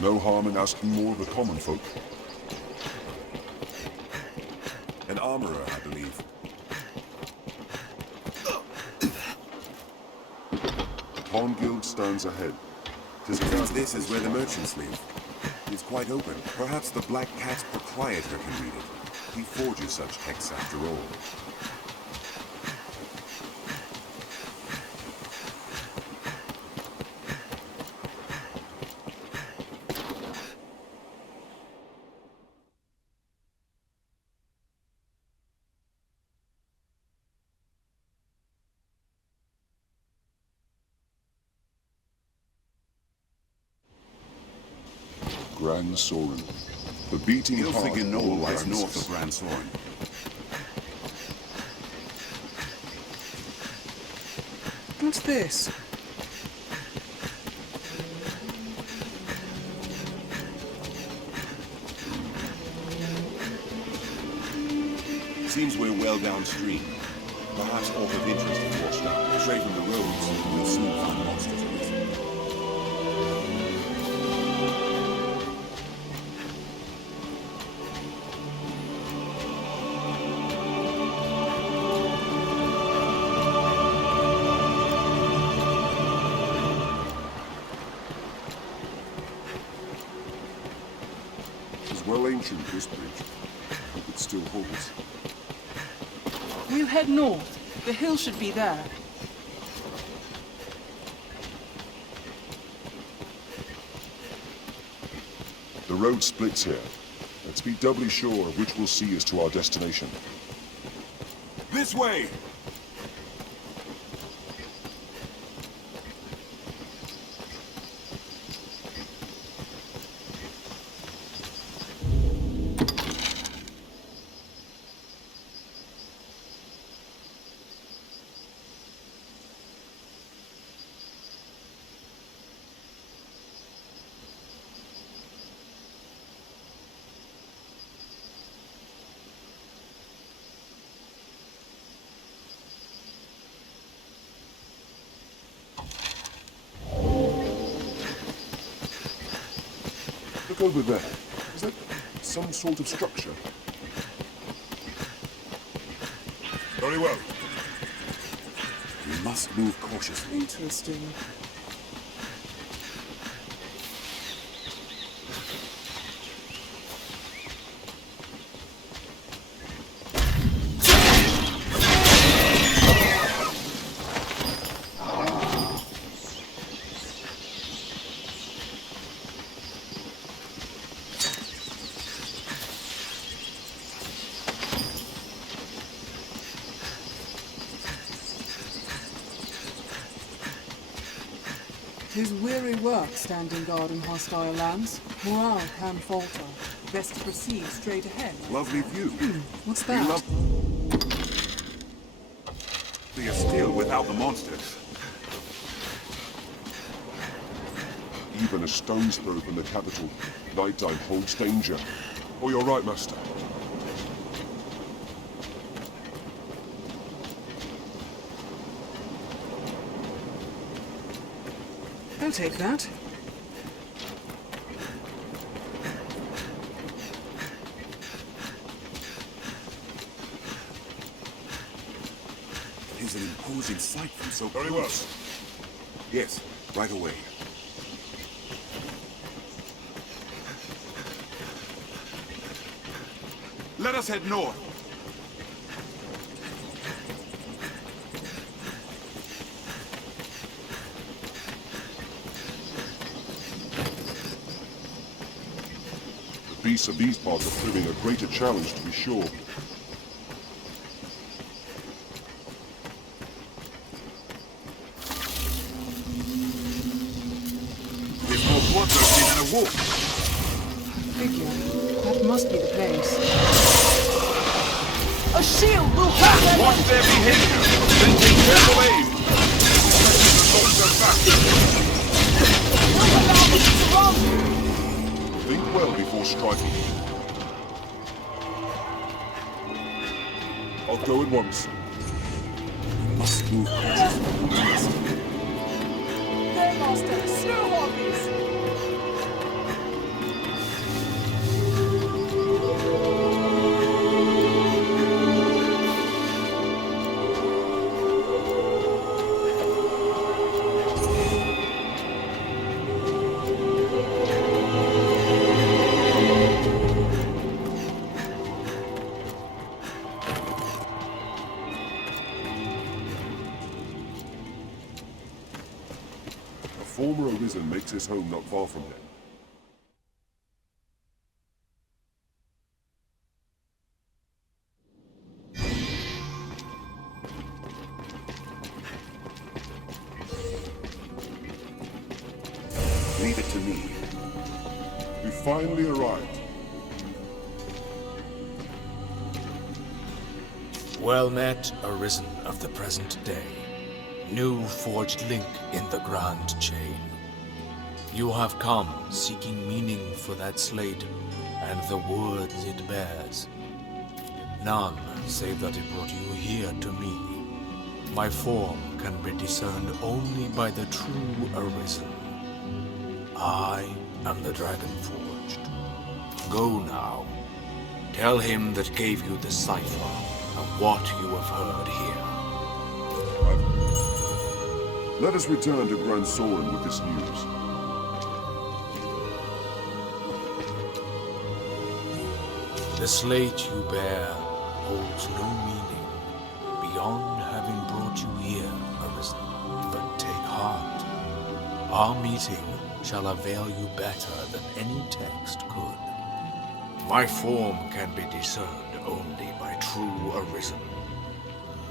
No harm in asking more of the common folk. An armorer, I believe. The Pawn Guild stands ahead. Since this is where the merchants live. It's quite open. Perhaps the Black Cat's proprietor can read it. He forges such texts after all. Grand Soren. The beating heart Ilfrigin of Knoll all lies Francis. north of Grand Soren. What's this? Seems we're well downstream. Perhaps all of interest is washed out. Stray from the roads, we'll soon find monsters in it. It's well ancient, this bridge. I hope it still holds. We'll head north. The hill should be there. The road splits here. Let's be doubly sure of which we'll see us to our destination. This way! Look over there. Is that some sort of structure? Very well. We must move cautiously. Interesting. Tis weary work standing guard in hostile lands. Morale can falter. Best to proceed straight ahead. Lovely view. What's We that? love... We are still without the monsters. Even a stone's throw from the capital, nighttime holds danger. Oh, you're right, Master. I'll take that. It is an imposing sight from so close. Very well. Yes, right away. Let us head north. The beasts of these parts are proving a greater challenge, to be sure. There's more bloodthirsty than a wolf. Figure. That must be the place. A shield will pass them! Watch their behavior, then take careful aim. The soldiers are back. Don't allow them to surround you! Think well before striking. I'll go at once. We must move cautiously. Their master, slow harpies! Arisen makes his home not far from here. Leave it to me. We finally arrived. Well met, Arisen of the present day. New forged link in the grand chain. You have come seeking meaning for that slate and the words it bears. None save that it brought you here to me. My form can be discerned only by the true Arisen. I am the Dragon Forged. Go now. Tell him that gave you the cipher of what you have heard here. Let us return to Grand Soren with this news. The slate you bear holds no meaning beyond having brought you here, Arisen. But take heart. Our meeting shall avail you better than any text could. My form can be discerned only by true Arisen.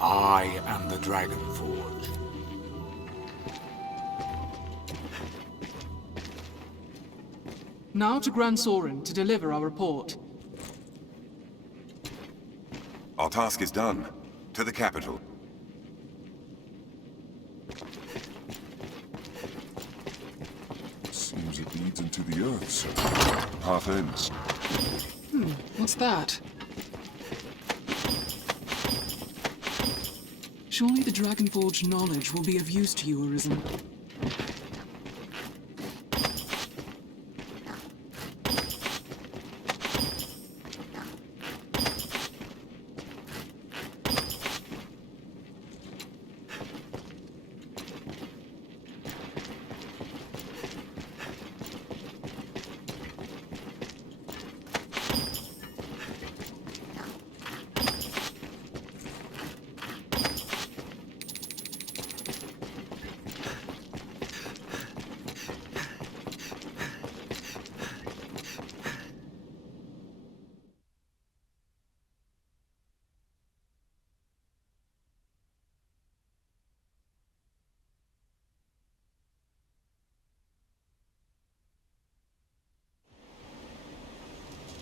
I am the Dragon Forge. Now to Grand Soren to deliver our report. Our task is done. To the capital. Seems it leads into the earth, sir. Half ends. What's that? Surely the Dragonforge knowledge will be of use to you, Arisen.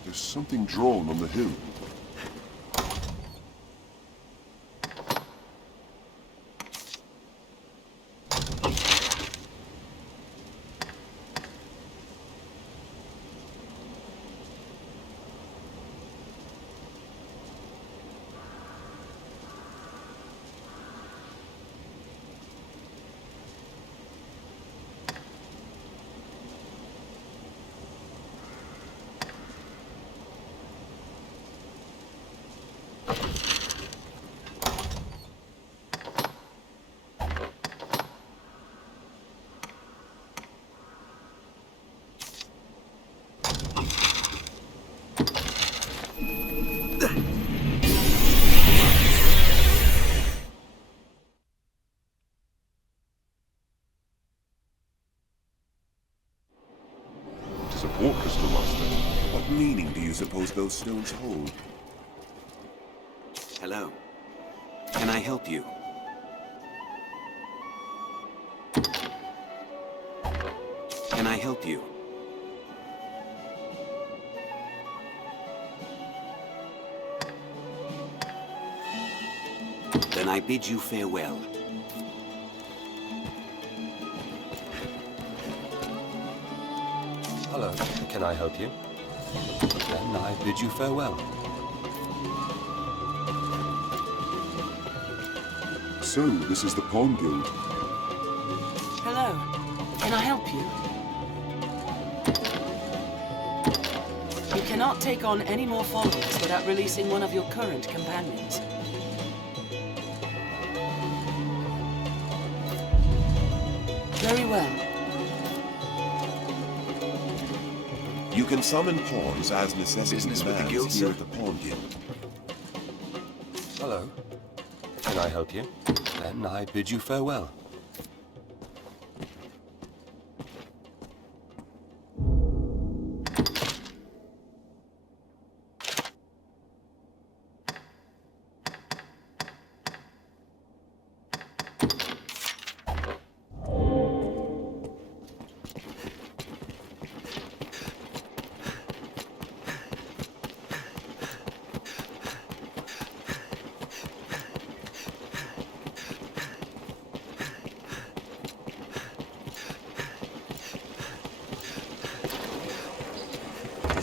There's something drawn on the hill. Support crystal, Master. What meaning do you suppose those stones hold? Hello. Can I help you? Can I help you? Then I bid you farewell. Hello, can I help you? Then I bid you farewell. So, this is the Pawn Guild. Hello. Can I help you? You cannot take on any more followers without releasing one of your current companions. Very well. You can summon pawns as necessity Business with the guild, demands here sir? at the Pawn Guild. Hello, can I help you? Then I bid you farewell.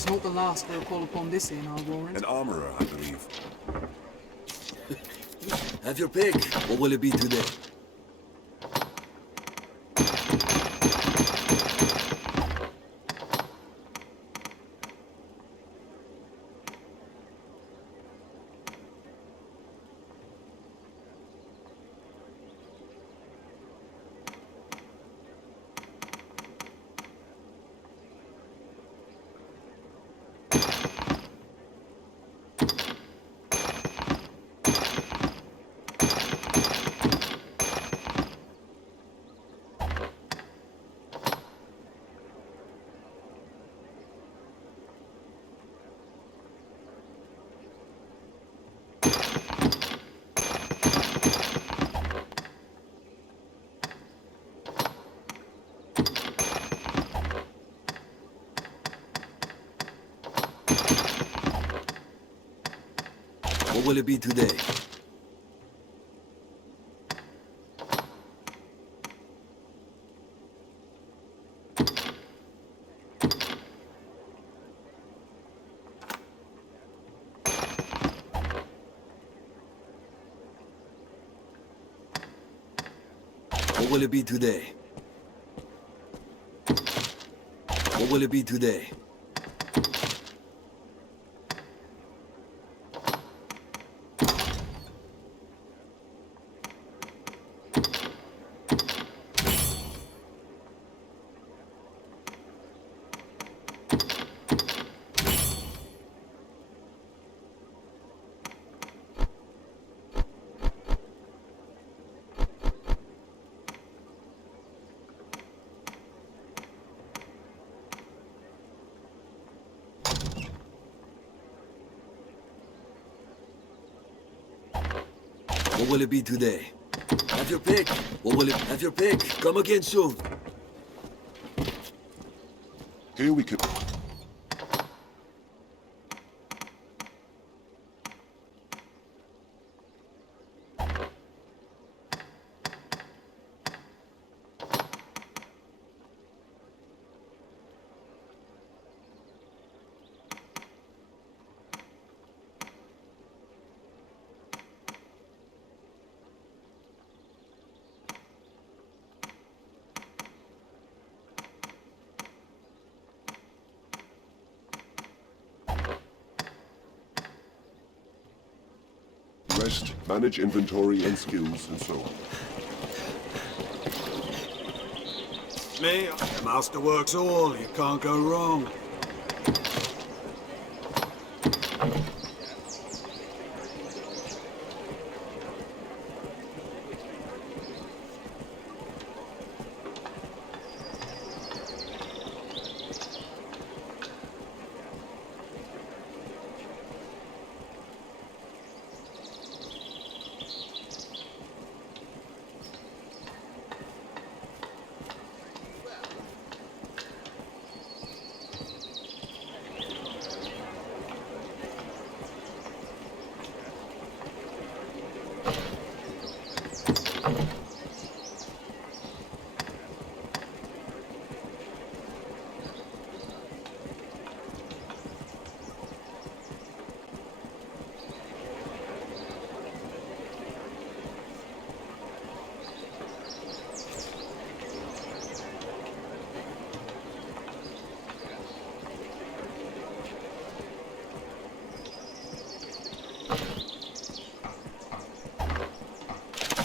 That's not the last we'll call upon this inn, our warrant. An armorer, I believe. Have your pick. What will it be today? What will it be today? What will it be today? What will it be today? What will it be today? Have your pick. What will it? Have your pick. Come again soon. Here we can... Rest, manage inventory and skills, and so on. Me, the master works all. You can't go wrong.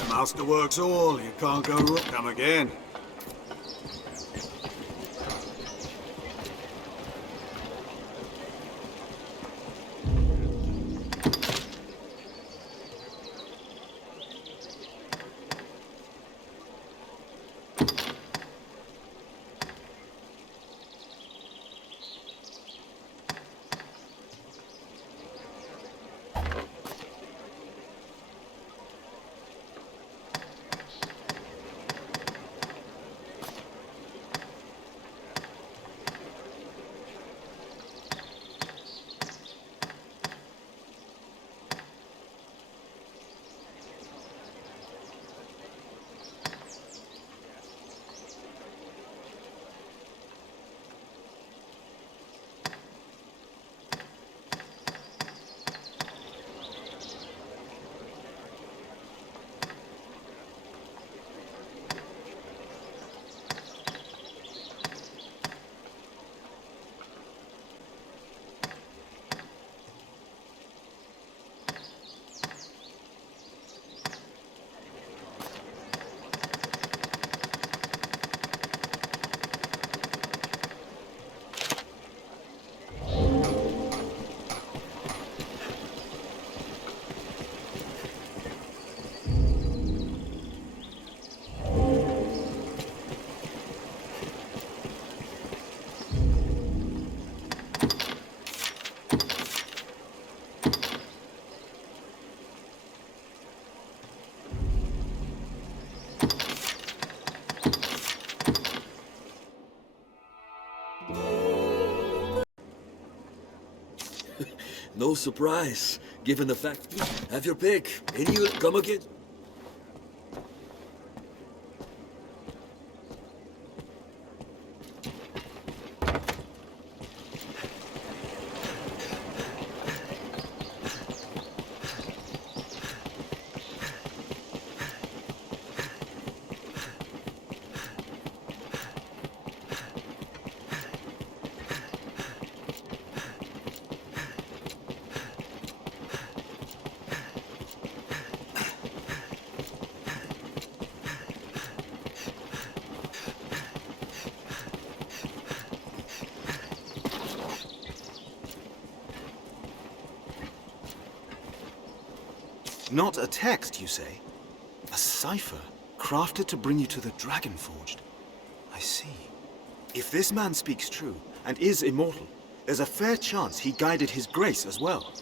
Master works all. You can't go wrong. Come again. No surprise, given the fact. Have your pick. Any you come again? Not a text, you say? A cipher, crafted to bring you to the Dragonforged. I see. If this man speaks true, and is immortal, there's a fair chance he guided his grace as well.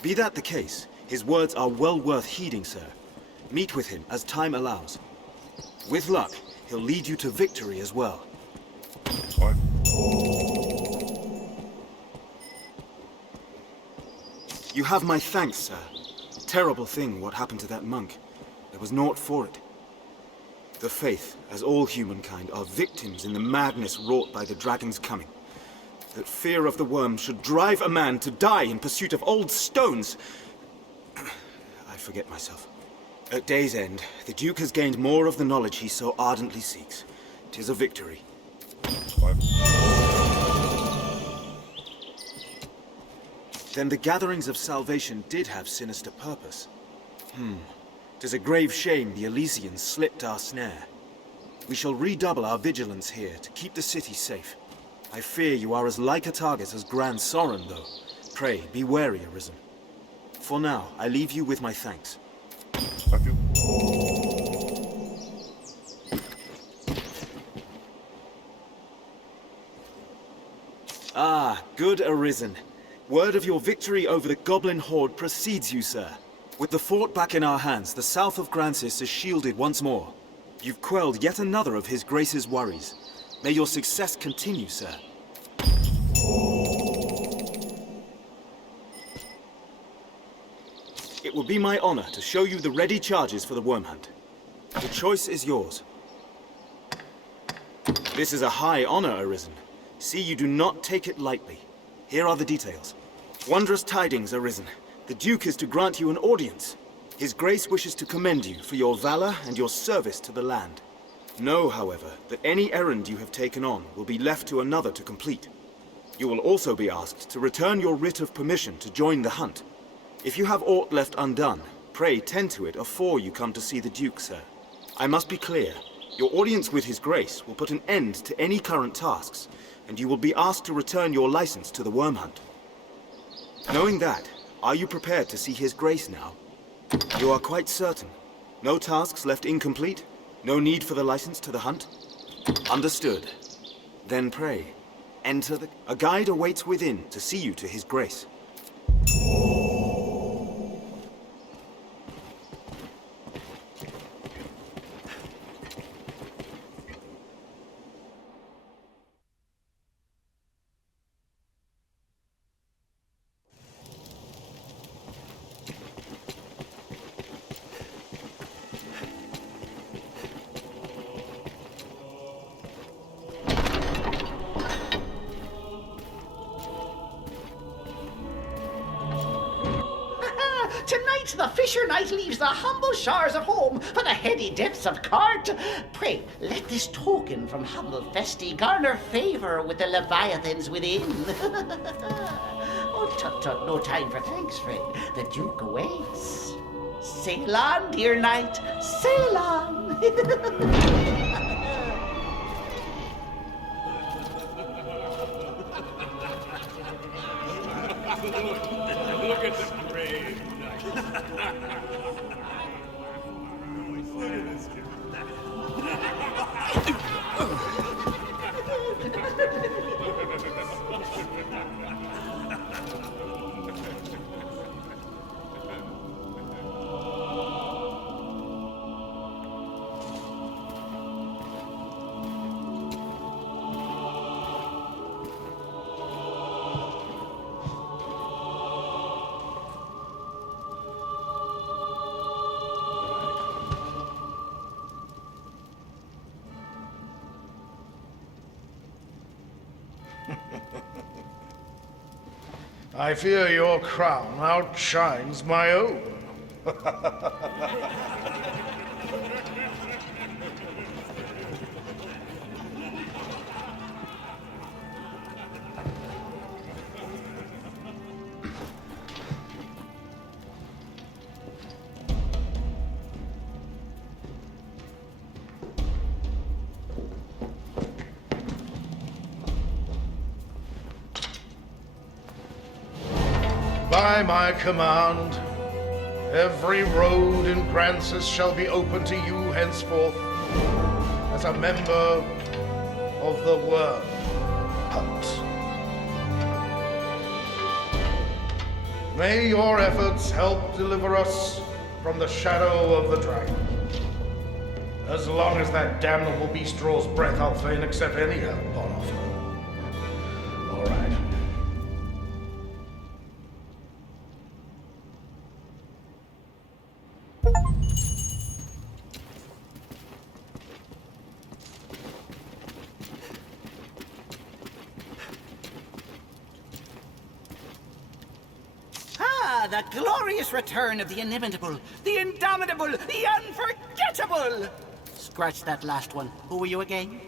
Be that the case, his words are well worth heeding, sir. Meet with him as time allows. With luck, he'll lead you to victory as well. You have my thanks, sir. Terrible thing what happened to that monk. There was naught for it. The Faith, as all humankind, are victims in the madness wrought by the dragon's coming. That fear of the worm should drive a man to die in pursuit of old stones. I forget myself. At day's end, the Duke has gained more of the knowledge he so ardently seeks. 'Tis a victory. Then the gatherings of salvation did have sinister purpose. 'Tis a grave shame the Elysians slipped our snare. We shall redouble our vigilance here to keep the city safe. I fear you are as like a target as Grand Sorin, though. Pray, be wary, Arisen. For now, I leave you with my thanks. Ah, good Arisen. Word of your victory over the Goblin Horde precedes you, sir. With the fort back in our hands, the south of Grancis is shielded once more. You've quelled yet another of His Grace's worries. May your success continue, sir. It will be my honor to show you the ready charges for the worm hunt. The choice is yours. This is a high honor, Arisen. See you do not take it lightly. Here are the details. Wondrous tidings, Arisen. The Duke is to grant you an audience. His Grace wishes to commend you for your valor and your service to the land. Know, however, that any errand you have taken on will be left to another to complete. You will also be asked to return your writ of permission to join the hunt. If you have aught left undone, pray tend to it afore you come to see the Duke, sir. I must be clear. Your audience with His Grace will put an end to any current tasks, and you will be asked to return your license to the worm hunt. Knowing that, are you prepared to see His Grace now? You are quite certain? No tasks left incomplete? No need for the license to the hunt? Understood. Then pray, enter the... A guide awaits within to see you to His Grace. Tonight the fisher knight leaves the humble shores of home for the heady depths of Cart. Pray, let this token from humble Festi garner favour with the leviathans within. Oh, tut, no time for thanks, friend. The Duke awaits. Sail on, dear knight, sail on. Look at the brave knight. Look at this kid. I fear your crown outshines my own. By my command, every road in Grancis shall be open to you henceforth as a member of the Worm Hunt. May your efforts help deliver us from the shadow of the dragon. As long as that damnable beast draws breath, I'll fain accept any help on offer. All right. The glorious return of the inimitable, the indomitable, the unforgettable! Scratch that last one. Who were you again?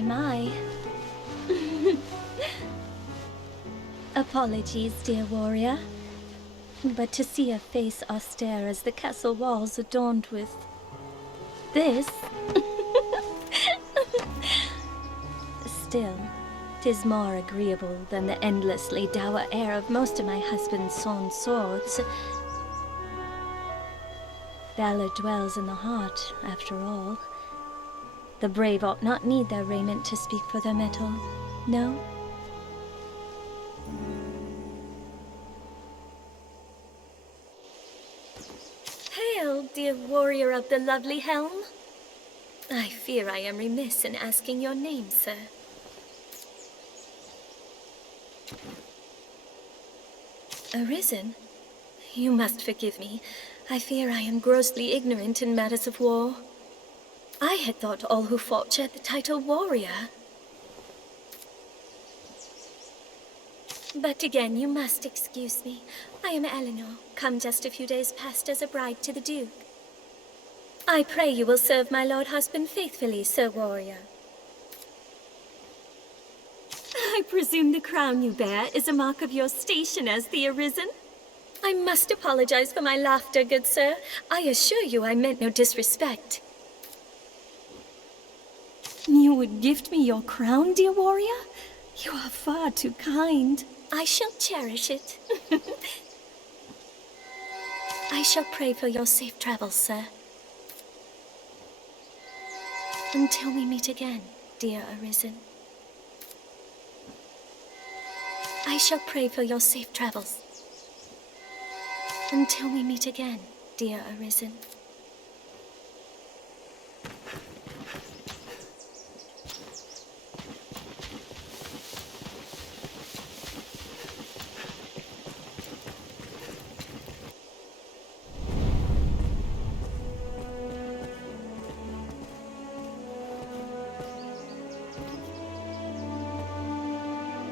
My. Apologies, dear warrior. But to see a face austere as the castle walls adorned with this... Still, 'tis more agreeable than the endlessly dour air of most of my husband's sewn swords. Valor dwells in the heart, after all. The brave ought not need their raiment to speak for their mettle, no? Hail, dear warrior of the lovely helm. I fear I am remiss in asking your name, sir. Arisen? You must forgive me. I fear I am grossly ignorant in matters of war. I had thought all who fought shared the title warrior. But again, you must excuse me. I am Eleanor, come just a few days past as a bride to the Duke. I pray you will serve my lord husband faithfully, Sir Warrior. I presume the crown you bear is a mark of your station as the Arisen? I must apologize for my laughter, good sir. I assure you I meant no disrespect. You would gift me your crown, dear warrior? You are far too kind. I shall cherish it. I shall pray for your safe travels, sir. Until we meet again, dear Arisen. I shall pray for your safe travels. Until we meet again, dear Arisen.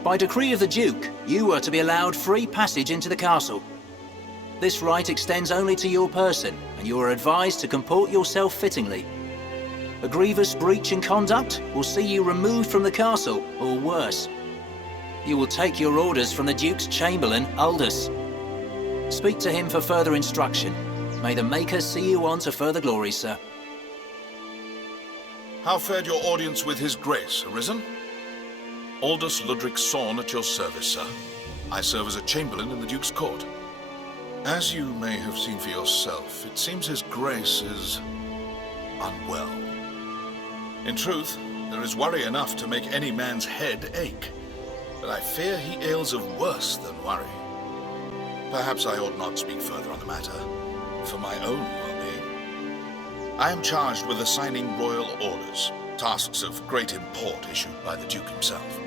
By decree of the Duke, you are to be allowed free passage into the castle. This right extends only to your person, and you are advised to comport yourself fittingly. A grievous breach in conduct will see you removed from the castle, or worse. You will take your orders from the Duke's Chamberlain, Aldous. Speak to him for further instruction. May the Maker see you on to further glory, sir. How fared your audience with His Grace, Arisen? Aldous Ludric Sorn at your service, sir. I serve as a Chamberlain in the Duke's court. As you may have seen for yourself, it seems His Grace is unwell. In truth, there is worry enough to make any man's head ache, but I fear he ails of worse than worry. Perhaps I ought not speak further on the matter, for my own well-being. I am charged with assigning royal orders, tasks of great import issued by the Duke himself.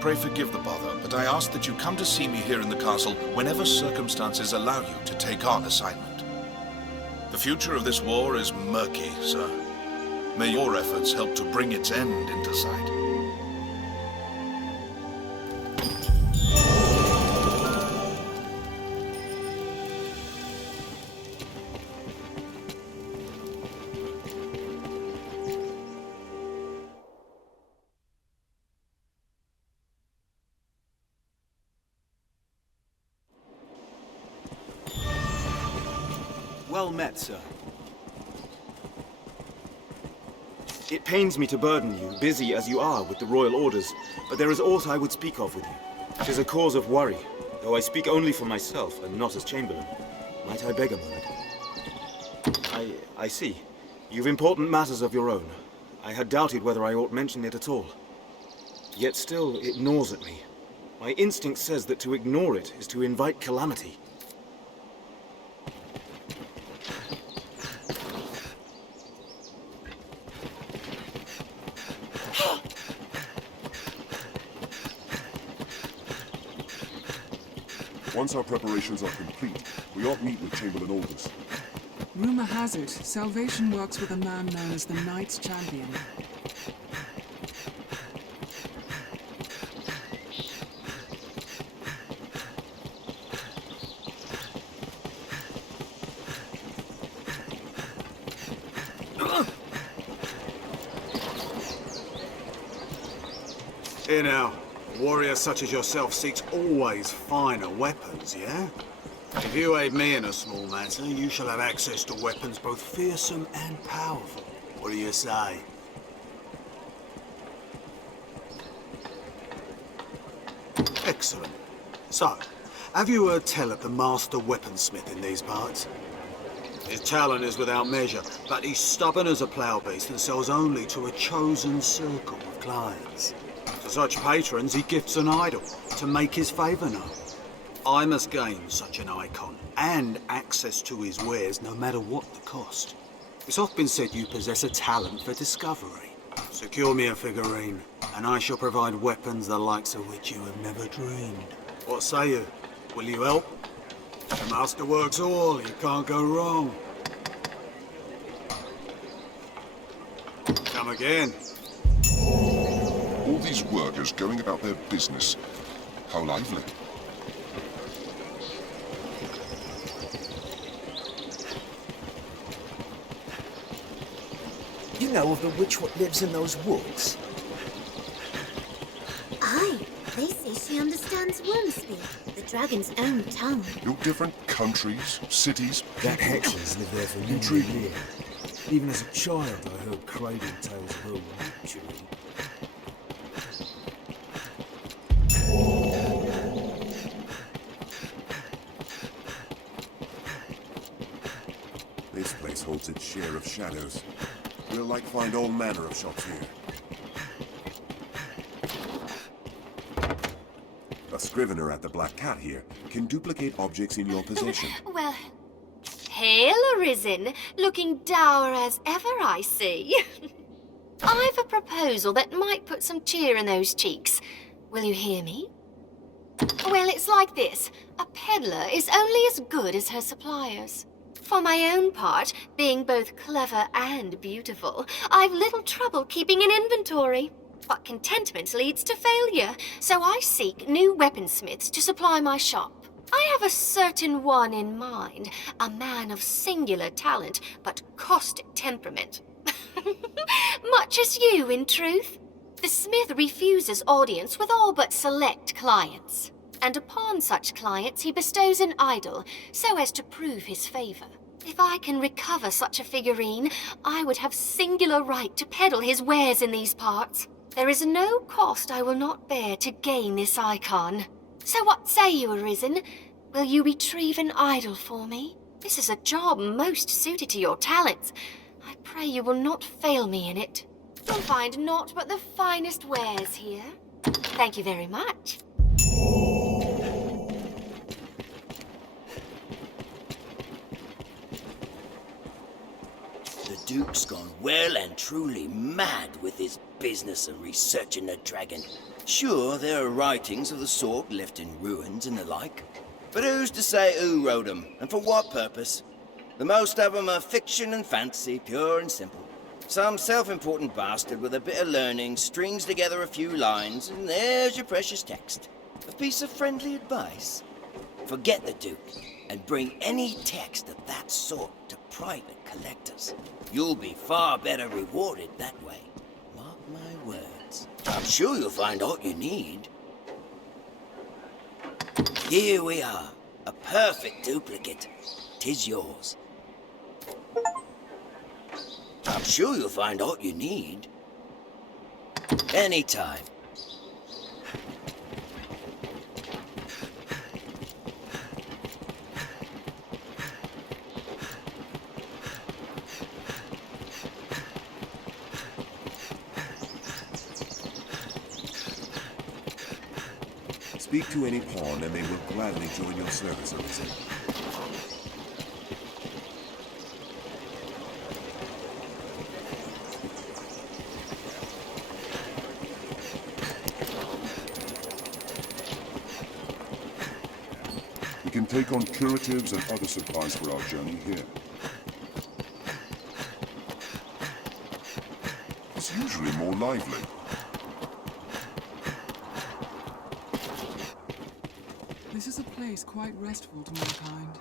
Pray forgive the bother, but I ask that you come to see me here in the castle whenever circumstances allow you to take on assignment. The future of this war is murky, sir. May your efforts help to bring its end into sight. Well met, sir. It pains me to burden you, busy as you are with the royal orders, but there is aught I would speak of with you. 'Tis a cause of worry, though I speak only for myself and not as Chamberlain. Might I beg a moment? I see. You've important matters of your own. I had doubted whether I ought mention it at all. Yet still, it gnaws at me. My instinct says that to ignore it is to invite calamity. Once our preparations are complete, we ought meet with Chamberlain orders. Rumor has it, Salvation works with a man known as the Knights Champion. Here now, a warrior such as yourself seeks always finer weapons, yeah? If you aid me in a small matter, you shall have access to weapons both fearsome and powerful. What do you say? Excellent. So, have you heard tell of the master weaponsmith in these parts? His talent is without measure, but he's stubborn as a plough beast and sells only to a chosen circle of clients. To such patrons, he gifts an idol to make his favour known. I must gain such an icon and access to his wares no matter what the cost. It's often been said you possess a talent for discovery. Secure me a figurine, and I shall provide weapons the likes of which you have never dreamed. What say you? Will you help? The master works all, you can't go wrong. Come again. All these workers going about their business. How lively. You know of the witch what lives in those woods? Aye, they say she understands worm speak, the dragon's own tongue. Your different countries, cities, That hexers live there for many Intriguing. years. Even as a child, I heard cradle tales of her witchery. This place holds its share of shadows. We'll like find all manner of shops here. A scrivener at the Black Cat here can duplicate objects in your possession. Well, hail, Arisen, looking dour as ever, I see. I've a proposal that might put some cheer in those cheeks. Will you hear me? Well, it's like this. A peddler is only as good as her suppliers. For my own part, being both clever and beautiful, I've little trouble keeping an inventory. But contentment leads to failure, so I seek new weaponsmiths to supply my shop. I have a certain one in mind, a man of singular talent, but caustic temperament. Much as you, in truth. The smith refuses audience with all but select clients. And upon such clients he bestows an idol, so as to prove his favor. If I can recover such a figurine, I would have singular right to peddle his wares in these parts. There is no cost I will not bear to gain this icon. So what say you, Arisen? Will you retrieve an idol for me? This is a job most suited to your talents. I pray you will not fail me in it. You'll find naught but the finest wares here. Thank you very much. The Duke's gone well and truly mad with his business of researching the dragon. Sure, there are writings of the sort left in ruins and the like, but who's to say who wrote them, and for what purpose? The most of them are fiction and fancy, pure and simple. Some self-important bastard with a bit of learning strings together a few lines, and there's your precious text. A piece of friendly advice? Forget the Duke, and bring any text of that sort to private collectors. You'll be far better rewarded that way. Mark my words. I'm sure you'll find all you need. Here we are. A perfect duplicate. 'Tis yours. I'm sure you'll find all you need. Anytime. Speak to any pawn and they will gladly join your service, Arisen. We can take on curatives and other supplies for our journey here. It's usually more lively. This is a place quite restful to mankind.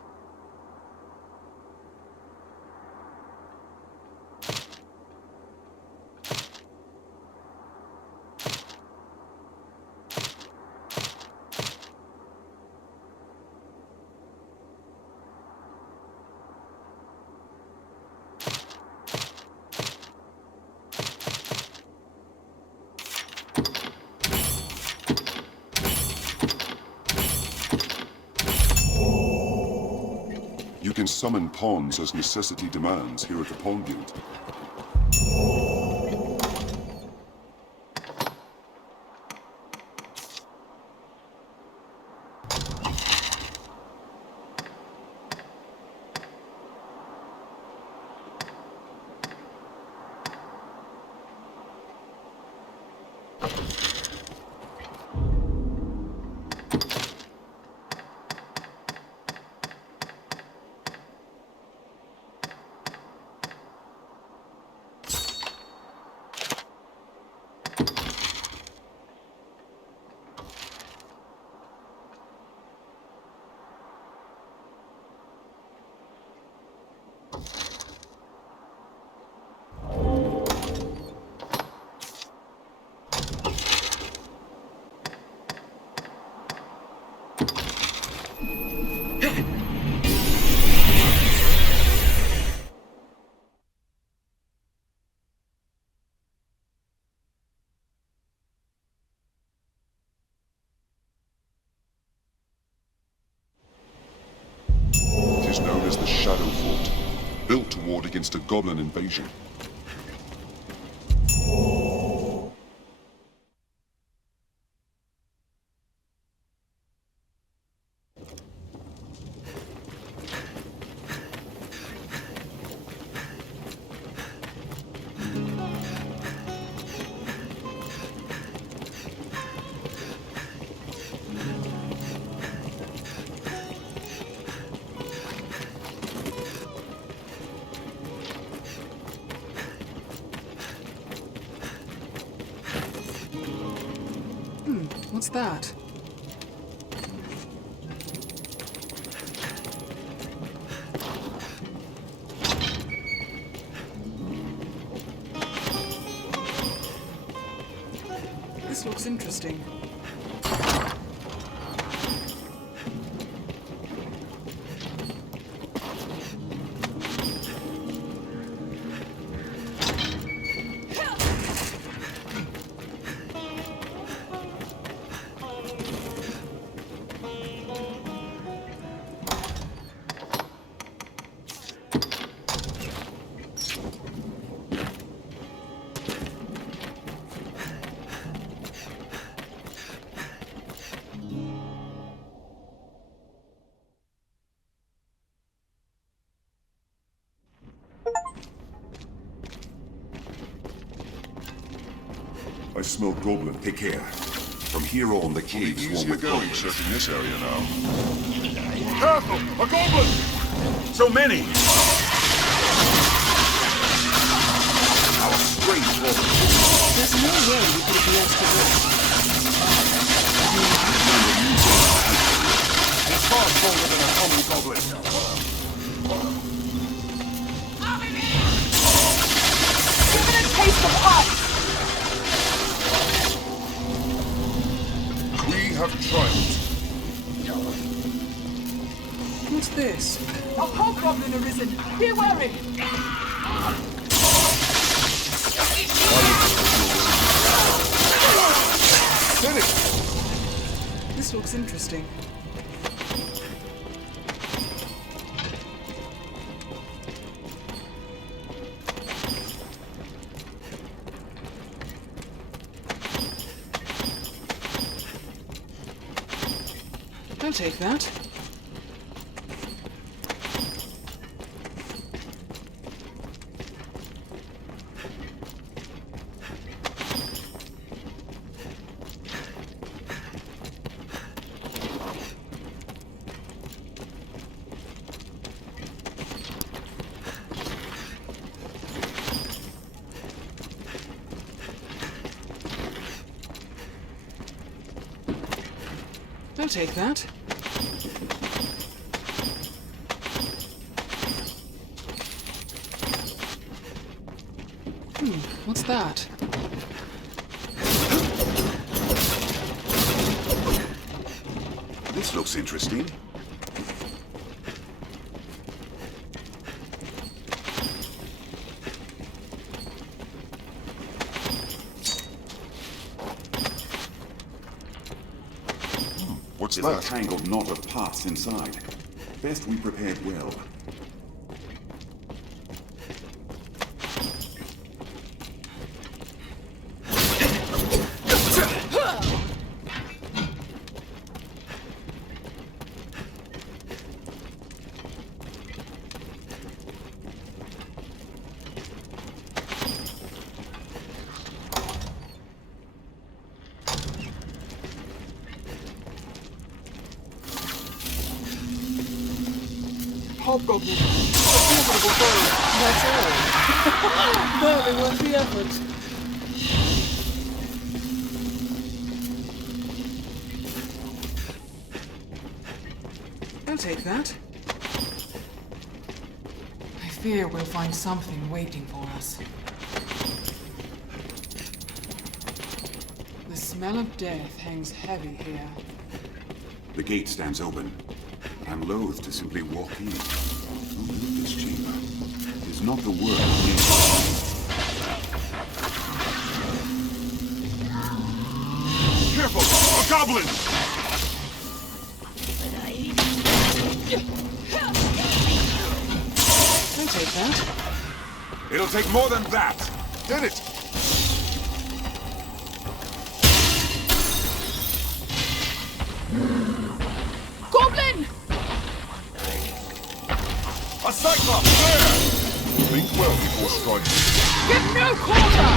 You can summon pawns as necessity demands here at the Pawn Guild. It is known as the Shadow Fort, built to ward against a goblin invasion. What's that? This looks interesting. I smell goblin. Take care. From here on, the caves won't Easier be going searching this area now. Careful! A goblin! So many! Our strange goblin. There's no way we could have lost the way. It's far bolder than a common goblin. Give it a taste of ice! We have triumphed. What's this? A hobgoblin arisen! Be wary! Finish! This looks interesting. I'll take that. I'll take that. What's that? This looks interesting. What's There's that? a tangled knot of paths inside. Best we prepared well. Hobgoblin. A formidable foe. That's all. Barely worth the effort. I'll take that. I fear we'll find something waiting for us. The smell of death hangs heavy here. The gate stands open. I'm loath to simply walk in. Who built this chamber? It is not the work of nature. Careful! A goblin! I'll take that. It'll take more than that! Did it! Goblin! A cyclops! There! Think well before striking. Give no quarter!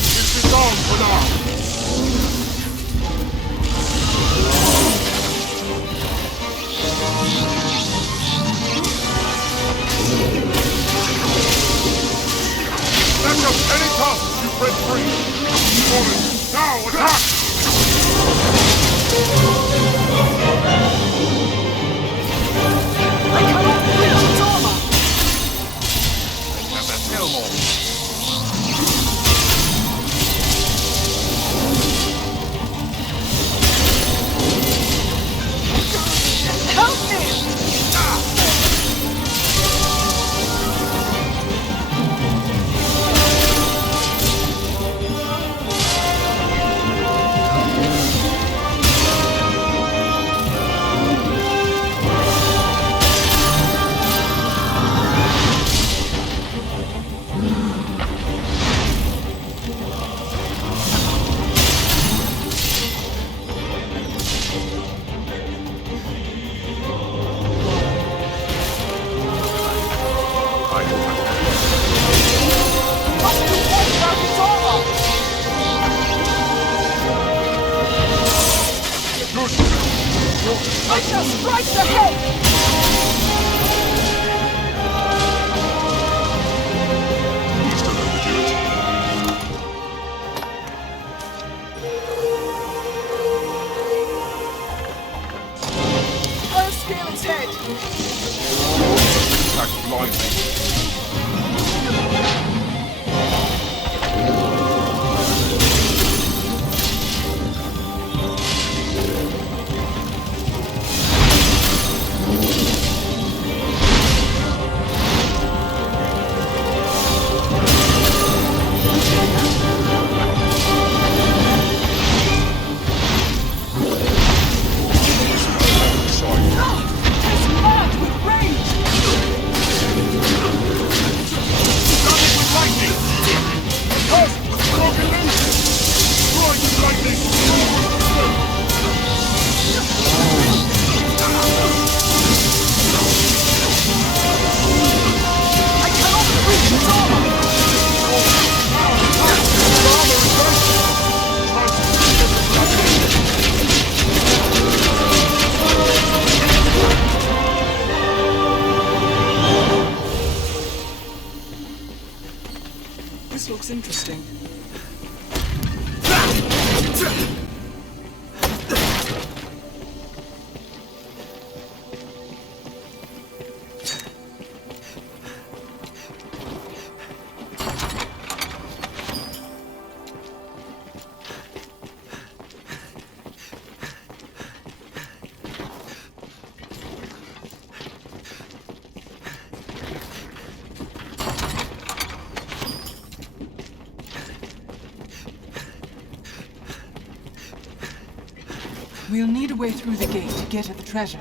This is all for now! That's up any tusks you bred free! Hold it! Now attack! I cannot reach its armor! Let that tail more! Help me! I shall strike the head! Please don't overdo it. I'll scale its head! Attack blindly. This looks interesting. We'll need a way through the gate to get at the treasure.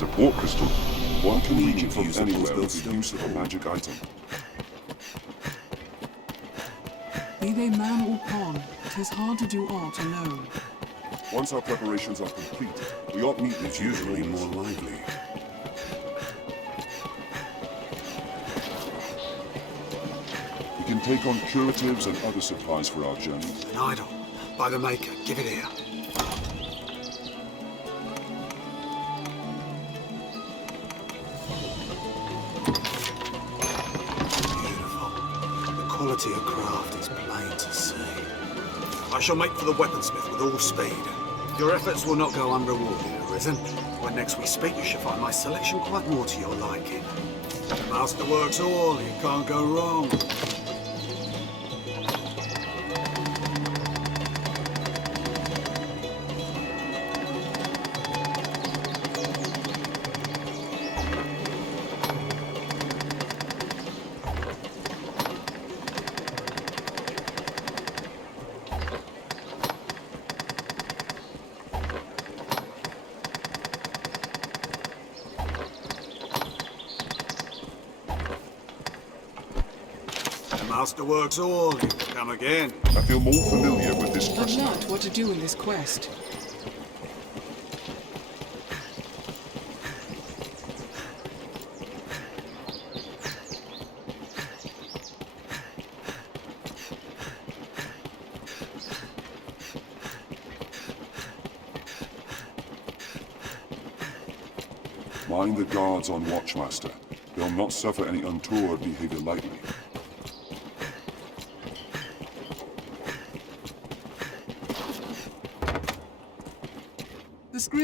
Support crystal. One can reach it from anywhere with the use of a magic item. Be they man or pawn, 'tis hard to do aught alone. Once our preparations are complete, we ought meet. It's usually more lively. We can take on curatives and other supplies for our journey. An idol. By the Maker. Give it here. Quality of craft is plain to see. I shall make for the weaponsmith with all speed. Your efforts will not go unrewarded, Arisen. When next we speak, you shall find my selection quite more to your liking. The master works all, you can't go wrong. Master works all, you can come again. I feel more familiar with this I've quest now. learnt what to do in this quest. Mind the guards on watch, Master. They'll not suffer any untoward behavior lightly.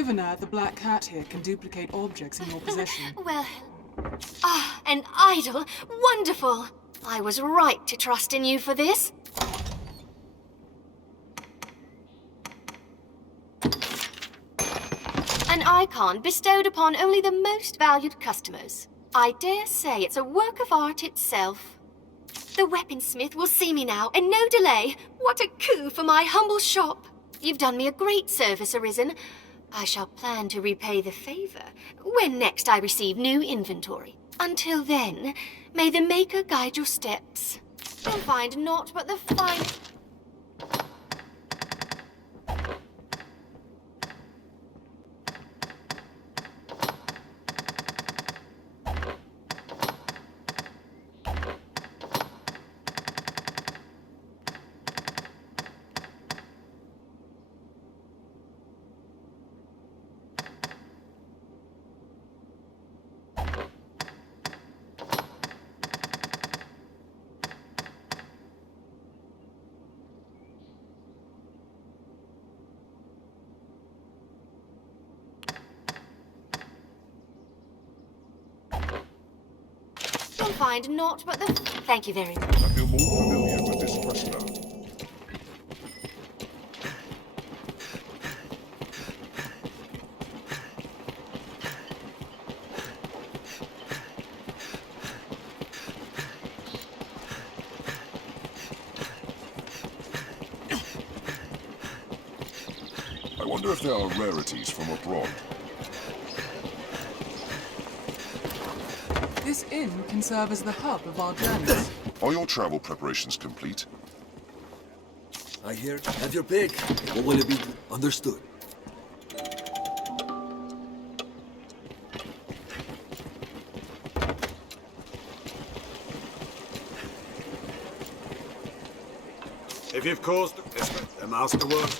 Given that the Black Cat here can duplicate objects in your possession. Well... Ah, an idol! Wonderful! I was right to trust in you for this. An icon bestowed upon only the most valued customers. I dare say it's a work of art itself. The weaponsmith will see me now, and no delay. What a coup for my humble shop! You've done me a great service, Arisen. I shall plan to repay the favor when next I receive new inventory. Until then, may the Maker guide your steps. You'll find naught but the finest... You'll find naught but the... Thank you very much. I feel more familiar with this quest now. I wonder if there are rarities from abroad. This inn can serve as the hub of our journeys. Are your travel preparations complete? I hear. Have your pick. What will it be? Understood. If you've caused the masterwork.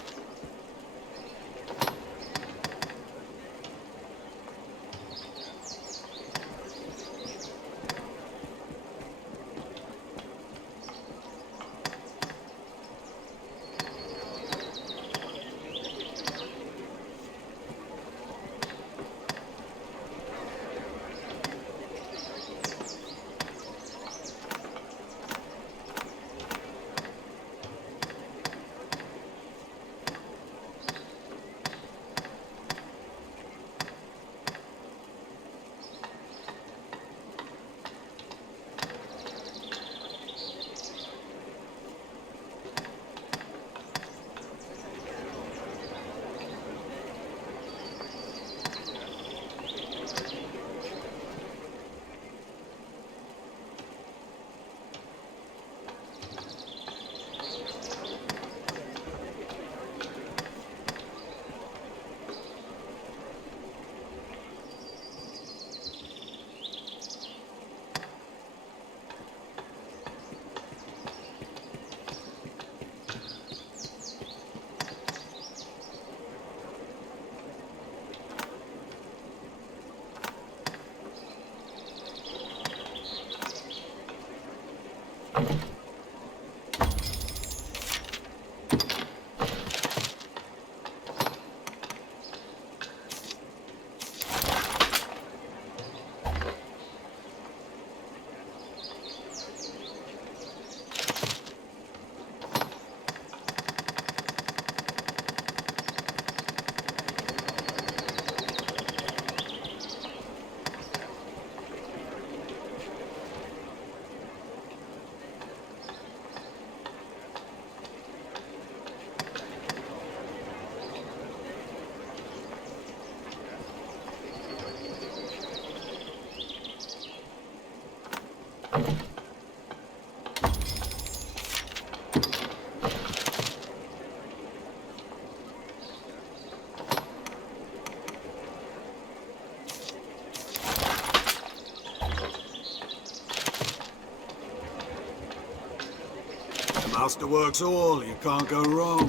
Masterworks all, you can't go wrong.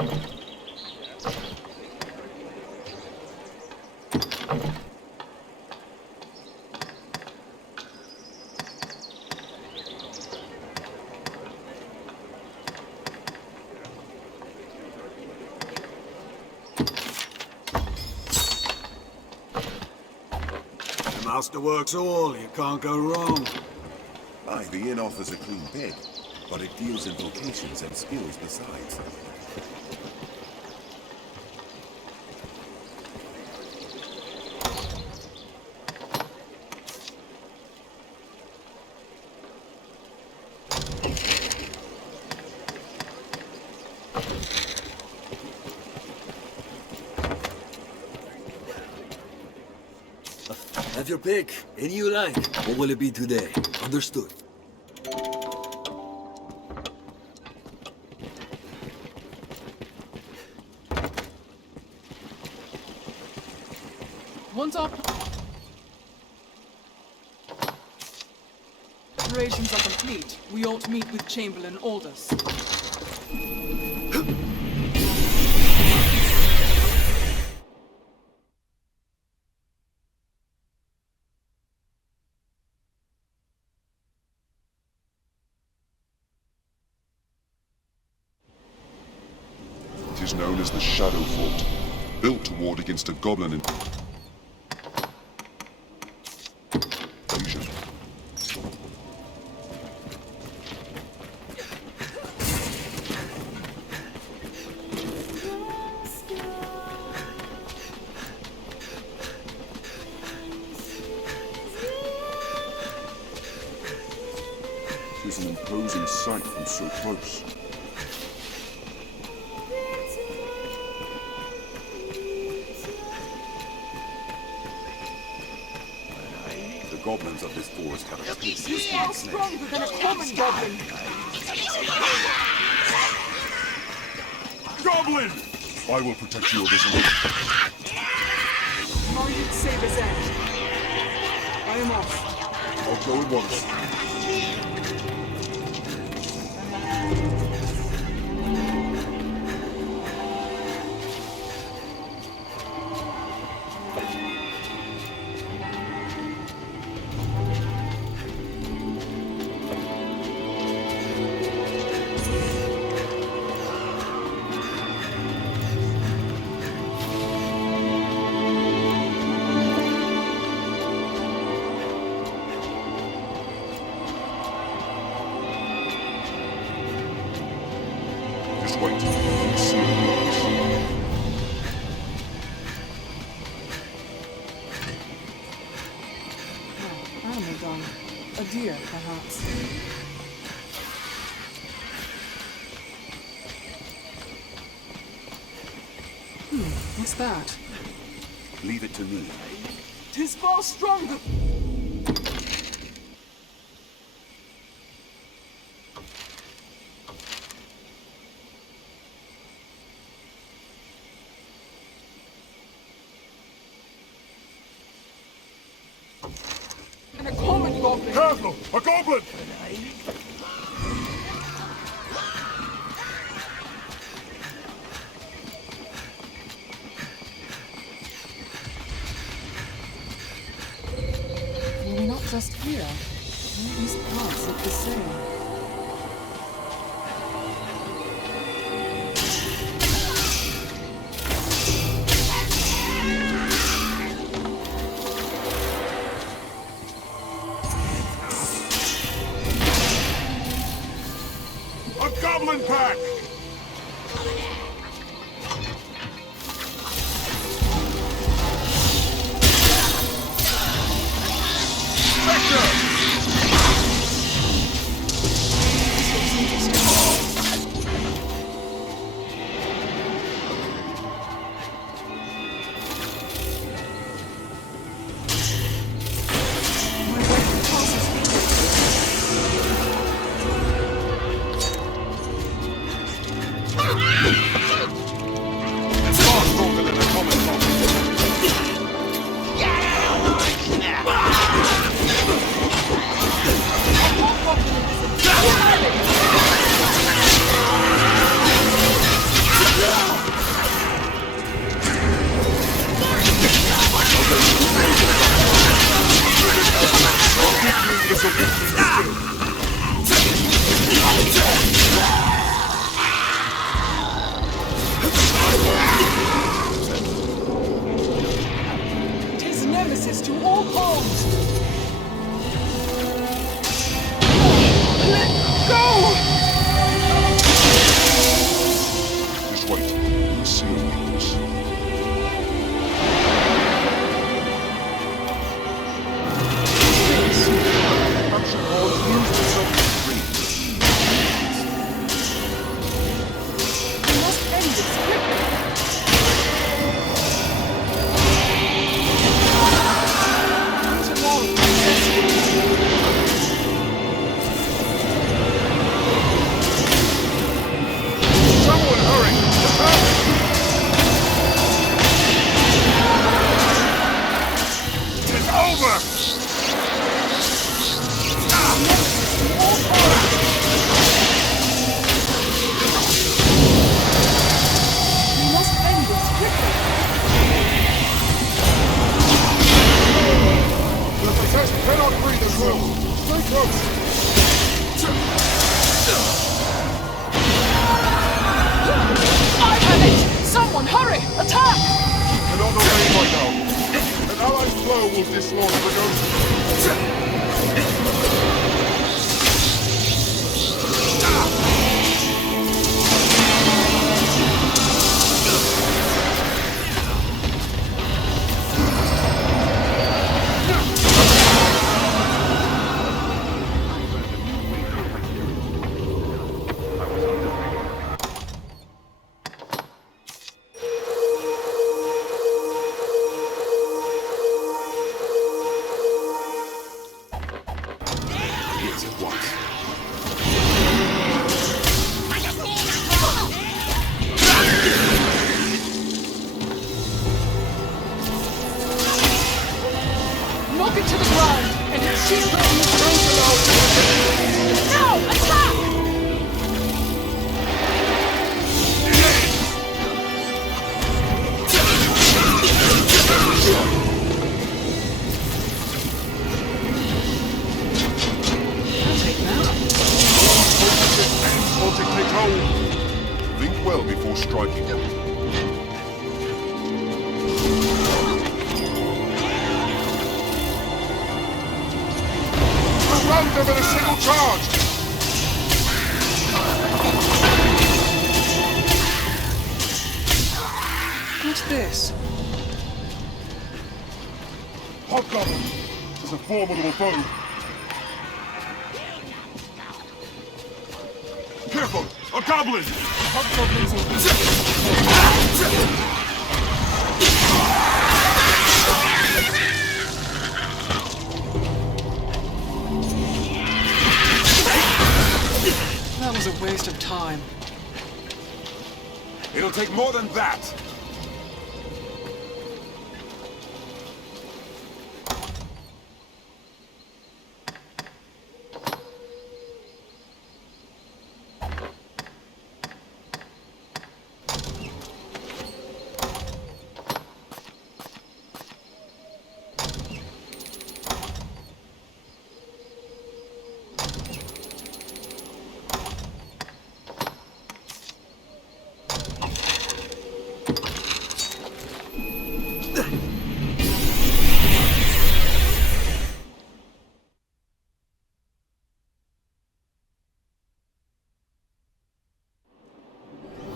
The master works all, you can't go wrong. Aye, the inn offers a clean bed, but it deals in vocations and skills besides. Have your pick. Any you like. What will it be today? Understood. Once up. Preparations are complete. We ought to meet with Chamberlain Aldous. It is known as the Shadow Fort, built to ward against a goblin invasion. It is an imposing sight from so close. The goblins of this forest have a taste. He's far stronger than a common goblin. Goblin! I will protect you, Arisen. Margit Saber's end. I am off. I'll go at once. Wait. See you. Animal dung. A deer, perhaps. What's that? Leave it to me. 'Tis far stronger. And a common goblin. Careful! A goblin! Maybe not just here. All these parts look the same. A goblin pack! horns! Let go! Just wait. We'll see your weakness. Action horns used to summon dreams. We must end this quickly! Someone hurry! It's over! We must end this quickly! The possessed cannot breathe as well. Stay close. I have it! Someone hurry! Attack! Cannot obey right now. An allied blow will dislodge the ghost. Knock it to the ground, and its shield will be thrown below. Now, attack! Take hold. Think well before striking. Surround them in a single charge! What's this? Hobgoblin! It's a formidable foe. Careful! A goblin! Hobgoblins are... That was a waste of time. It'll take more than that.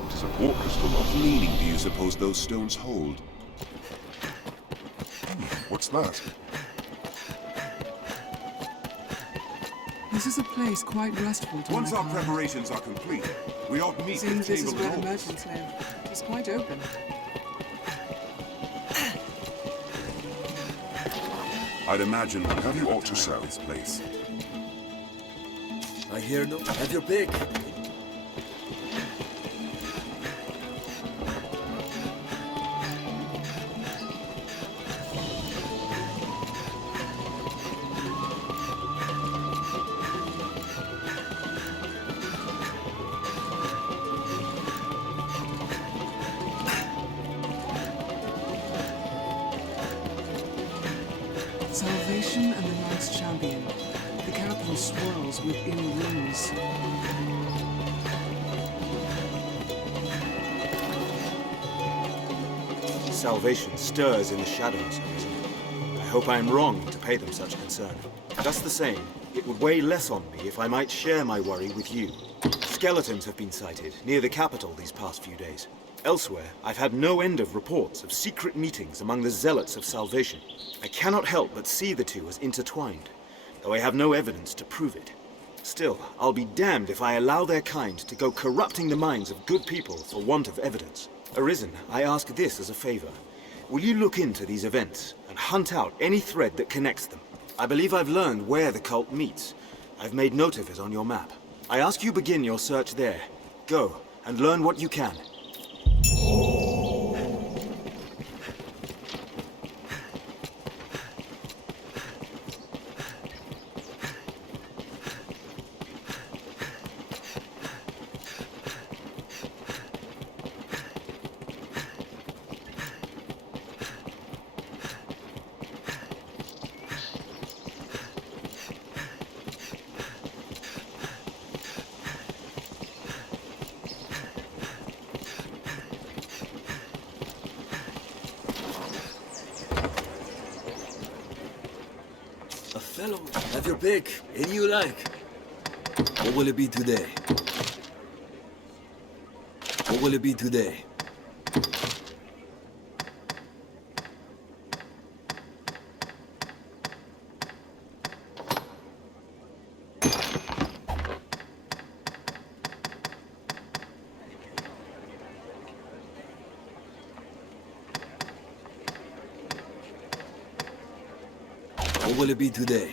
What meaning do you suppose those stones hold? What's that? This is a place quite restful to Once my our kind. preparations are complete, we ought meet at Seems the this is table where of the lords. merchants live. It's quite open. I'd imagine one Have you aught to sell? this place. I hear no. Have your pick. Salvation and the Knights Champion. The capital swirls within ruins. Salvation stirs in the shadows, Arisen. I hope I am wrong to pay them such concern. Just the same, it would weigh less on me if I might share my worry with you. Skeletons have been sighted near the capital these past few days. Elsewhere, I've had no end of reports of secret meetings among the zealots of salvation. I cannot help but see the two as intertwined, though I have no evidence to prove it. Still, I'll be damned if I allow their kind to go corrupting the minds of good people for want of evidence. Arisen, I ask this as a favor. Will you look into these events and hunt out any thread that connects them? I believe I've learned where the cult meets. I've made note of it on your map. I ask you begin your search there. Go, and learn what you can. Fellow, have your pick. Any you like. What will it be today? What will it be today? What will it be today?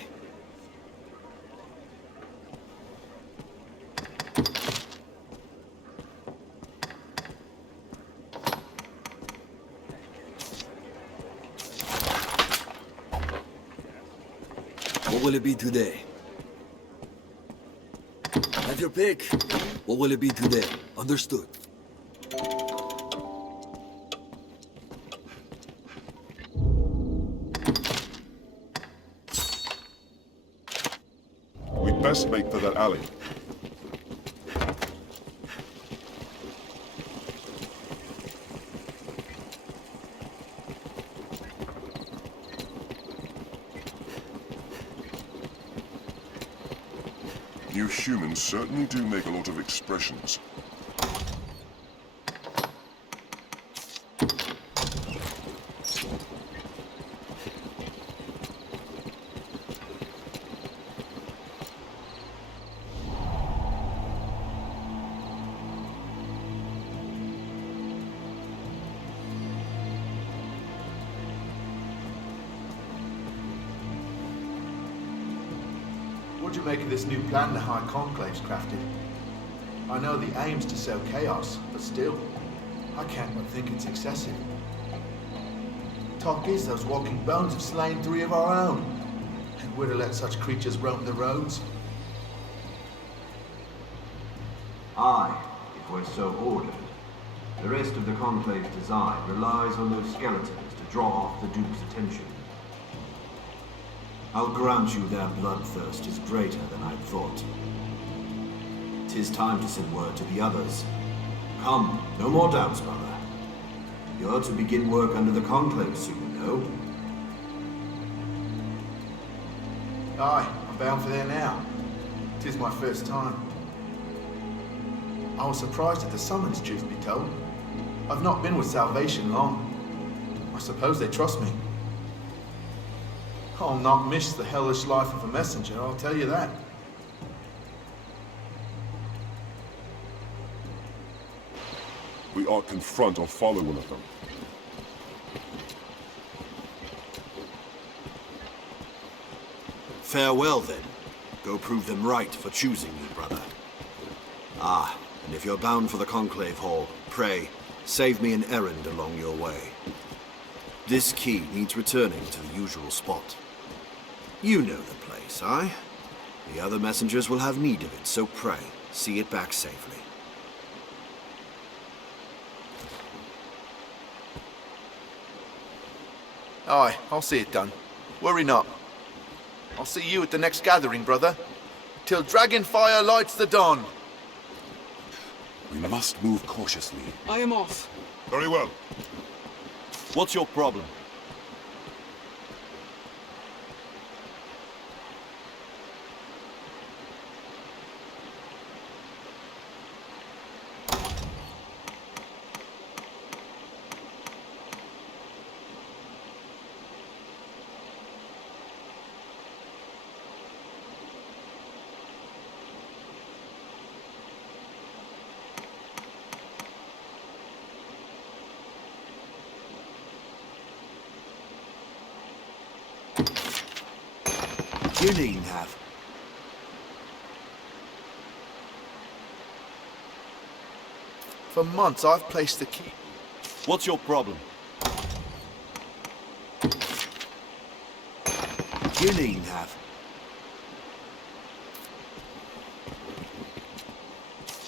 What will it be today? Have your pick. What will it be today? Understood. We'd best make for that alley. You humans certainly do make a lot of expressions. What do you make of this new plan the High Conclave's crafted? I know the aim's to sow chaos, but still, I can't but think it's excessive. Talk is those walking bones have slain 3 of our own, and we're to let such creatures roam the roads. Aye, if we're so ordered. The rest of the Conclave's design relies on those skeletons to draw off the Duke's attention. I'll grant you their bloodthirst is greater than I'd thought. 'Tis time to send word to the others. Come, no more doubts, brother. You're to begin work under the Conclave soon, no? Aye, I'm bound for there now. 'Tis my first time. I was surprised at the summons, truth be told. I've not been with Salvation long. I suppose they trust me. I'll not miss the hellish life of a messenger, I'll tell you that. We ought confront or follow one of them. Farewell, then. Go prove them right for choosing you, brother. Ah, and if you're bound for the Conclave Hall, pray, save me an errand along your way. This key needs returning to the usual spot. You know the place, aye? The other messengers will have need of it, so pray, see it back safely. Aye, I'll see it done. Worry not. I'll see you at the next gathering, brother. Till Dragonfire lights the dawn. We must move cautiously. I am off. Very well. What's your problem? You needn't have. For months, I've placed the key. What's your problem? You needn't have.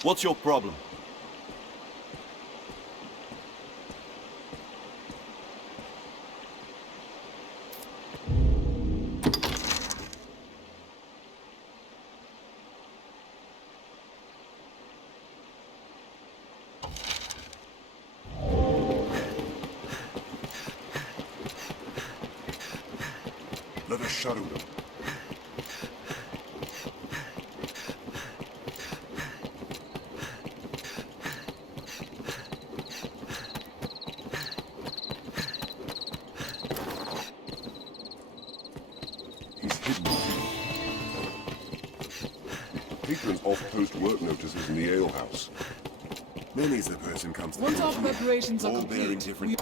What's your problem? Let us shadow them. He's hidden. Patron's off-post work notices in the alehouse. Many's the person comes to Once our conclude, preparations are all bearing complete, different...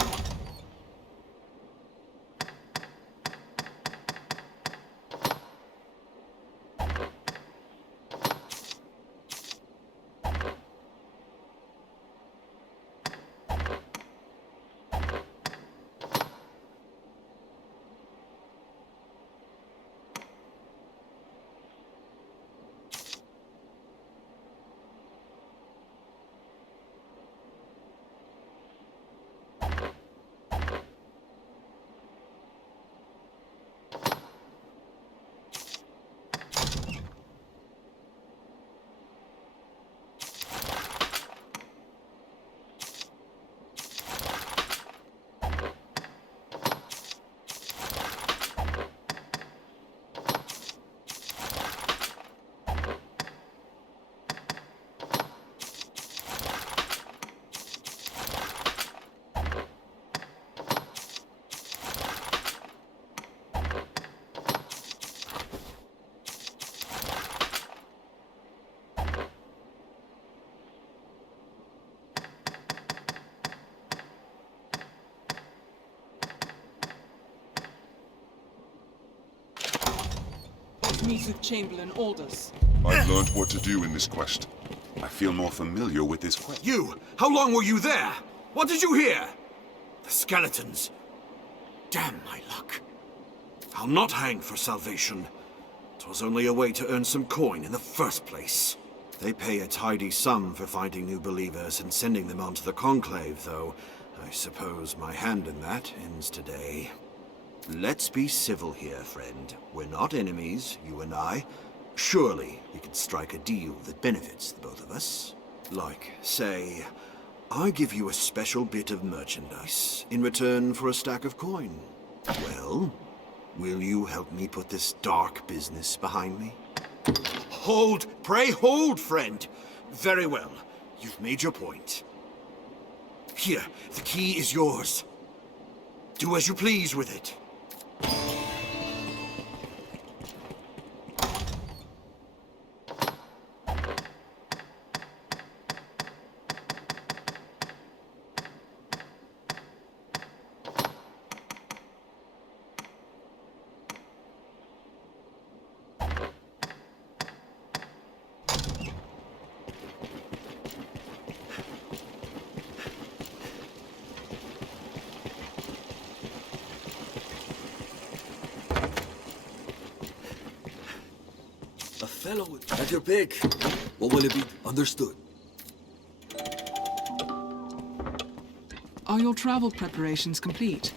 Meet with Chamberlain Aldous. I've learned what to do in this quest. I feel more familiar with this quest. You! How long were you there? What did you hear? The skeletons. Damn my luck. I'll not hang for salvation. 'Twas only a way to earn some coin in the first place. They pay a tidy sum for finding new believers and sending them onto the Conclave, though I suppose my hand in that ends today. Let's be civil here, friend. We're not enemies, you and I. Surely we can strike a deal that benefits the both of us. Like, say, I give you a special bit of merchandise in return for a stack of coin. Well, will you help me put this dark business behind me? Hold! Pray hold, friend! Very well. You've made your point. Here, the key is yours. Do as you please with it. A fellow at your pick. What will it be? Understood. Are your travel preparations complete?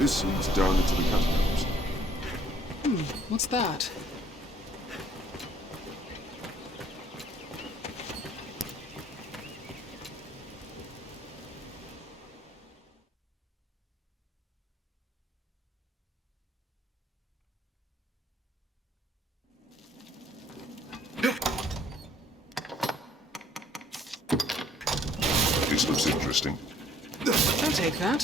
This leads down into the catacombs. What's that? This looks interesting. I'll take that.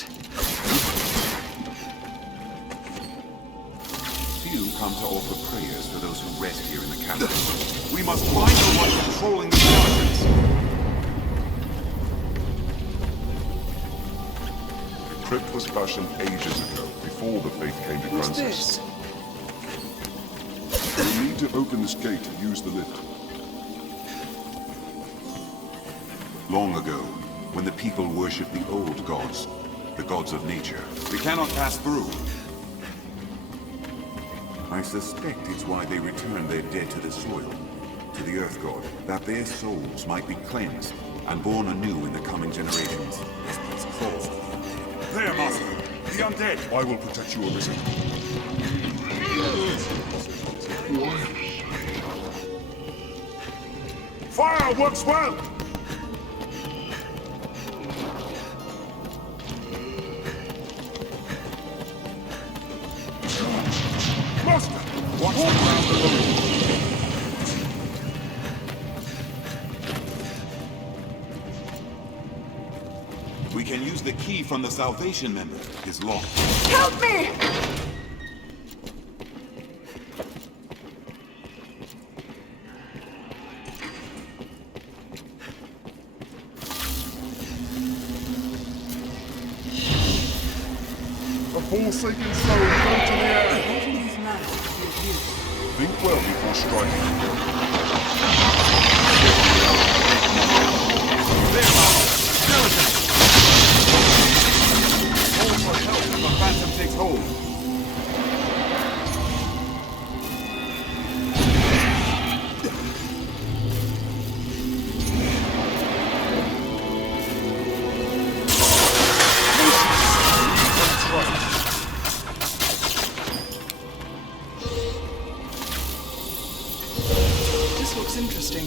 Few come to offer prayers for those who rest here in the catacombs. We must find the one controlling the skeletons. The crypt was fashioned ages ago, before the faith came to What's Grancis. this? You'll need to open this gate to use the lift. Long ago, when the people worshipped the old gods, the gods of nature, we cannot pass through. I suspect it's why they returned their dead to the soil, to the Earth God, that their souls might be cleansed and born anew in the coming generations. There, Master! The undead! I will protect you, Arisen. Fire works well! Master! Watch the ground below you. We can use the key from the Salvation member. It's locked. Help me! A forsaken soul, go to the air! Imagine these maps to be of use. Think well before striking. There, Master! Skeleton! Hold for help if the phantom takes hold. This looks interesting.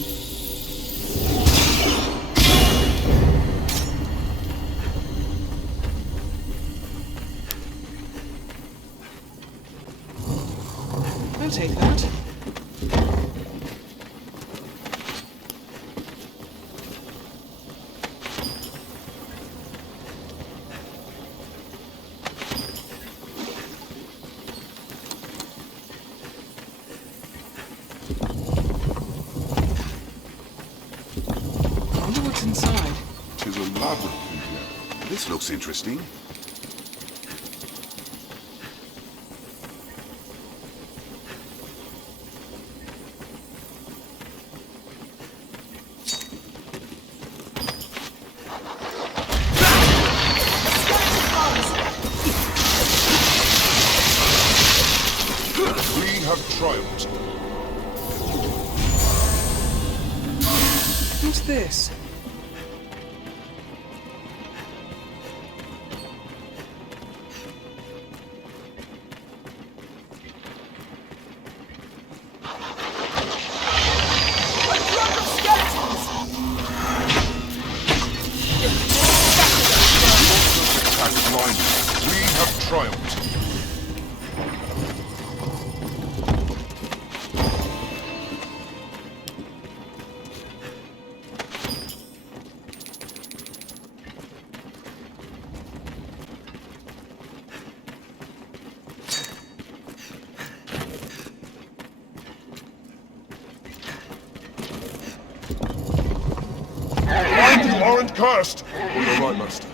I'll take that. I wonder what's inside. 'Tis a labyrinth in here. This looks interesting. We have triumphed. What's this? Attack blinded. We have triumphed. Mind you aren't cursed! You're right, Master.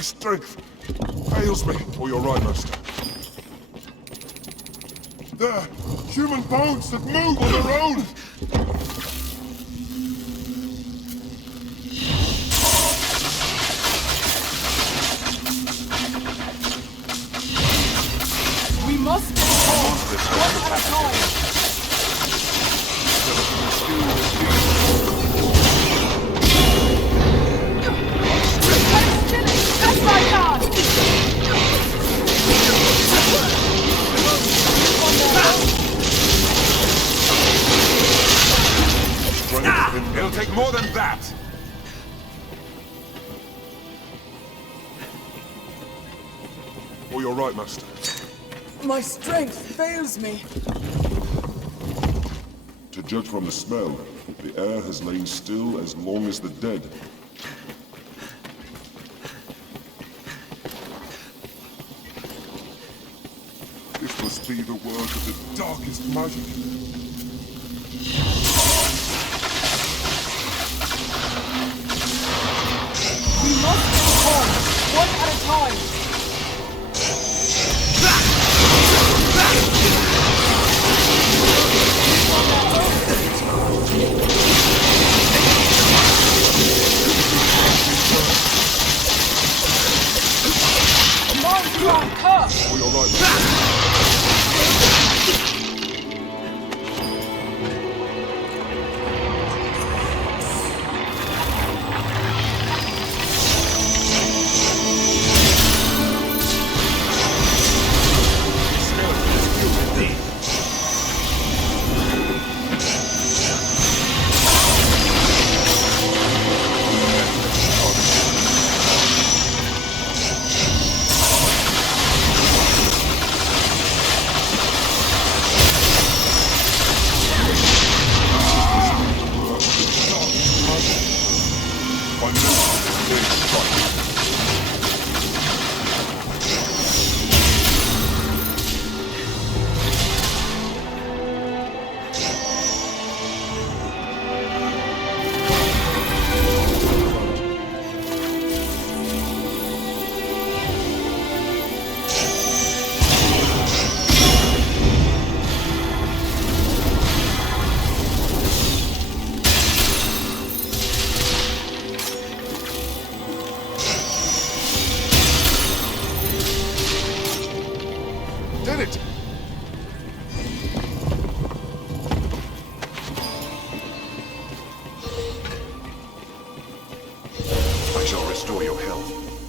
My strength fails me. Oh, you're right, Master. There! Human bones that move on their own! We must go on, one at a time. That's my God! It'll take more than that! Oh, you're right, Master. My strength fails me. To judge from the smell, the air has lain still as long as the dead. This must be the work of the darkest magic. We must go on, one at a time. Oh, you're right.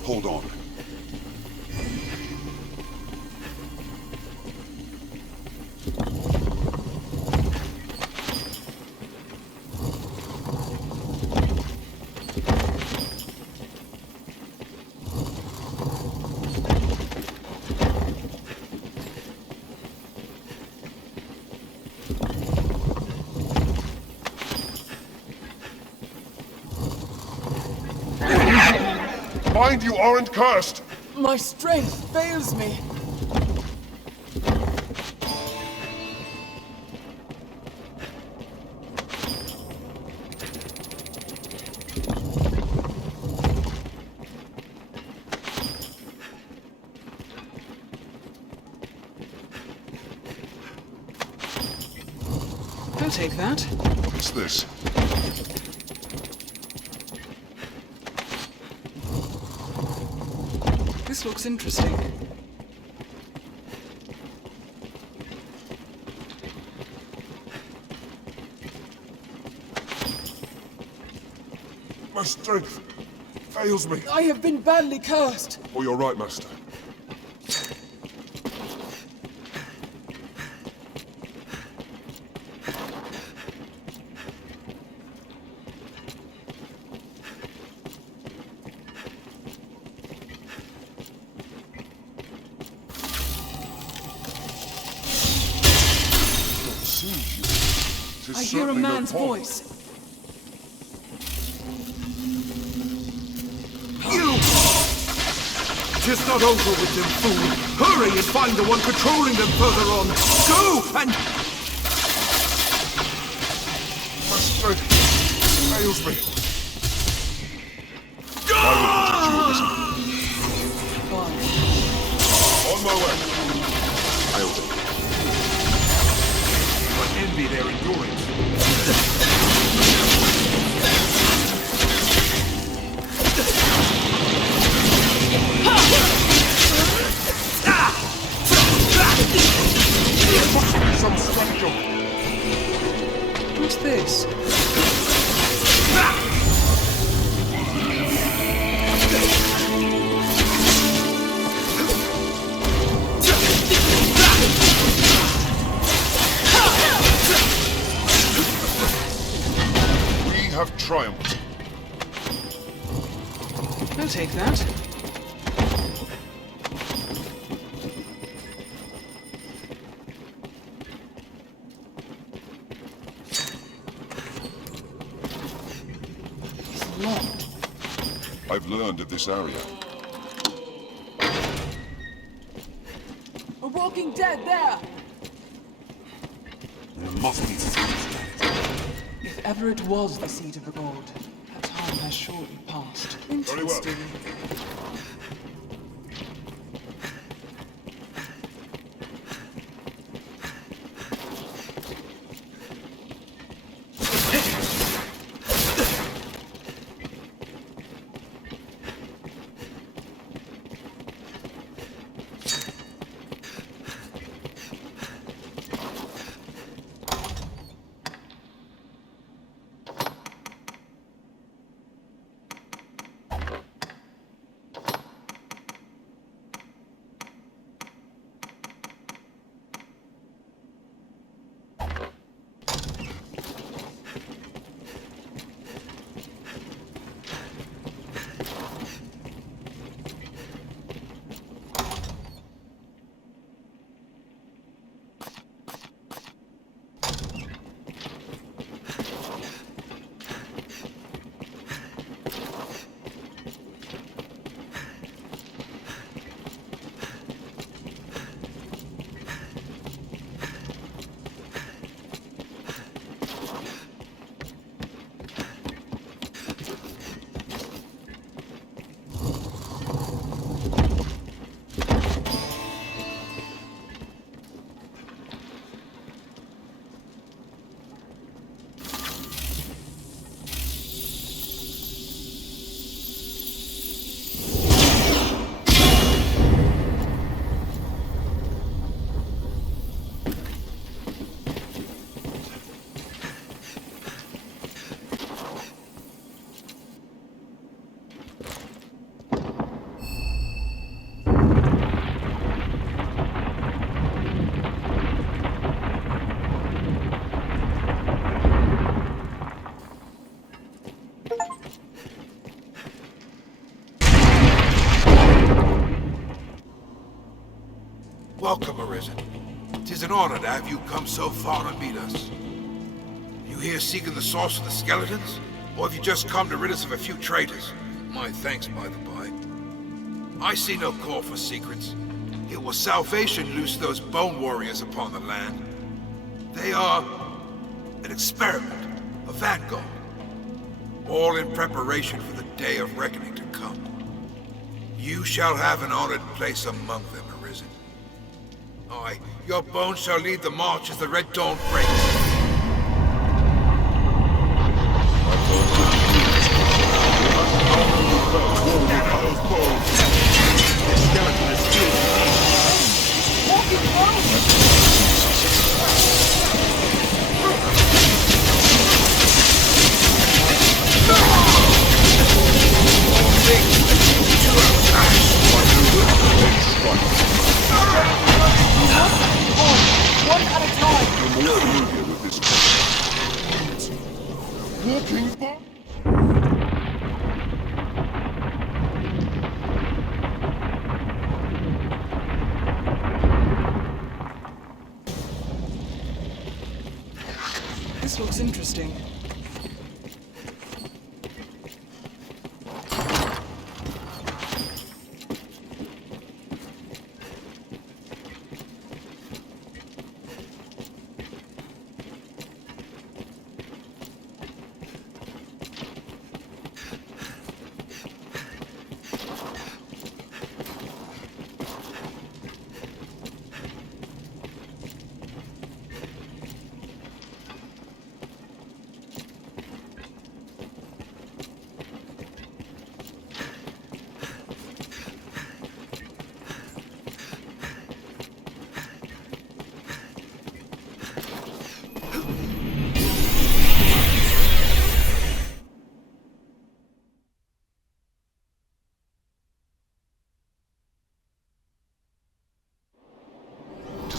Hold on. Mind you aren't cursed! My strength fails me. I'll take that. What's this? This looks interesting. My strength fails me. I have been badly cursed. Oh, you're right, Master. I hear a man's voice. You! Tis not over with them, fool! Hurry and find the one controlling them further on! Go and... My strength fails me. him. I'll take that. It's locked. I've learned of this area. A walking dead there! There must be something. If ever it was the seat of the god, that time has surely passed. Very well. Interesting. Welcome, Arisen. 'Tis an honor to have you come so far to meet us. You here seeking the source of the skeletons? Or have you just come to rid us of a few traitors? My thanks, by the by. I see no call for secrets. It was salvation loosed those bone warriors upon the land. They are an experiment, a vanguard. All in preparation for the day of reckoning to come. You shall have an honored place among them, Arisen. Aye, your bones shall lead the march as the Red Dawn breaks. One at a time! You're more familiar with this walking by? This looks interesting.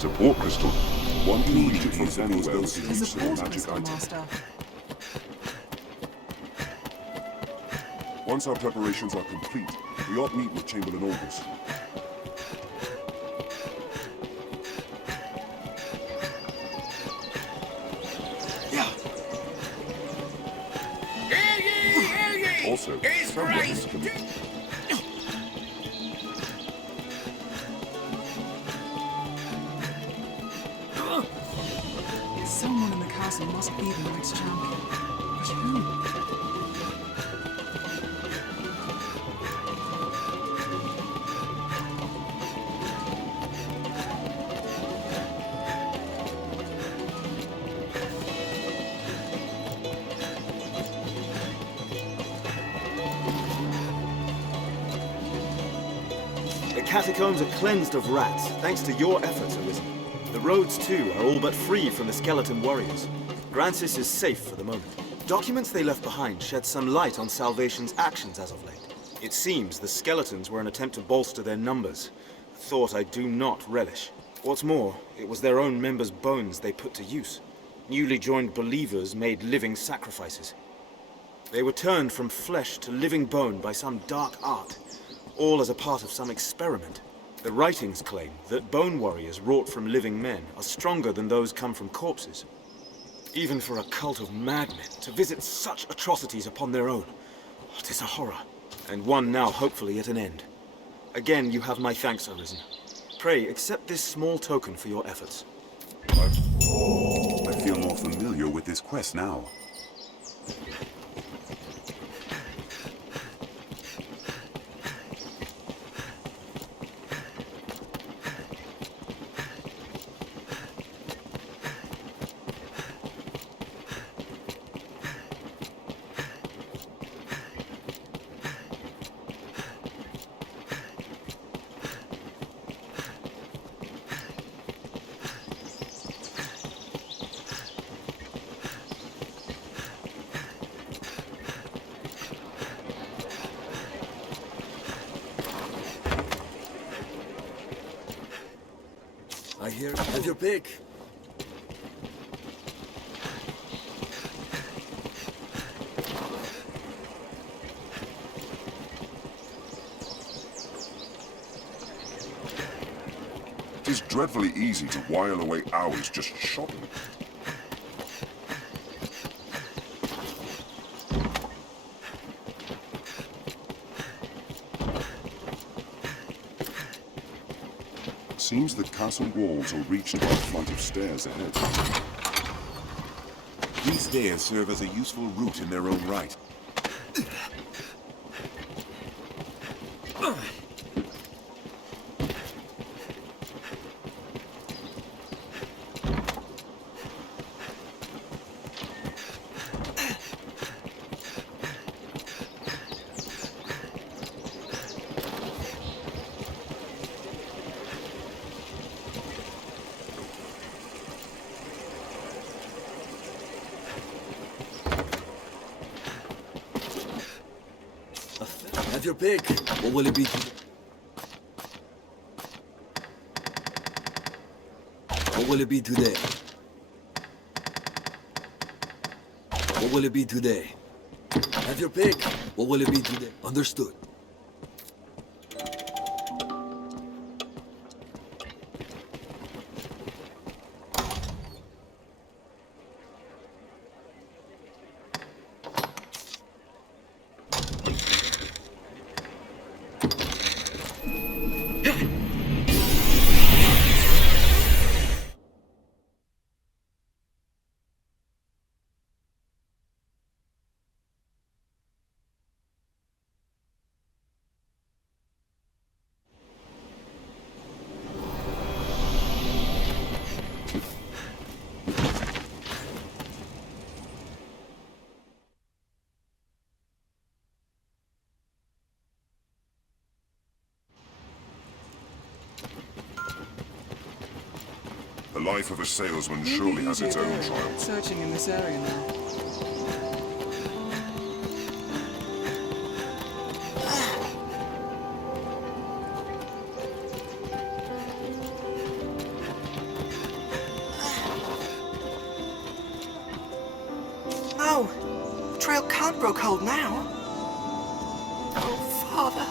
Support crystal. One can read it from anywhere with There's a use of port magic crystal, item. Master. Once our preparations are complete, we ought meet with Chamberlain August. Also, some weapons can be... Someone in the castle must be the Knight's champion. But who? The catacombs are cleansed of rats, thanks to your efforts, Arisen. The roads, too, are all but free from the skeleton warriors. Grancis is safe for the moment. Documents they left behind shed some light on Salvation's actions as of late. It seems the skeletons were an attempt to bolster their numbers, a thought I do not relish. What's more, it was their own members' bones they put to use. Newly joined believers made living sacrifices. They were turned from flesh to living bone by some dark art, all as a part of some experiment. The writings claim that bone warriors wrought from living men are stronger than those come from corpses. Even for a cult of madmen to visit such atrocities upon their own, it is a horror, and one now hopefully at an end. Again, you have my thanks, Arisen. Pray, accept this small token for your efforts. I feel more familiar with this quest now. I hear. Have your pick. It is dreadfully easy to while away hours just shopping. Seems the castle walls are reached by a flight of stairs ahead. These stairs serve as a useful route in their own right. Have your pick. What will it be today? What will it be today? What will it be today? Have your pick. What will it be today? Understood. The life of a salesman surely has its own trials. Searching in this area now. Oh, the trail can't grow cold now. Father,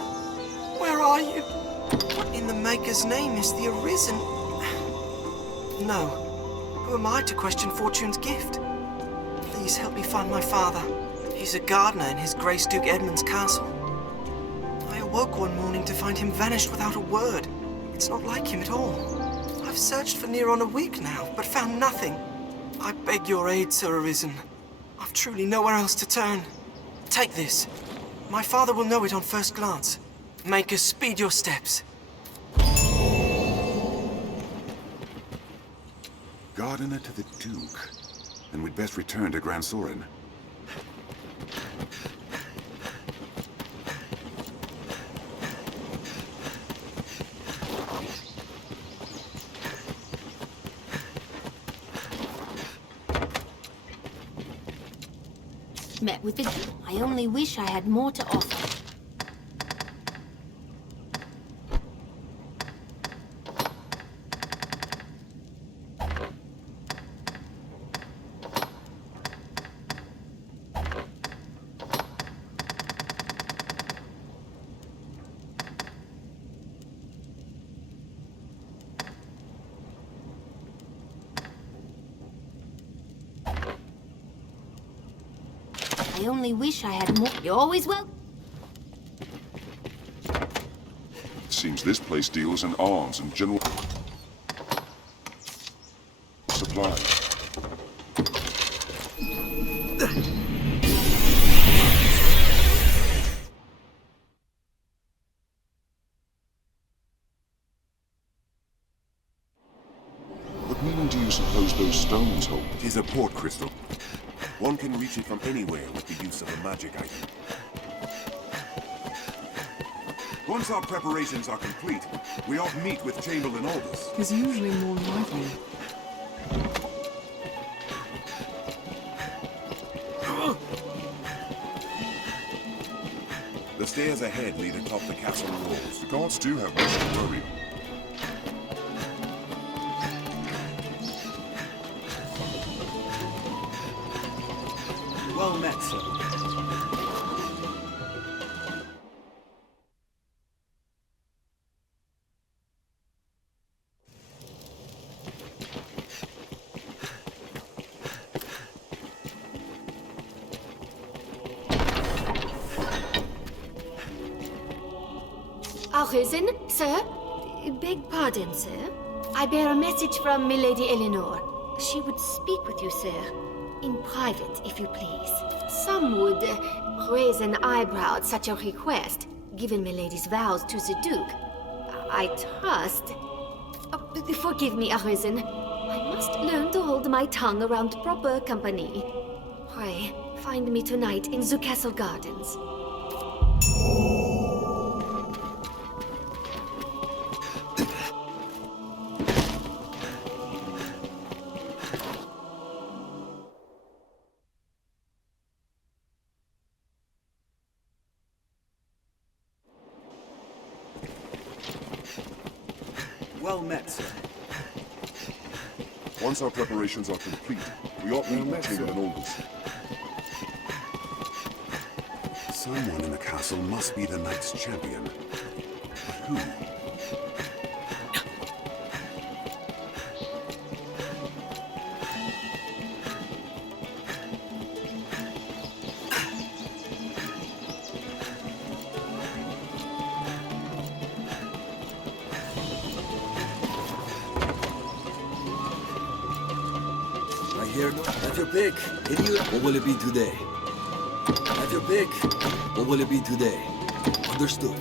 where are you? What in the Maker's name is the Arisen? No. Who am I to question Fortune's gift? Please help me find my father. He's a gardener in His Grace Duke Edmund's castle. I awoke one morning to find him vanished without a word. It's not like him at all. I've searched for near on a week now, but found nothing. I beg your aid, Sir Arisen. I've truly nowhere else to turn. Take this. My father will know it on first glance. Maker, speed your steps. Gardener to the Duke. Then we'd best return to Gran Soren. Met with the... I only wish I had more to offer. I only wish I had more. You're always welcome. Seems this place deals in arms and general supplies. What meaning do you suppose those stones hold? It is a port crystal. One can reach it from anywhere with the use of a magic item. Once our preparations are complete, we ought meet with Chamberlain Aldous. He's usually more lively. The stairs ahead lead atop the castle walls. The guards do have much to worry. Well met, sir. Arisen, sir? Beg pardon, sir. I bear a message from Milady Eleanor. She would speak with you, sir. In private, if you please. Some would raise an eyebrow at such a request, given Milady's vows to the Duke. I trust... forgive me, Arisen. I must learn to hold my tongue around proper company. Pray, find me tonight in the castle gardens. Well met, sir. Once our preparations are complete, we ought to meet with Chamberlain Aldous. Someone in the castle must be the Knights' champion. But who? Have your pick. Idiot. What will it be today? Have your pick. What will it be today? Understood.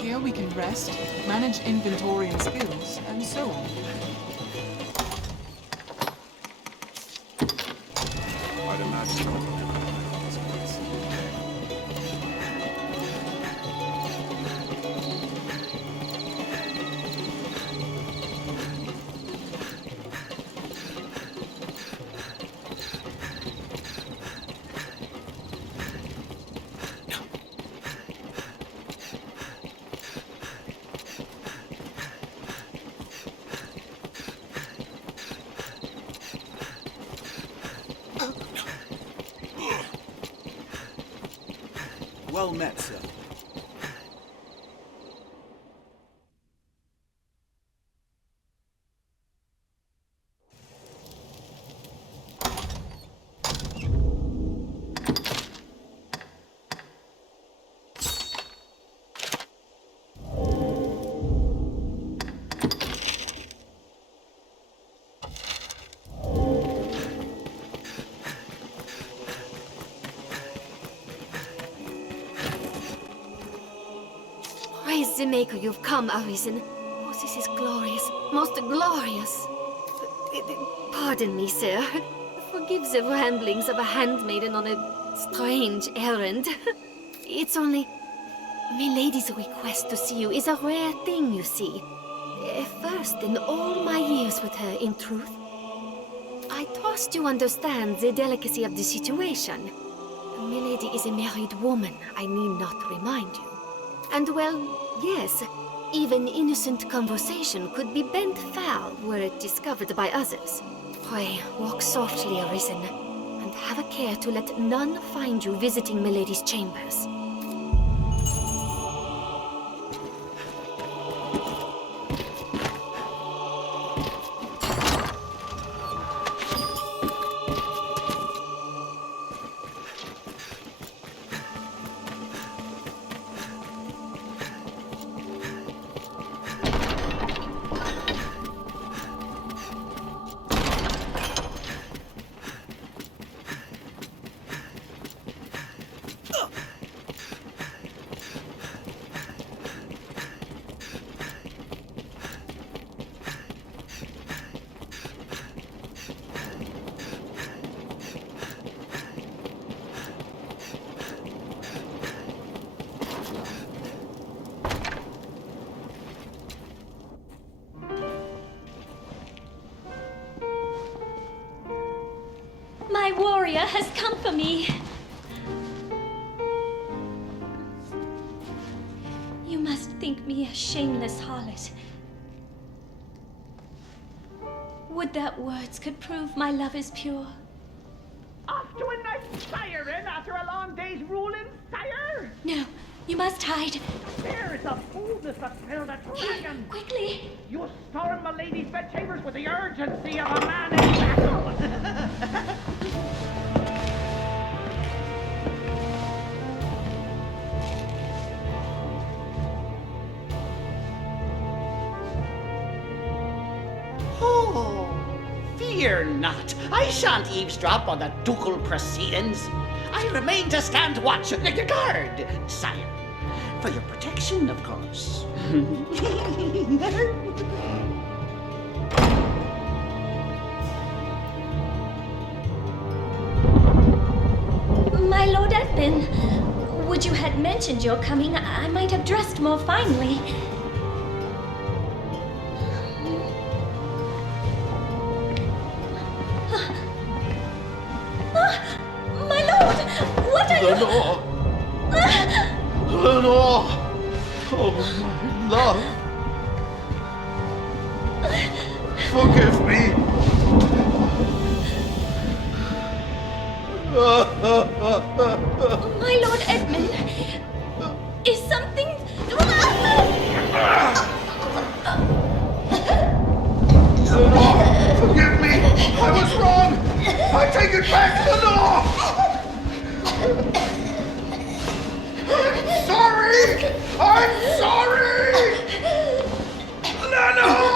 Here we can rest, manage inventory and skills, and so on. I'd imagine not. Well met, sir. Praise the Maker you've come, Arisen. Oh, this is glorious, most glorious. Pardon me, sir. Forgive the ramblings of a handmaiden on a strange errand. It's only... Milady's request to see you is a rare thing, you see. First in all my years with her, in truth. I trust you understand the delicacy of the situation. Milady is a married woman, I need not remind you. And well, yes, even innocent conversation could be bent foul were it discovered by others. Pray, walk softly, Arisen, and have a care to let none find you visiting Milady's chambers. My warrior has come for me. You must think me a shameless harlot. Would that words could prove my love is pure. Off to a nice siren after a long day's ruling, sire? No, you must hide. There is a boldness that spilled a dragon. Quickly! You storm Milady's bedchambers with the urgency of a man in battle. Oh, fear not. I shan't eavesdrop on the ducal proceedings. I remain to stand watch like a guard, sire. For your protection, of course. My Lord Edmund, would you had mentioned your coming, I might have dressed more finely. My lord, what are you... Lenore! Oh, my love! Forgive me! My Lord Edmund, is something... Lenore, forgive me! I was wrong! I take it back, Lenore! I'm sorry! I'm sorry! Lenore!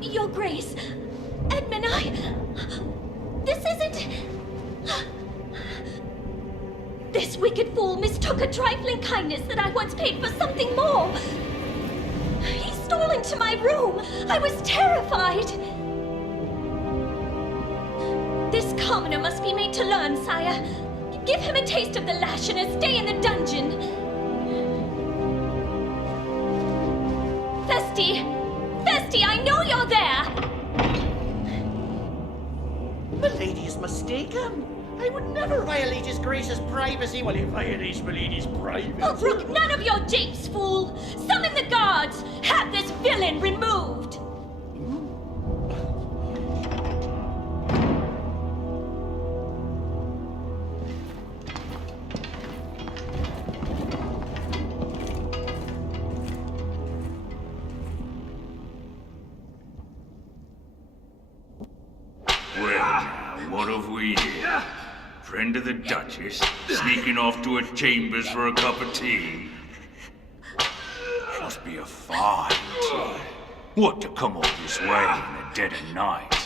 Your Grace, Edmund, this isn't... This wicked fool mistook a trifling kindness that I once paid for something more. He stole into my room. I was terrified. This commoner must be made to learn, sire. Give him a taste of the lash and a stay in the dungeon. Festi! Festi, I know you're there! Milady is mistaken. I would never violate His Grace's privacy while he violates Milady's privacy. Oh, brook none of your japes, fool! Summon the guards! Have this villain removed! Friend of the Duchess, sneaking off to her chambers for a cup of tea. Must be a fine tea. What to come all this way in the dead of night?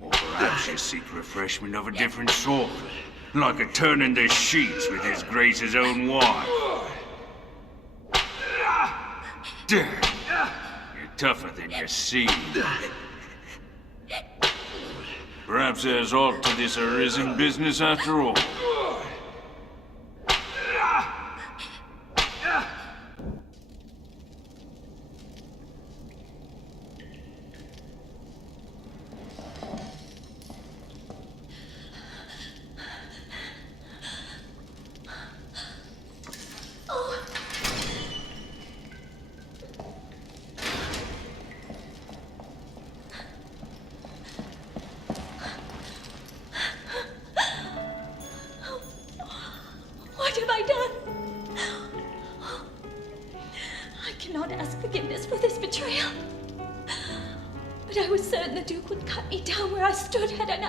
Or perhaps you seek refreshment of a different sort, like a turn in the sheets with His Grace's own wife. Damn, you're tougher than you seem. Perhaps there's aught to this Arisen business after all.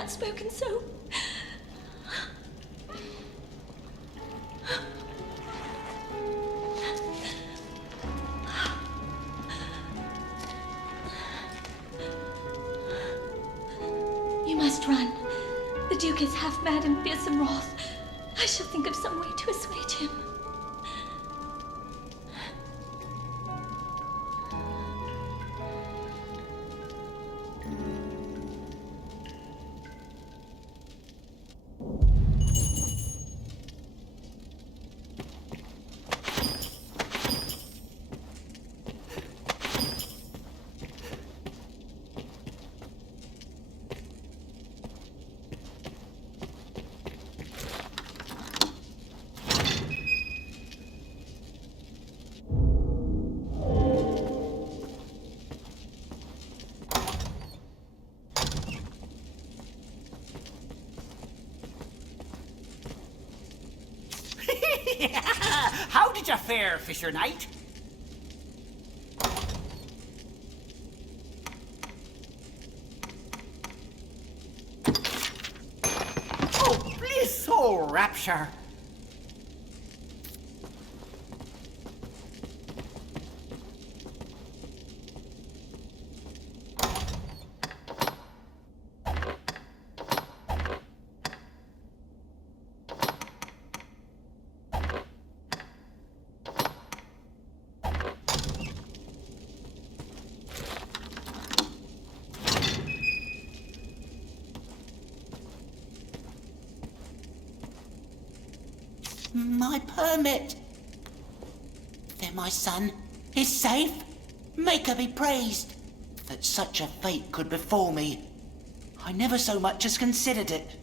Spoken so. You must run. The Duke is half mad and fearsome wrath. I shall think of some way to assuage him. How did you fare, Fisher Knight? Oh, bliss, oh, rapture. My permit. There, my son, is safe. Maker be praised that such a fate could befall me. I never so much as considered it.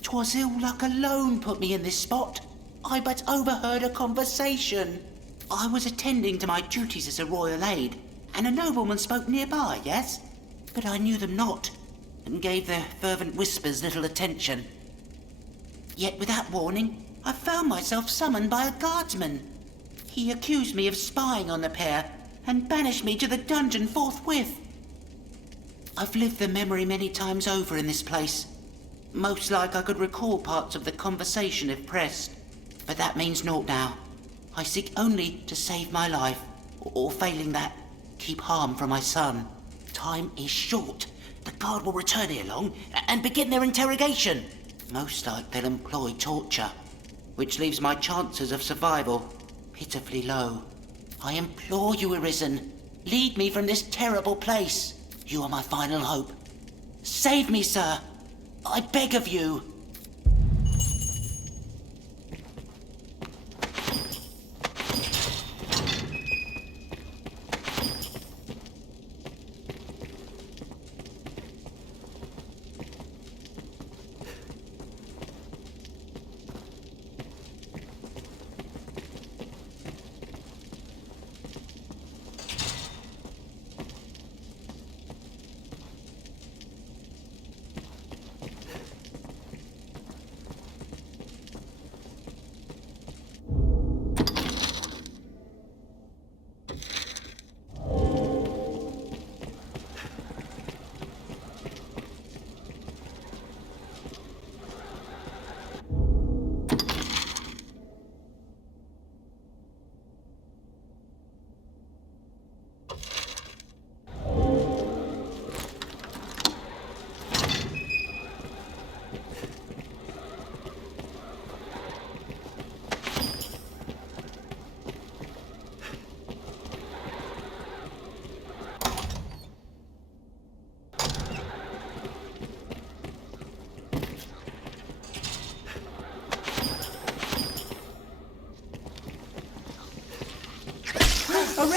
'Twas ill luck alone put me in this spot. I but overheard a conversation. I was attending to my duties as a royal aide, and a nobleman spoke nearby, yes? But I knew them not, and gave their fervent whispers little attention. Yet without warning, I found myself summoned by a guardsman. He accused me of spying on the pair and banished me to the dungeon forthwith. I've lived the memory many times over in this place. Most like I could recall parts of the conversation if pressed. But that means naught now. I seek only to save my life, or failing that, keep harm from my son. Time is short. The guard will return ere long and begin their interrogation. Most like they'll employ torture, which leaves my chances of survival pitifully low. I implore you, Arisen, lead me from this terrible place. You are my final hope. Save me, sir. I beg of you.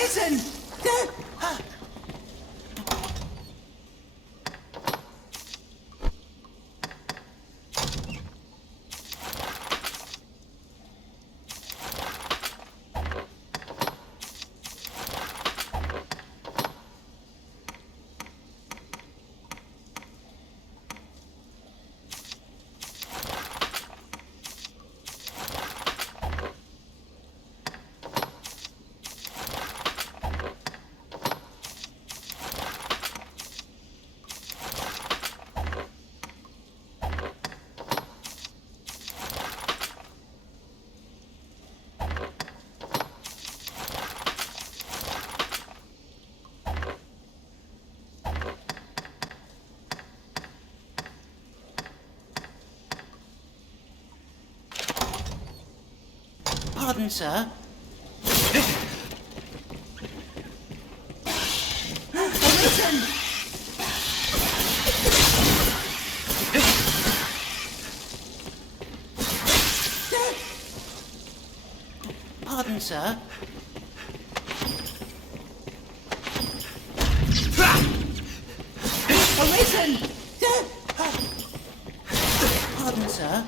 Arisen! Pardon, sir. Arisen! Pardon, sir. Arisen! Pardon, sir.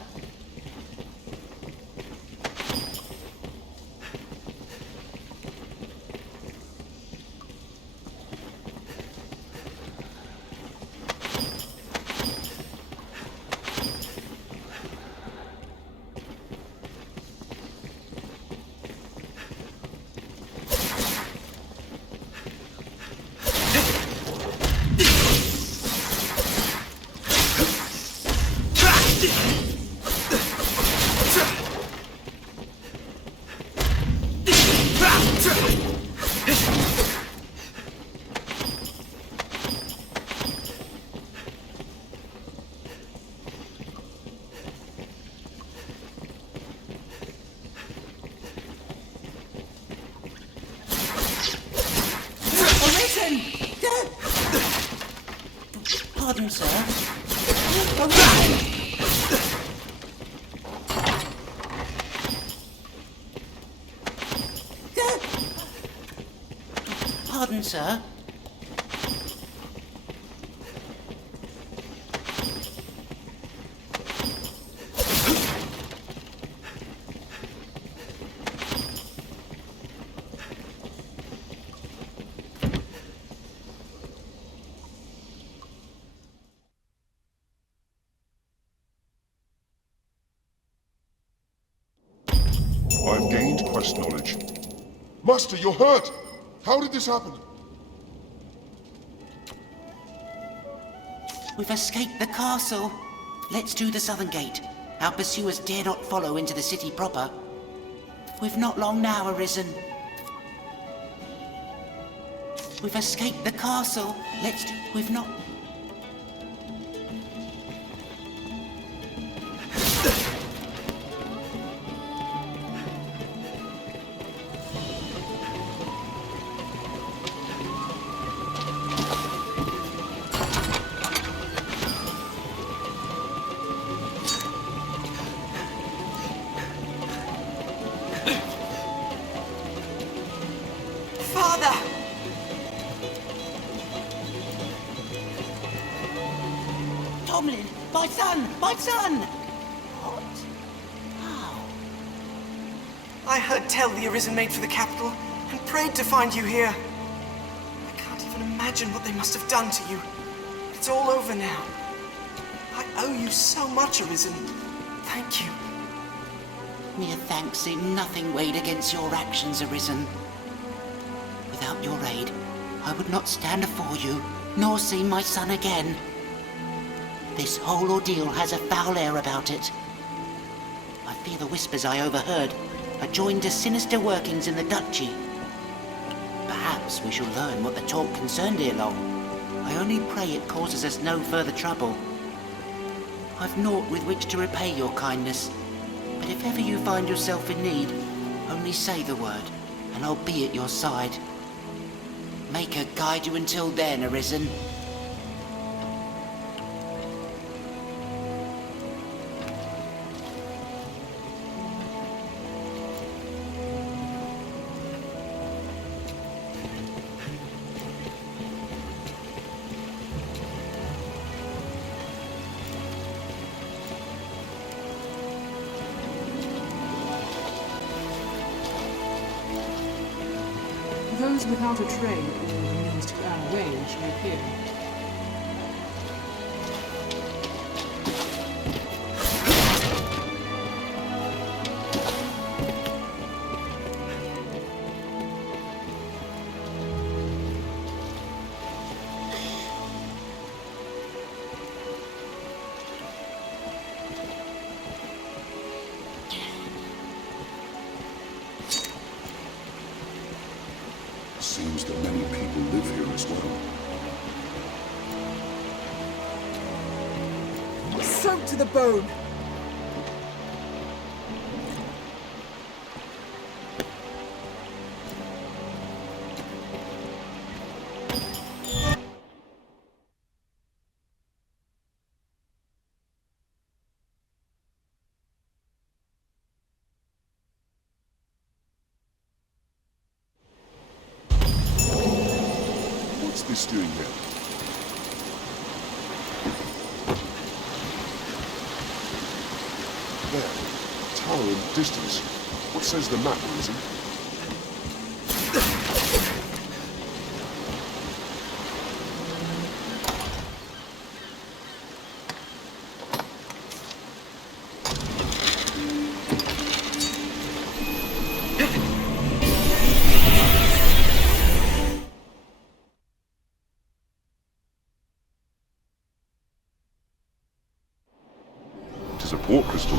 Pardon, sir. Pardon, sir. I've gained quest knowledge. Master, you're hurt! How did this happen? We've escaped the castle. Let's do the southern gate. Our pursuers dare not follow into the city proper. We've not long now arisen. We've escaped the castle. We've not... My son! What? How? I heard tell the Arisen made for the capital and prayed to find you here. I can't even imagine what they must have done to you. It's all over now. I owe you so much, Arisen. Thank you. Mere thanks seem nothing weighed against your actions, Arisen. Without your aid, I would not stand afore you, nor see my son again. This whole ordeal has a foul air about it. I fear the whispers I overheard are joined to sinister workings in the duchy. Perhaps we shall learn what the talk concerned ere long. I only pray it causes us no further trouble. I've naught with which to repay your kindness, but if ever you find yourself in need, only say the word, and I'll be at your side. Make her guide you until then, Arisen. Those without a trade or the means to earn a wage live here. Seems that many people live here as well. Soaked to the bone! What's this doing here? There, tower in the distance. What says the map, Arisen? It is a port crystal.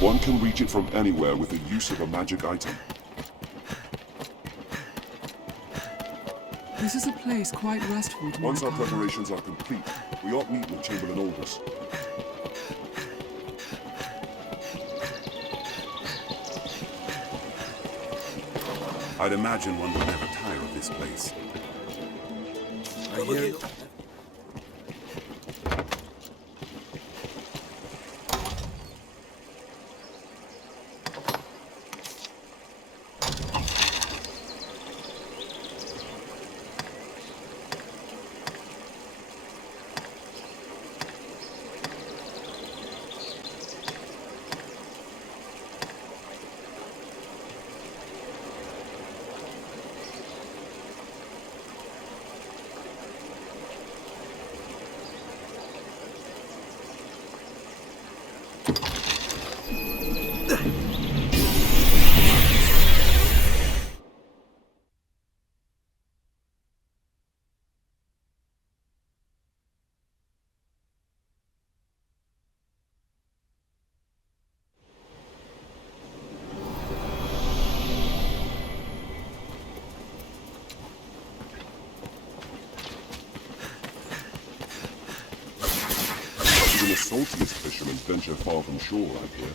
One can reach it from anywhere with the use of a magic item. This is a place quite restful to Once our mankind. preparations are complete, we ought meet with Chamberlain Aldous. I'd imagine one would never tire of this place. I hear... Even the saltiest fishermen venture far from shore, I hear.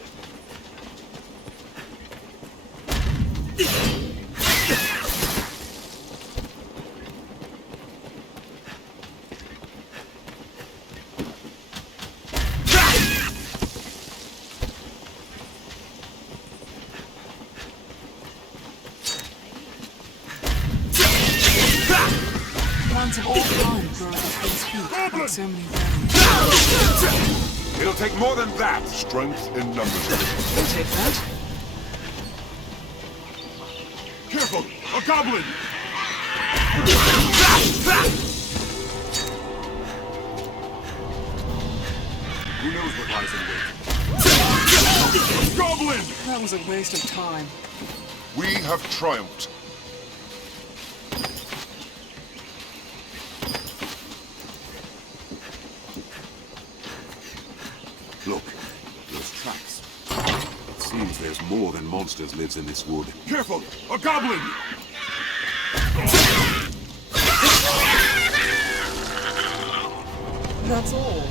Plants of all kinds grow at this peak, like so many berries. It'll take more than that! Strength in numbers. We'll take that. Careful! A goblin! Who knows what lies in wait? Goblin! That was a waste of time. We have triumphed. Look, those tracks. It seems there's more than monsters lives in this wood. Careful! A goblin! That's all.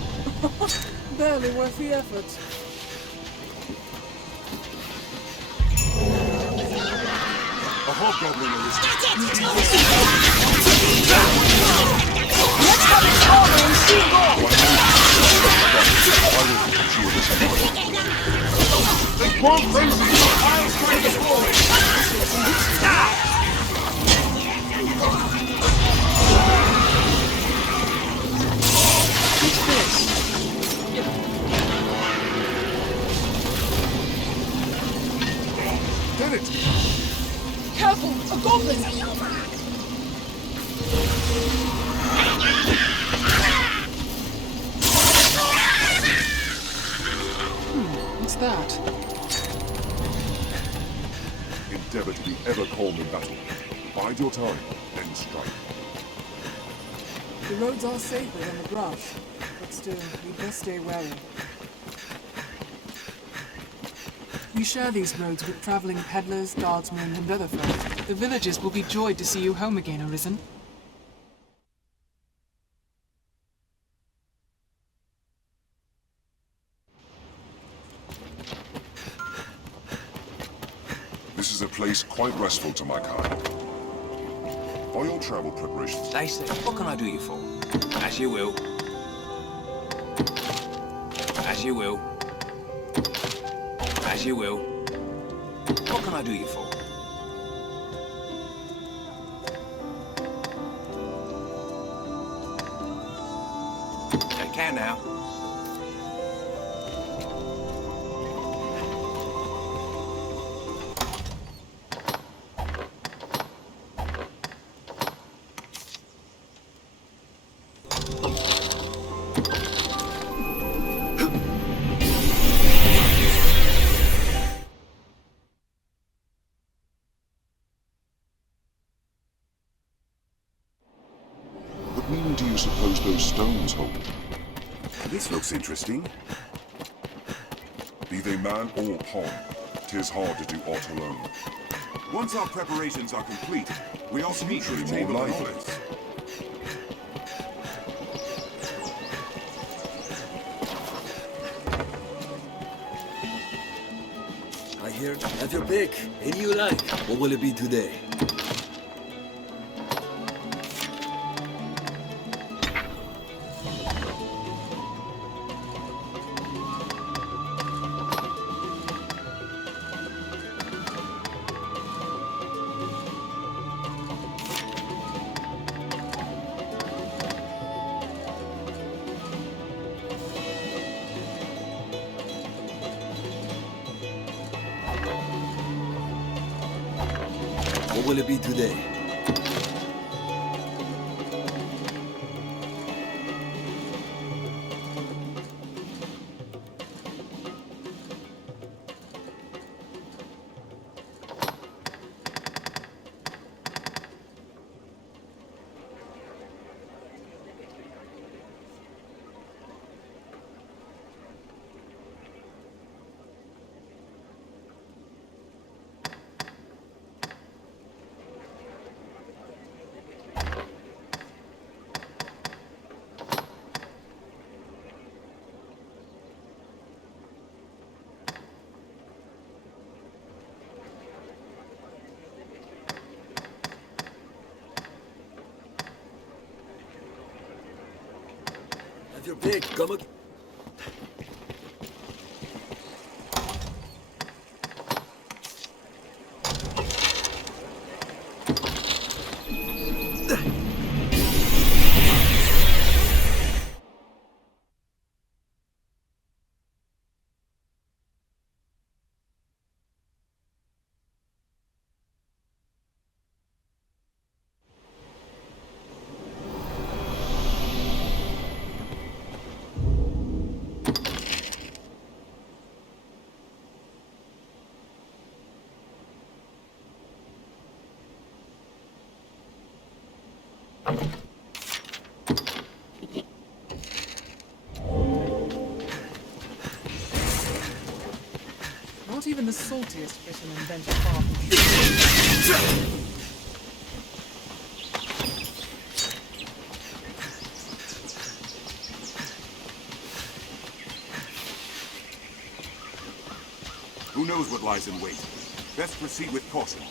Barely worth the effort. A hobgoblin in this. Let's have it over and see They won't frenzy! I'll strike the forward! What's this? Did it! Careful! A goblin! What's that? Endeavor to be ever calm in battle. Bide your time, then strike. The roads are safer than the brush, but still, we'd best stay wary. We share these roads with traveling peddlers, guardsmen, and other folk. The villagers will be joyed to see you home again, Arisen. This is a place quite restful to my kind. Are your travel preparations? Stacey, what can I do you for? As you will. As you will. As you will. What can I do you for? Take care now. What meaning do you suppose those stones hold? This looks interesting. Be they man or pawn, 'tis hard to do aught alone. Once our preparations are complete, we all meet at the Usually table more of lively. knowledge. I hear. Have your pick. Any you like. What will it be today? What will it be today? Have your pick. Come again. Not even the saltiest fisherman venture far from shore. Who knows what lies in wait? Best proceed with caution.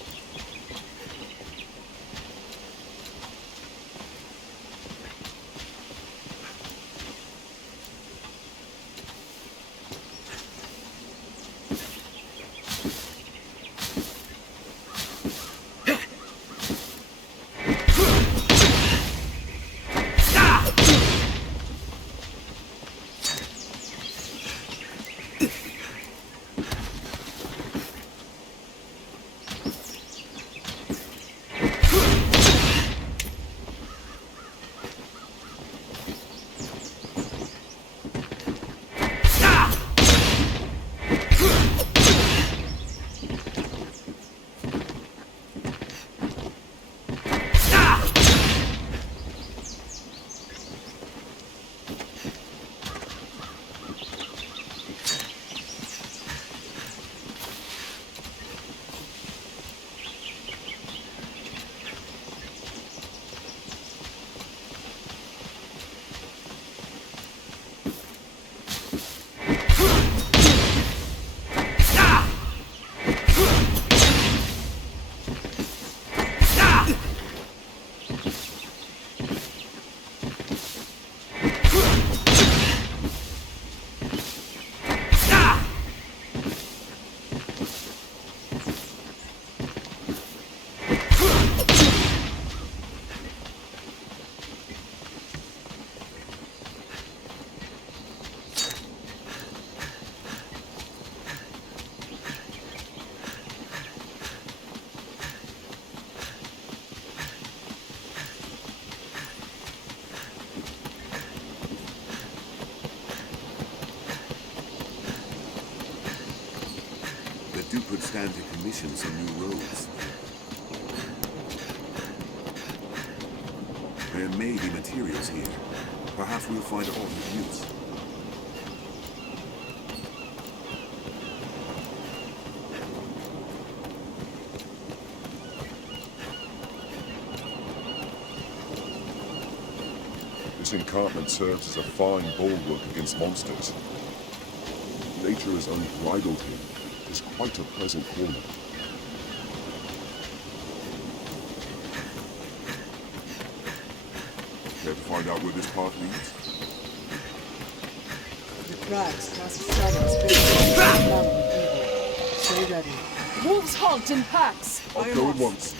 Duke could stand to commission some new robes. There may be materials here. Perhaps we'll find alternate use. This encampment serves as a fine bulwark against monsters. Nature is unbridled here. It is quite a pleasant corner. Care to find out where this path leads? The crags cast shadows filled with evil. Stay ready. Wolves hunt in packs. I'll go at once.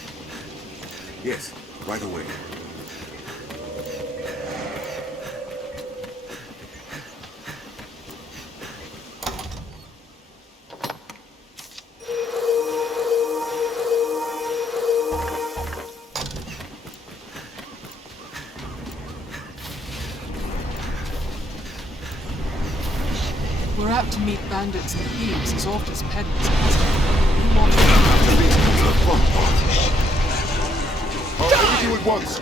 Yes, right away. We're apt to meet bandits and thieves as oft as peddlers. I'll meet you at once.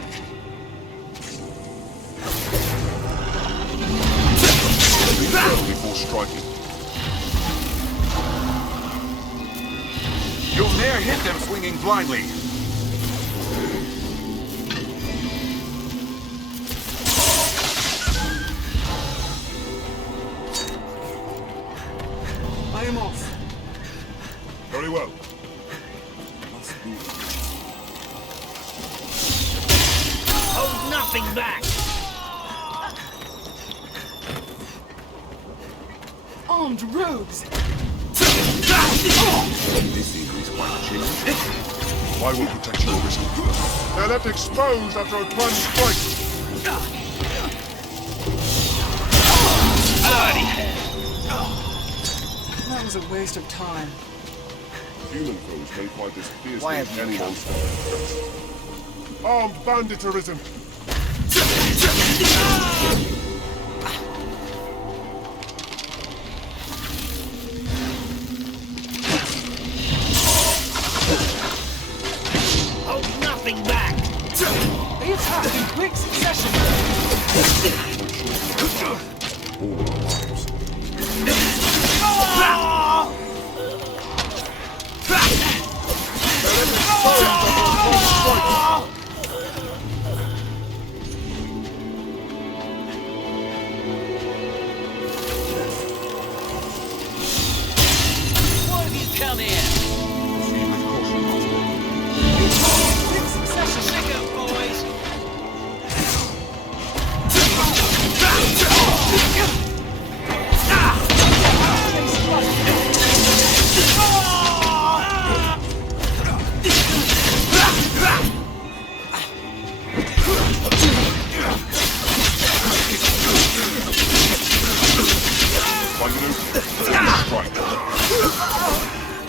Be careful before striking. You'll ne'er hit them swinging blindly. I am off. Very well. Hold nothing back! Armed rogues! This seems quite changed. I will protect you, Arisen. They're left exposed after a plunge strike. That was a waste of time. Human foes may fight this fierce Why against have you any come? monster. Armed bandit Arisen. Hold nothing back! They attack in quick succession! All our lives. Why have you come here? Quick succession! Sick of boys!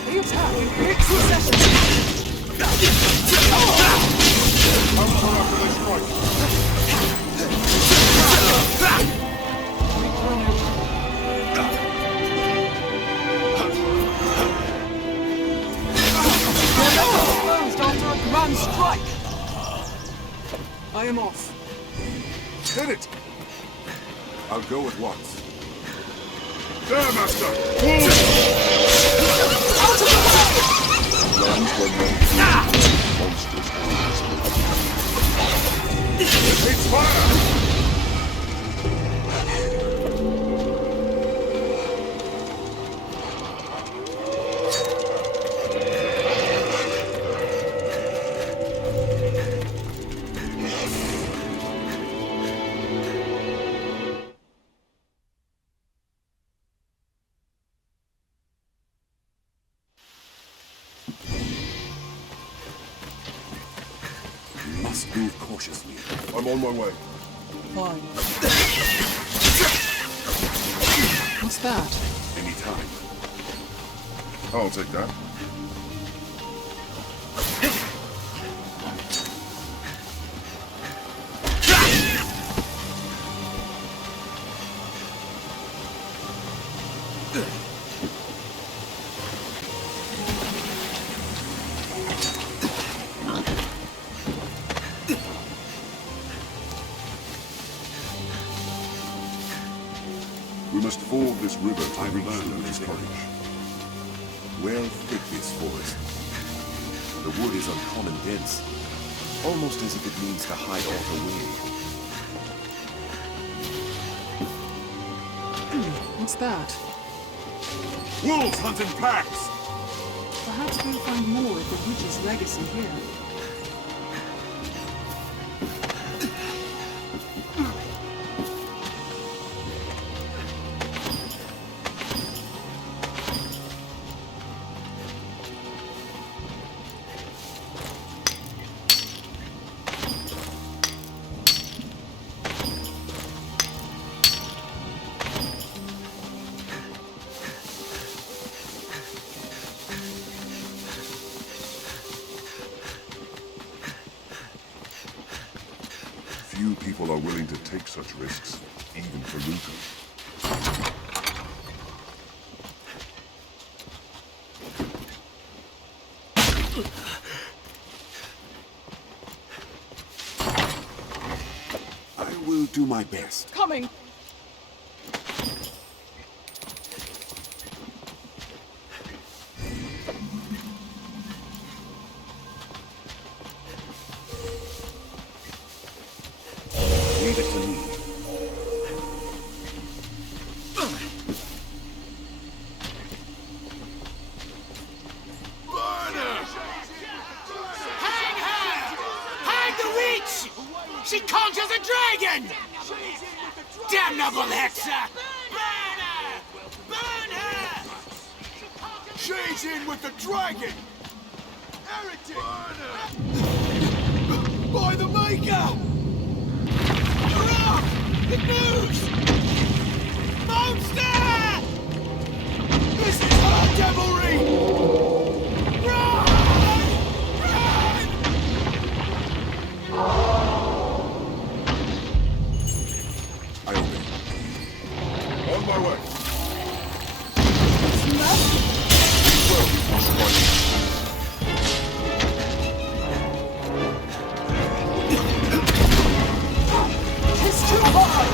They attack in quick succession! Closed after a grand strike! I am off. Hit it! I'll go at once. There, Master! Lands were made. Monsters always. It's fire! Must move cautiously. I'm on my way. Fine. What's that? Any time. I'll take that. We must ford this river to reach the this cottage. Well thick this forest. The wood is uncommon dense, almost as if it means to hide aught away. What's that? Wolves hunt in packs! Perhaps we'll find more of the witch's legacy here. Few people are willing to take such risks, even for lucre. I will do my best. Coming! Leave it to me. Hang her! Hang the witch! She conjures a dragon! Damnable Hexa! Burn her! Burn her! She's in with the dragon! Heretic! By the Maker! Hurrah! It moves! Monster! This is her devilry! Run! Run! I obey. On my way. Well, we must fight. It's too hard!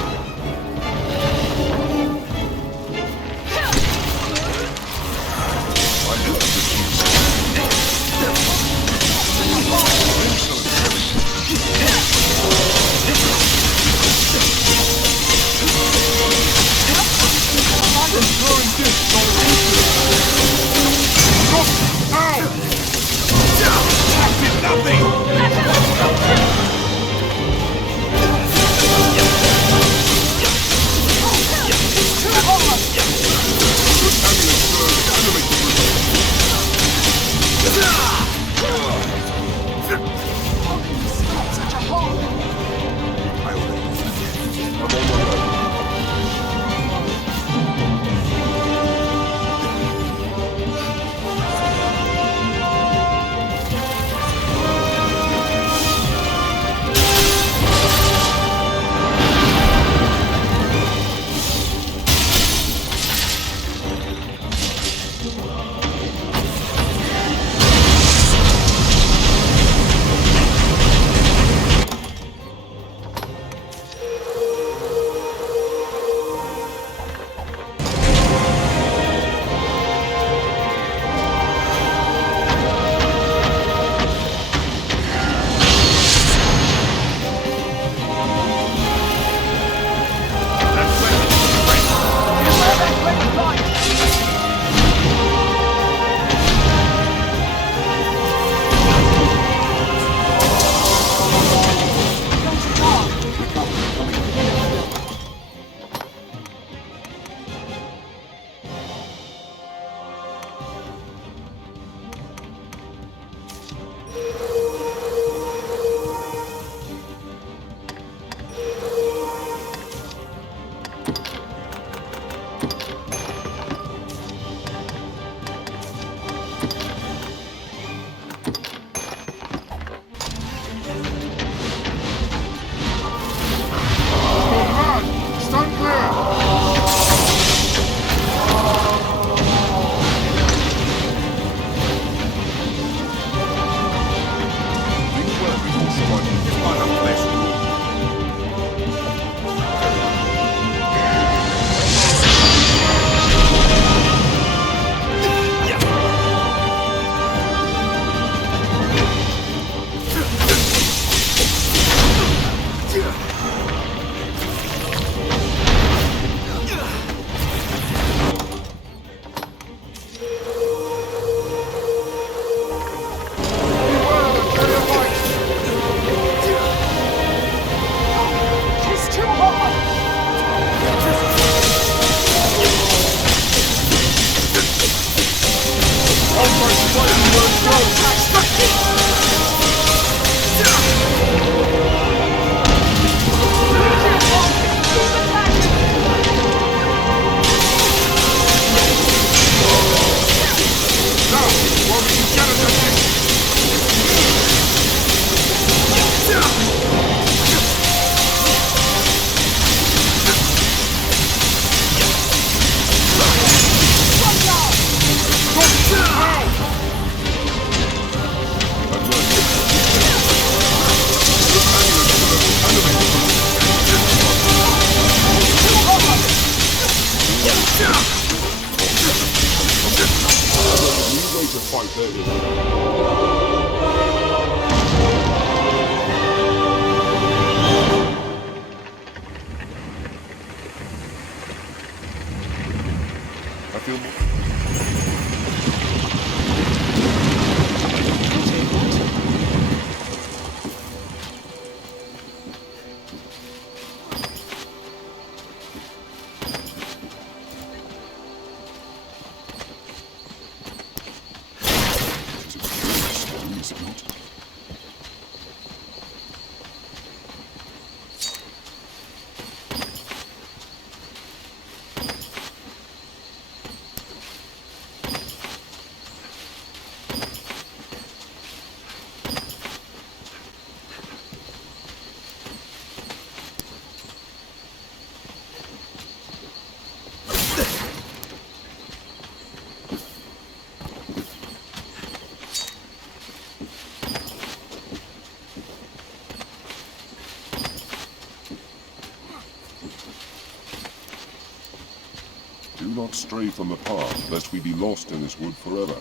Do not stray from the path, lest we be lost in this wood forever.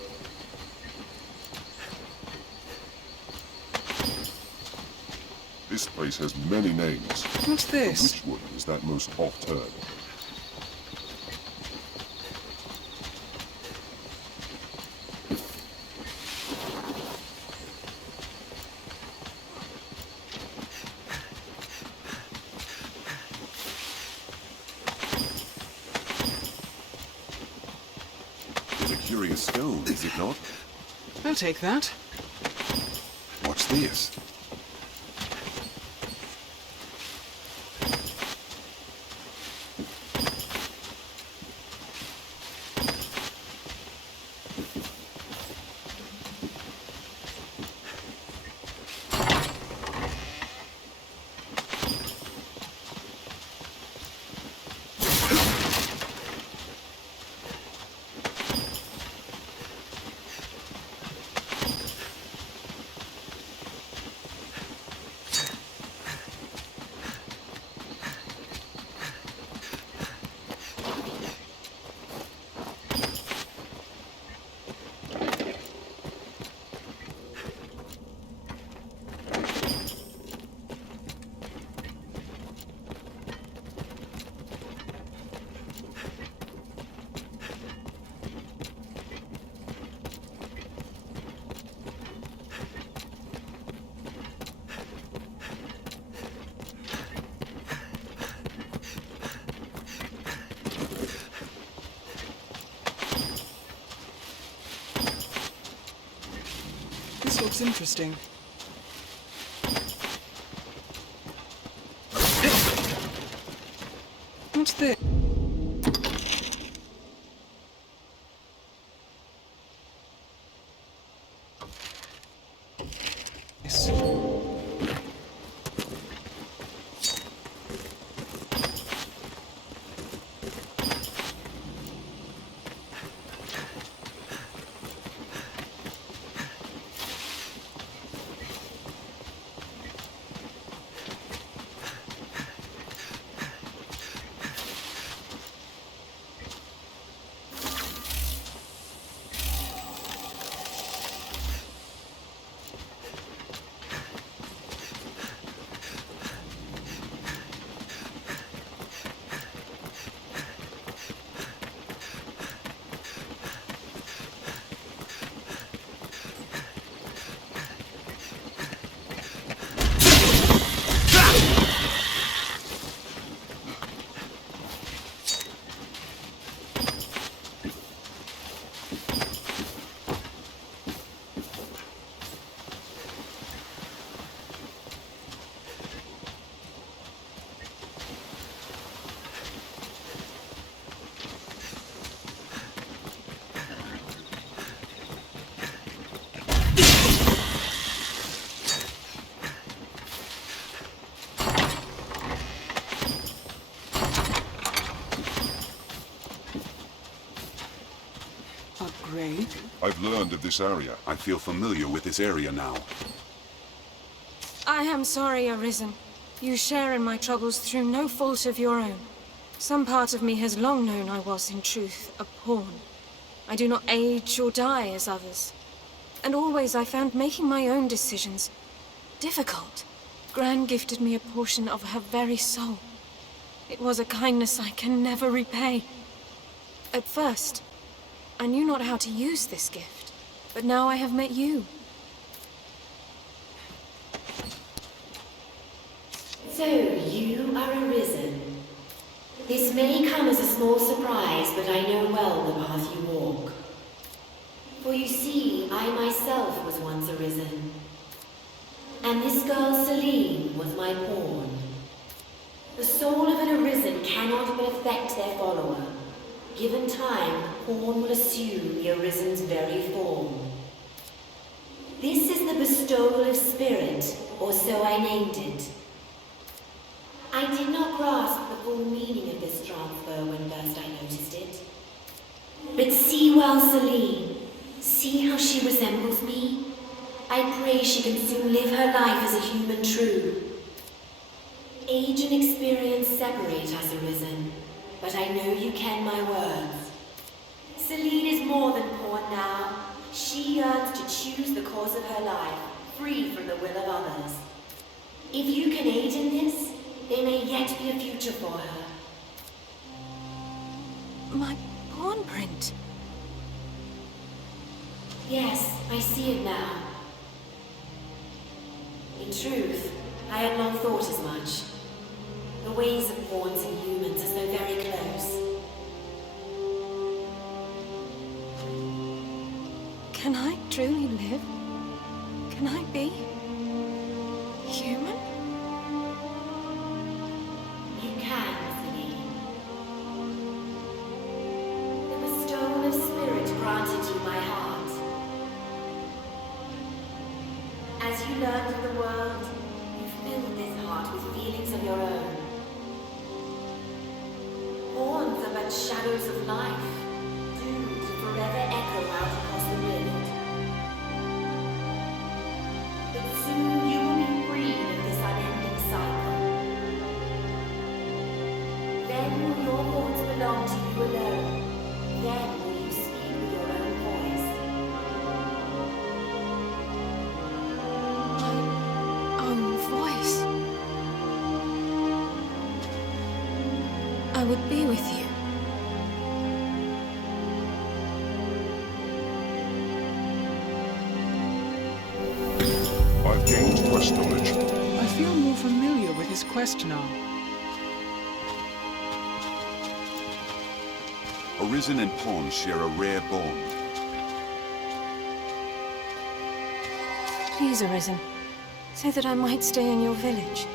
This place has many names. What's this? Which one is that most oft heard? Curious stone, is it not? I'll take that. What's this? This looks interesting. What's this? great. I've learned of this area. I feel familiar with this area now. I am sorry, Arisen. You share in my troubles through no fault of your own. Some part of me has long known I was, in truth, a pawn. I do not age or die as others. And always I found making my own decisions difficult. Gran gifted me a portion of her very soul. It was a kindness I can never repay. At first, I knew not how to use this gift, but now I have met you. So, you are Arisen. This may come as a small surprise, but I know well the path you walk. For you see, I myself was once Arisen. And this girl, Celine, was my pawn. The soul of an Arisen cannot but affect their follower. Given time, the pawn will assume the Arisen's very form. This is the bestowal of spirit, or so I named it. I did not grasp the full meaning of this transfer when first I noticed it. But see well, Celine. See how she resembles me? I pray she can soon live her life as a human true. Age and experience separate us, Arisen, but I know you ken my words. Celine is more than poor now. She yearns to choose the course of her life, free from the will of others. If you can aid in this, there may yet be a future for her. My pawn print? Yes, I see it now. In truth, I had long thought as much. The ways of pawns and humans are so very close. Can I truly live? Can I be human? You can, Celine. The bestowal of spirit granted you my heart. As you learned of the world, you filled this heart with feelings of your own. Pawns are but shadows of life, doomed to forever echo out across the rift. But soon you will be freed of this unending cycle. Then will your thoughts belong to you alone. Then will you speak with your own voice. Own voice. I would be with you. I've gained quest knowledge. I feel more familiar with his quest now. Arisen and pawns share a rare bond. Please, Arisen, say that I might stay in your village,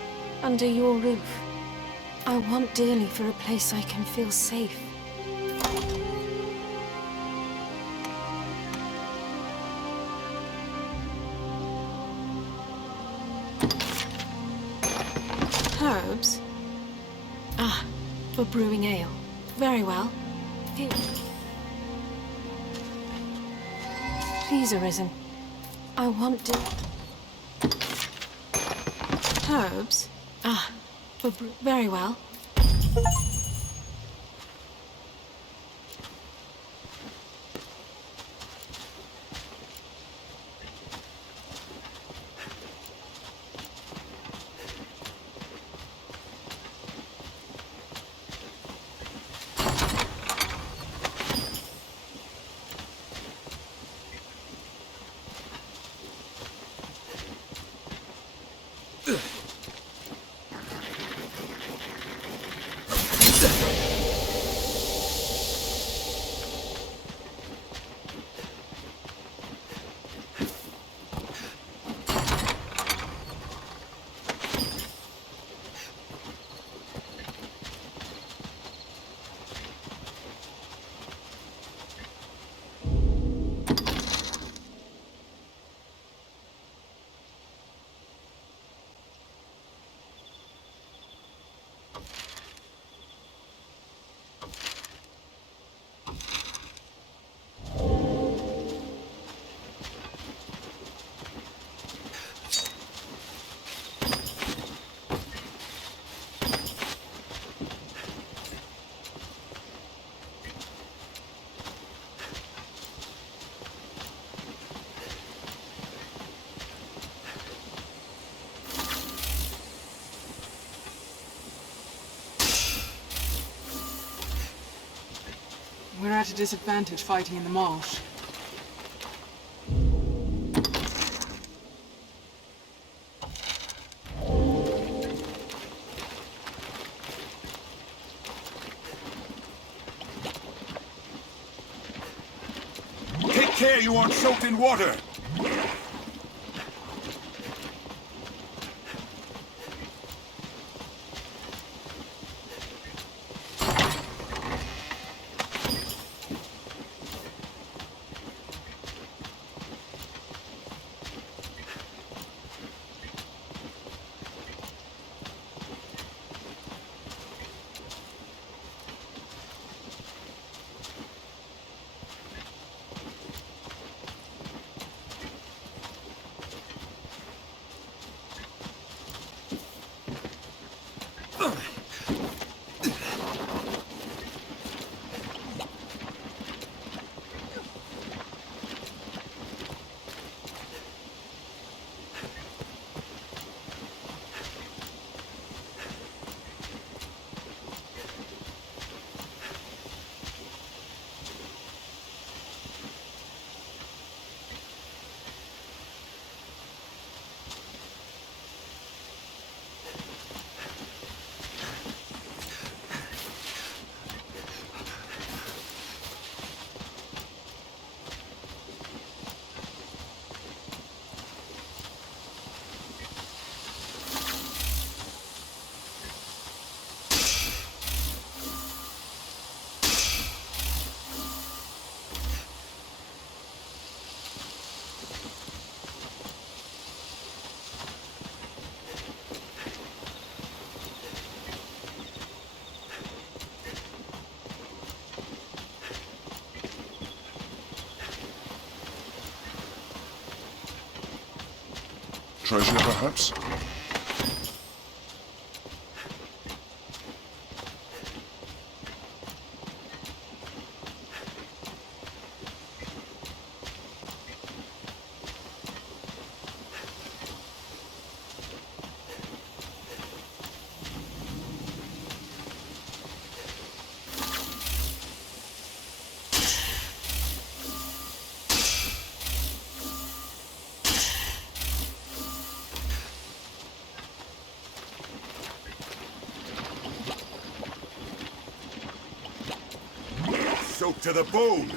under your roof. I want dearly for a place I can feel safe. Herbs? Ah, for brewing ale. Very well. Here. Please, Arisen. I want to... Herbs? Ah, for very well. We're at a disadvantage fighting in the marsh. Take care you aren't soaked in water! Treasure, perhaps? Soaked to the bone!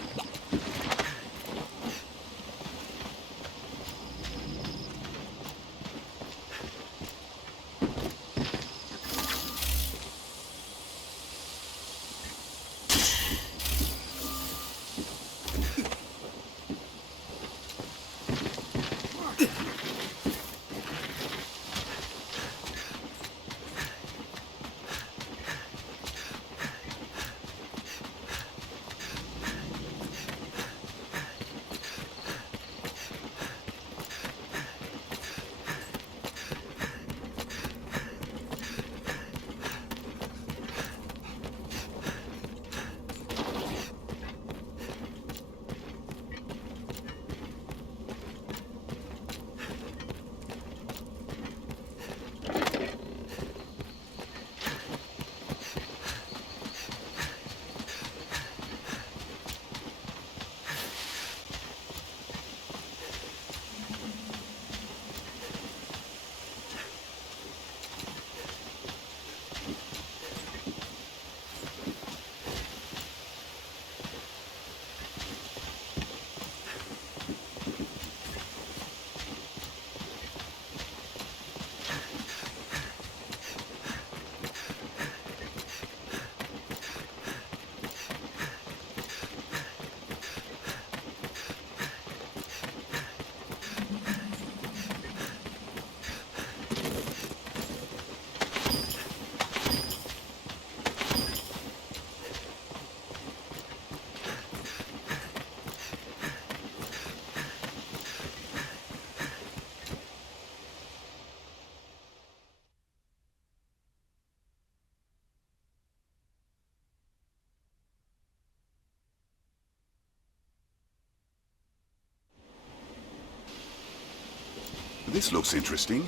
This looks interesting.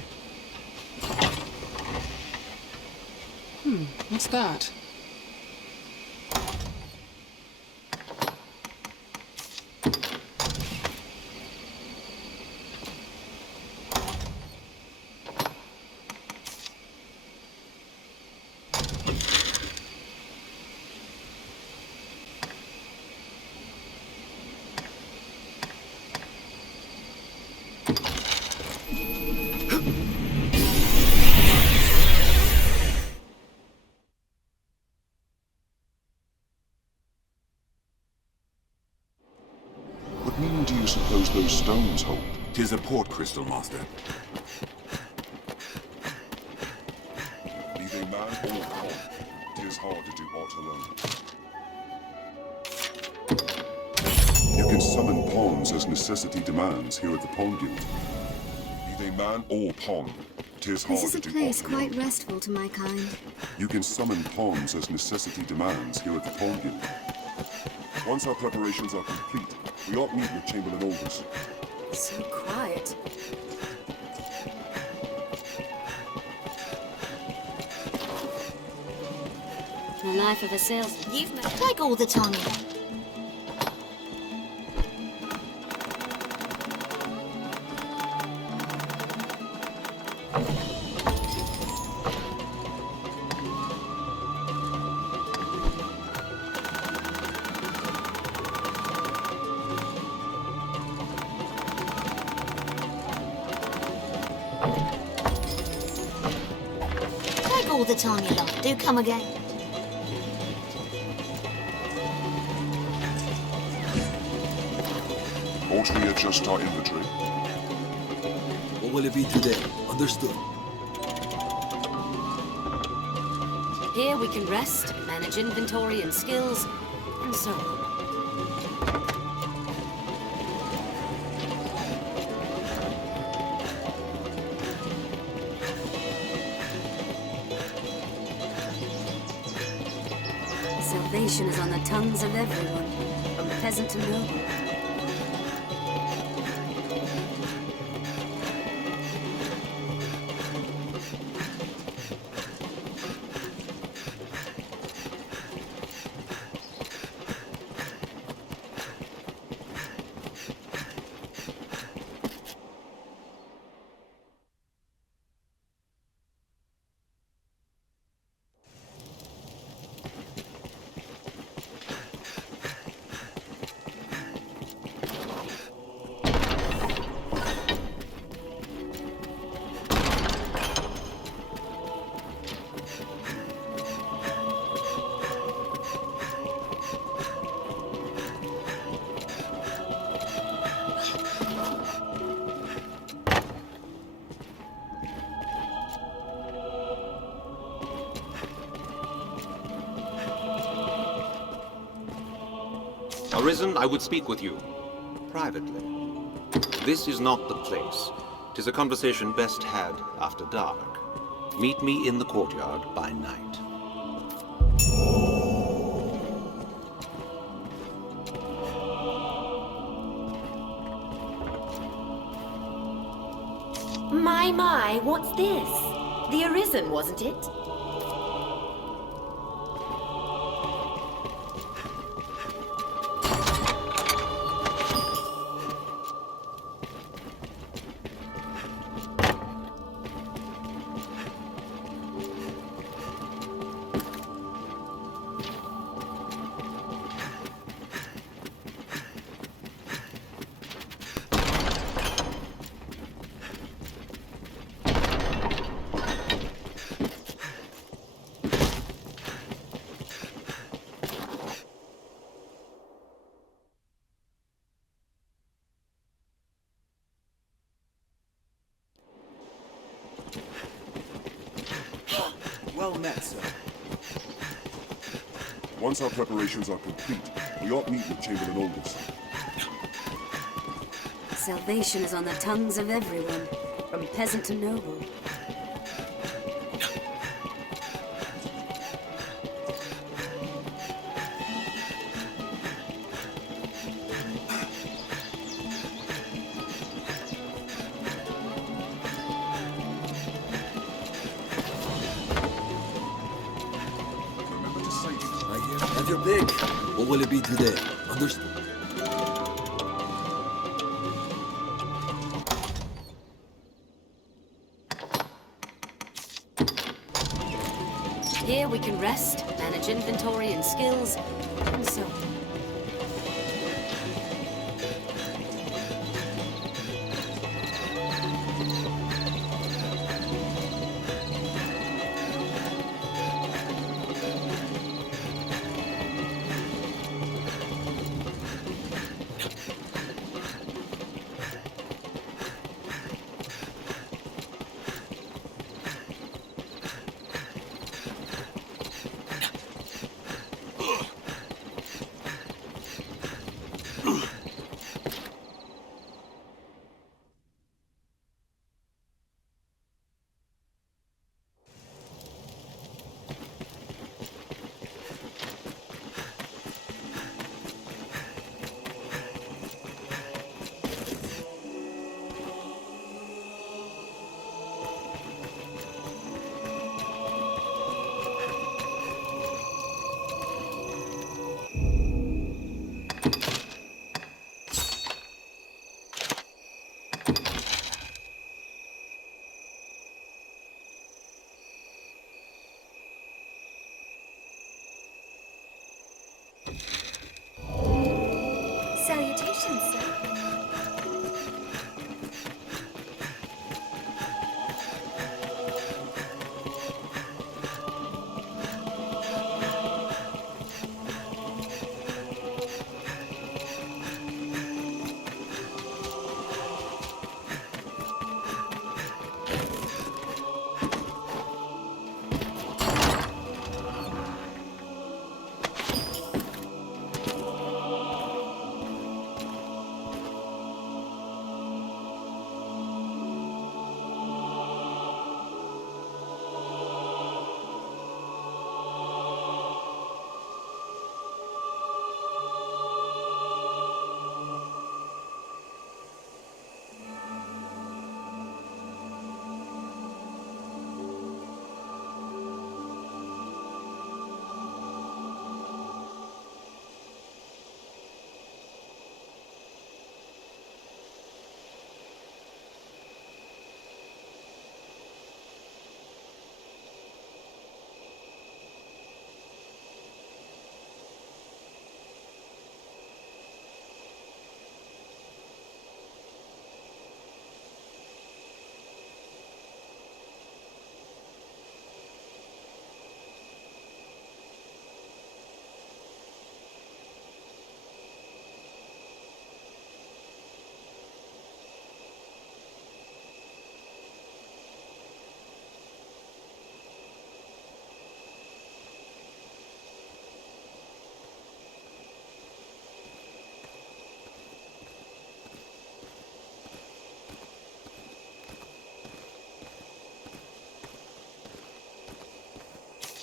What's that? suppose those stones hold? 'Tis a port crystal, Master. Be they man or god, 'tis hard to do aught alone. You can summon pawns as necessity demands here at the Pawn Guild. Be they man or pawn, 'tis hard This is to a do place aught alone. quite restful to my kind. You can summon pawns as necessity demands here at the Pawn Guild. Once our preparations are complete, we ought meet with Chamberlain Aldous. So quiet. The life of a salesman. You've made... Take all the time you want. Take all the time you like. Do come again. Ought we adjust our inventory? What will it be today? Understood. Here we can rest, manage inventory and skills, and so on. Salvation is on the tongues of everyone, from peasant to noble. Arisen, I would speak with you. Privately. This is not the place. 'Tis a conversation best had after dark. Meet me in the courtyard by night. My, what's this? The Arisen, wasn't it? Well met, sir. Once our preparations are complete, we ought meet with Chamberlain Aldous. Salvation is on the tongues of everyone, from peasant to noble. Have your pick. What will it be today? Understood. Here we can rest, manage inventory and skills, and so on. Salutations, sir.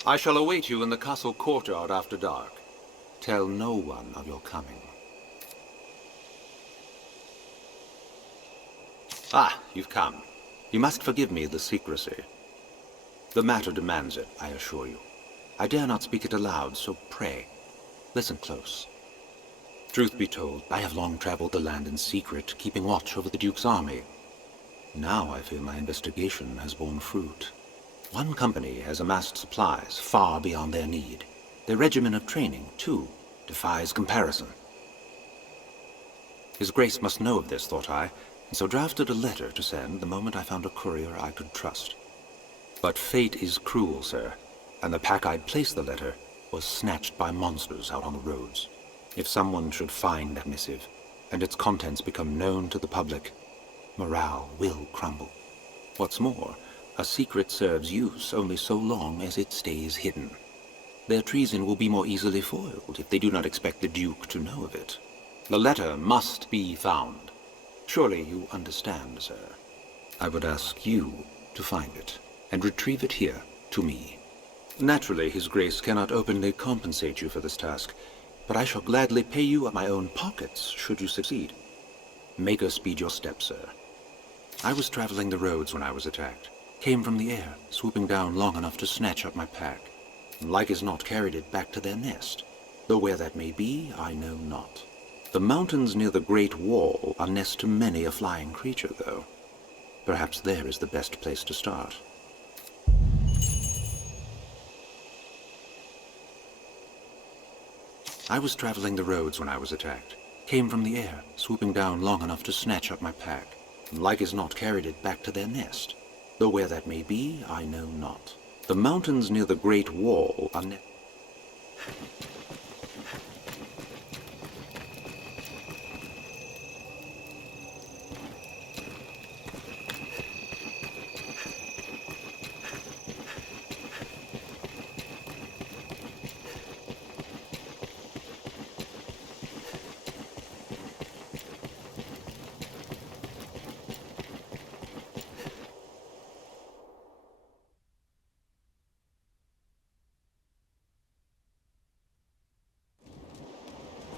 I shall await you in the castle courtyard after dark. Tell no one of your coming. Ah, you've come. You must forgive me the secrecy. The matter demands it, I assure you. I dare not speak it aloud, so pray, listen close. Truth be told, I have long traveled the land in secret, keeping watch over the Duke's army. Now I feel my investigation has borne fruit. One company has amassed supplies far beyond their need. Their regimen of training, too, defies comparison. His Grace must know of this, thought I, and so drafted a letter to send the moment I found a courier I could trust. But fate is cruel, sir, and the pack I'd placed the letter was snatched by monsters out on the roads. If someone should find that missive, and its contents become known to the public, morale will crumble. What's more, a secret serves use only so long as it stays hidden. Their treason will be more easily foiled if they do not expect the Duke to know of it. The letter must be found. Surely you understand, sir. I would ask you to find it, and retrieve it here, to me. Naturally, His Grace cannot openly compensate you for this task, but I shall gladly pay you out of my own pockets, should you succeed. Make us speed your steps, sir. I was traveling the roads when I was attacked. Came from the air, swooping down long enough to snatch up my pack. And like as not carried it back to their nest, though where that may be, I know not. The mountains near the Great Wall are nest to many a flying creature, though. Perhaps there is the best place to start. I was traveling the roads when I was attacked. Came from the air, swooping down long enough to snatch up my pack. And like as not carried it back to their nest. Though where that may be, I know not. The mountains near the Great Wall are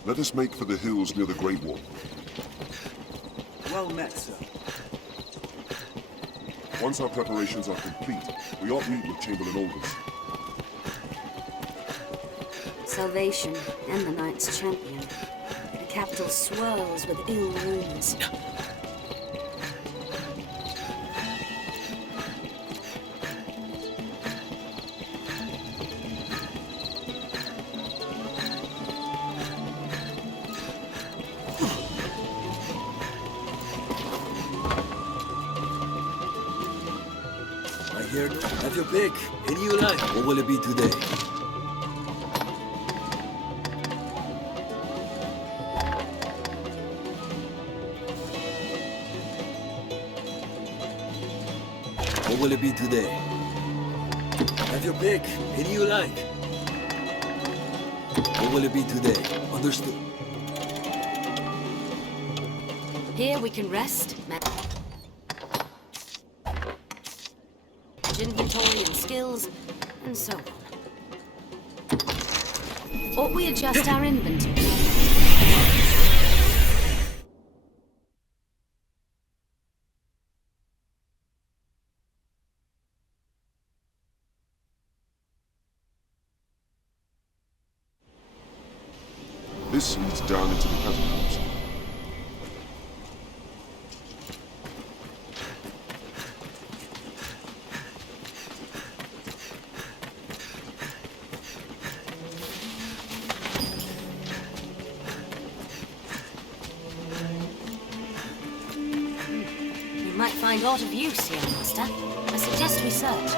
Let us make for the hills near the Great Wall. Well met, sir. Once our preparations are complete, we ought meet with Chamberlain Aldous. Salvation and the Knight's champion. capital swirls with ill rumors. Here, have your pick. Any you like. What will it be today? What will it be today? Have your pick. Any you like. What will it be today? Understood. Here we can rest, inventory and skills, and so on. Ought we adjust our inventory? This leads down into the catacombs. Find a lot of use here, Master. I suggest we search.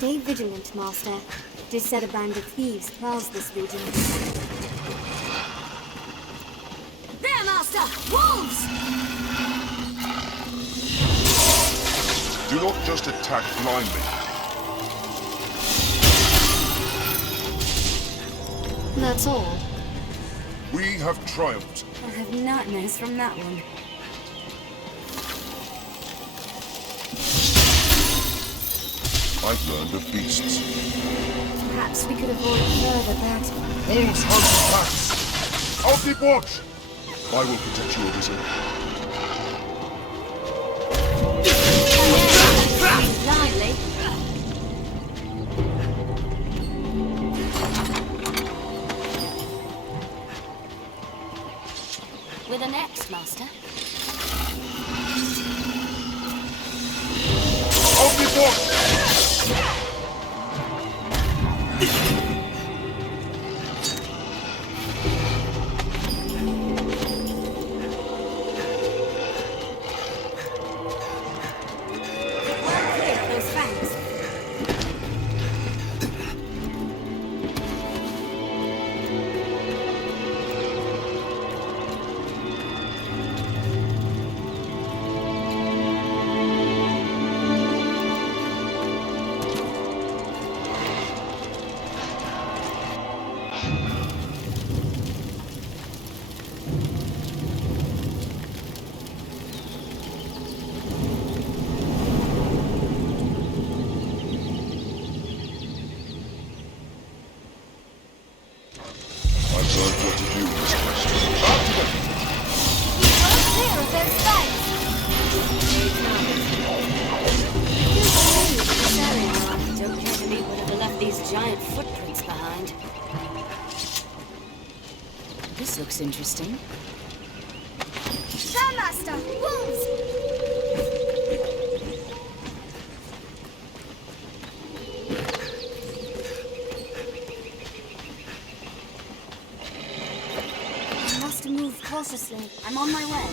Stay vigilant, Master. It is said a band of thieves prowls this region. There, Master! Wolves! Do not just attack blindly. That's all. We have triumphed. I have nightmares from that one. I've learned of beasts. Perhaps we could avoid further battle. Wolves hunt packs! I'll keep watch! I will protect you, Arisen. Lively. With an X, Master. I'll keep watch! Interesting. There, Master! Wolves! I must move cautiously. I'm on my way.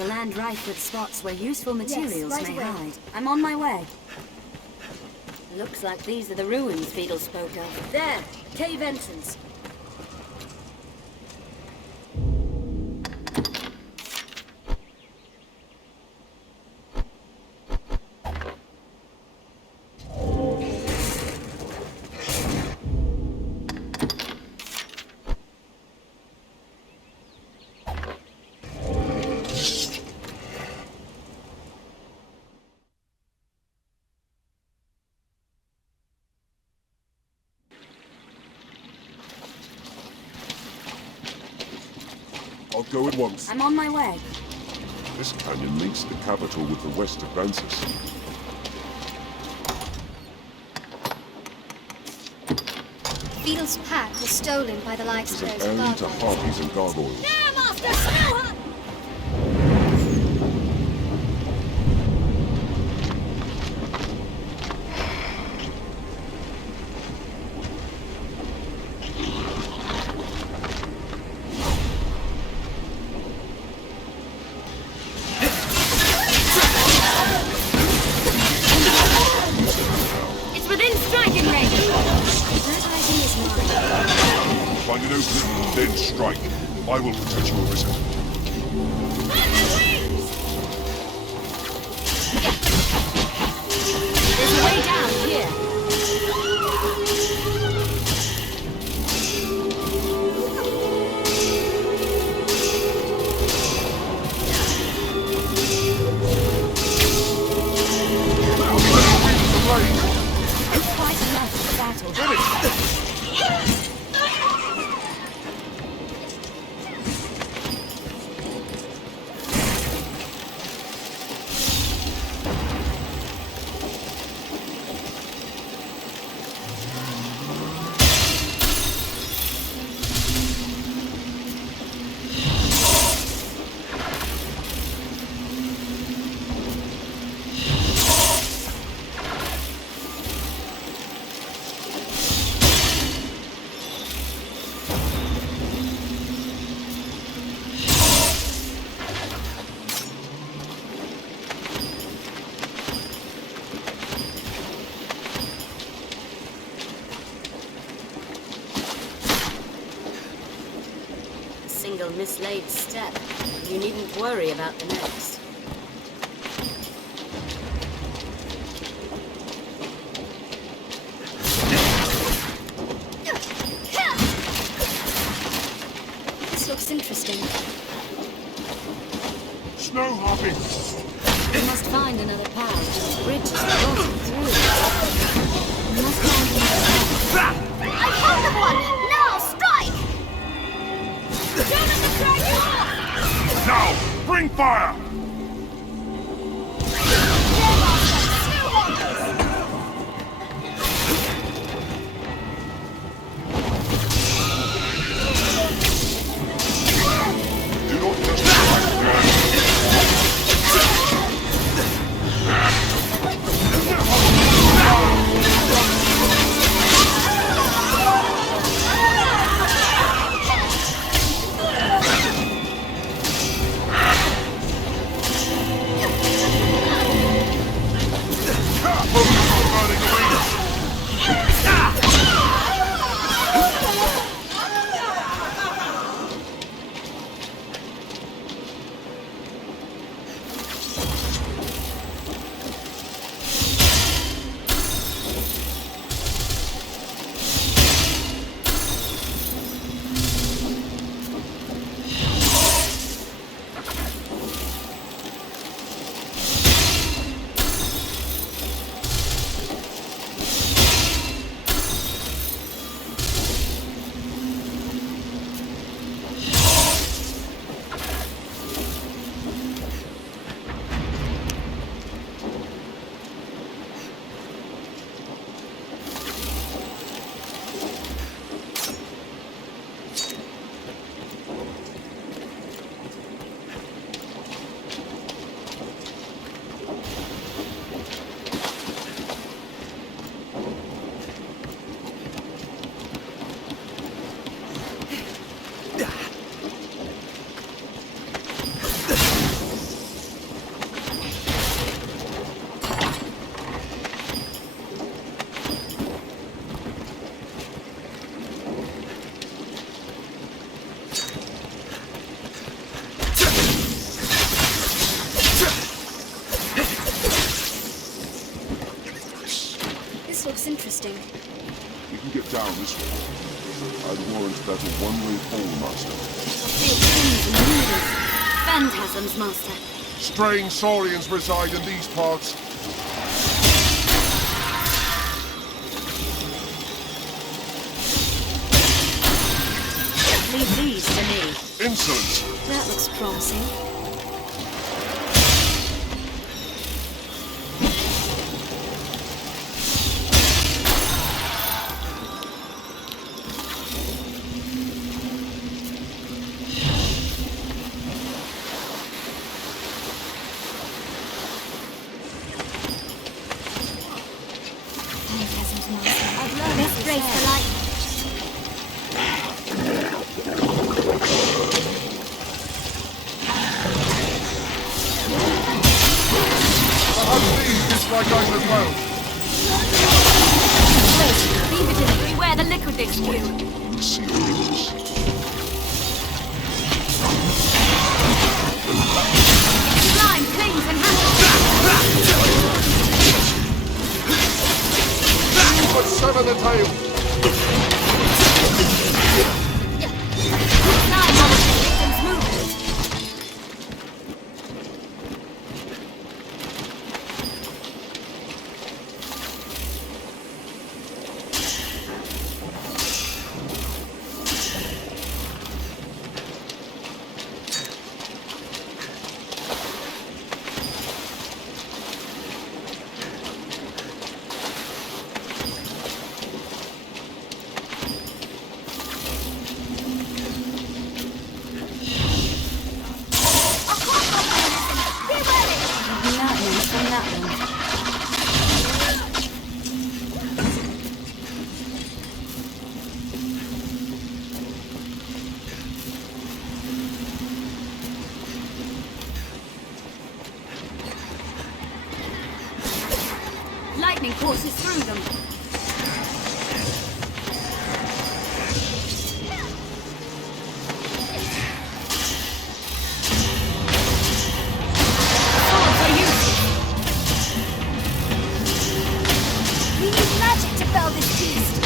a land rife with spots where useful materials right may away. hide. I'm on my way. Looks like these are the ruins Fiedel spoke of. There, cave entrance. I'll go at once. I'm on my way. This canyon links the capital with the west advances. Fiedel's pack was stolen by the likes of There's those an end to gargoyles. harpies and gargoyles. There, Master! Snow her! It's within striking range. That idea is mine. Find an opening, then strike. I will protect your Arisen. There's a way down here. Quite enough for battle. Single mislaid step. You needn't worry about the next. This looks interesting. Snow hopping! We must find another path. The bridge is broken through. We must find another path. I found the one! Now, strike! Don't let them drag you off! Now, bring fire! Do not just strike again. interesting. We can get down this way. I'd warrant that a one-way fall, Master. I feel pins and needles. Phantasms, Master. Strange saurians reside in these parts. Leave these to me. Insolence! That looks promising. Let's brace the light. Like I'm as well. Wait, be vigilant. Beware the liquid they spew. See lindos. Slime clings and hammers. Let's sever the tail. Slime monitors victims' movement. Lightning courses through them. Swords are useless. We need magic to fell this beast.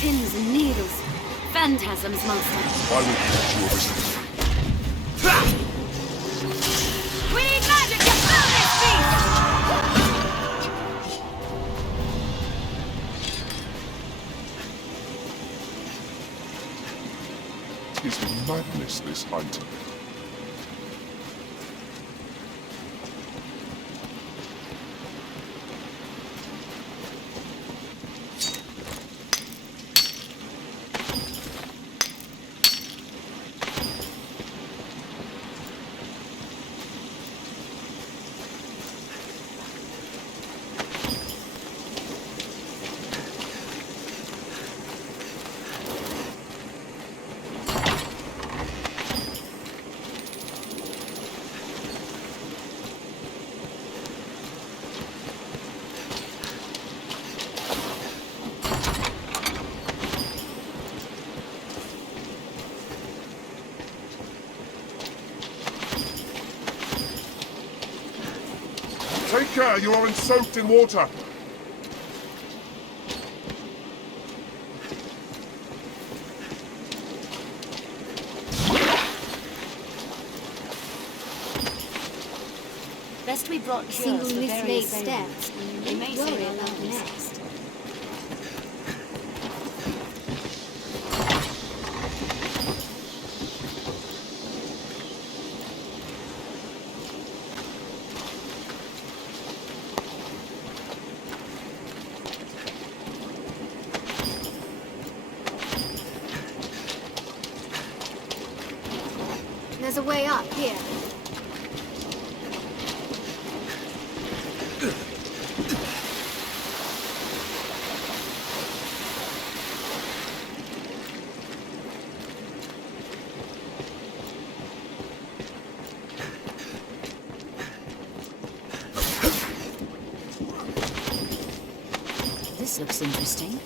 Pins and needles. Phantasms, Master. I will protect you, Arisen. We need magic to fill this beast! Is madness this hunt? Take care, you are soaked in water. Best we brought Single cures for mismade various steps, ailments. and They you may worry save our about the lives. next. There's a way up here. This looks interesting.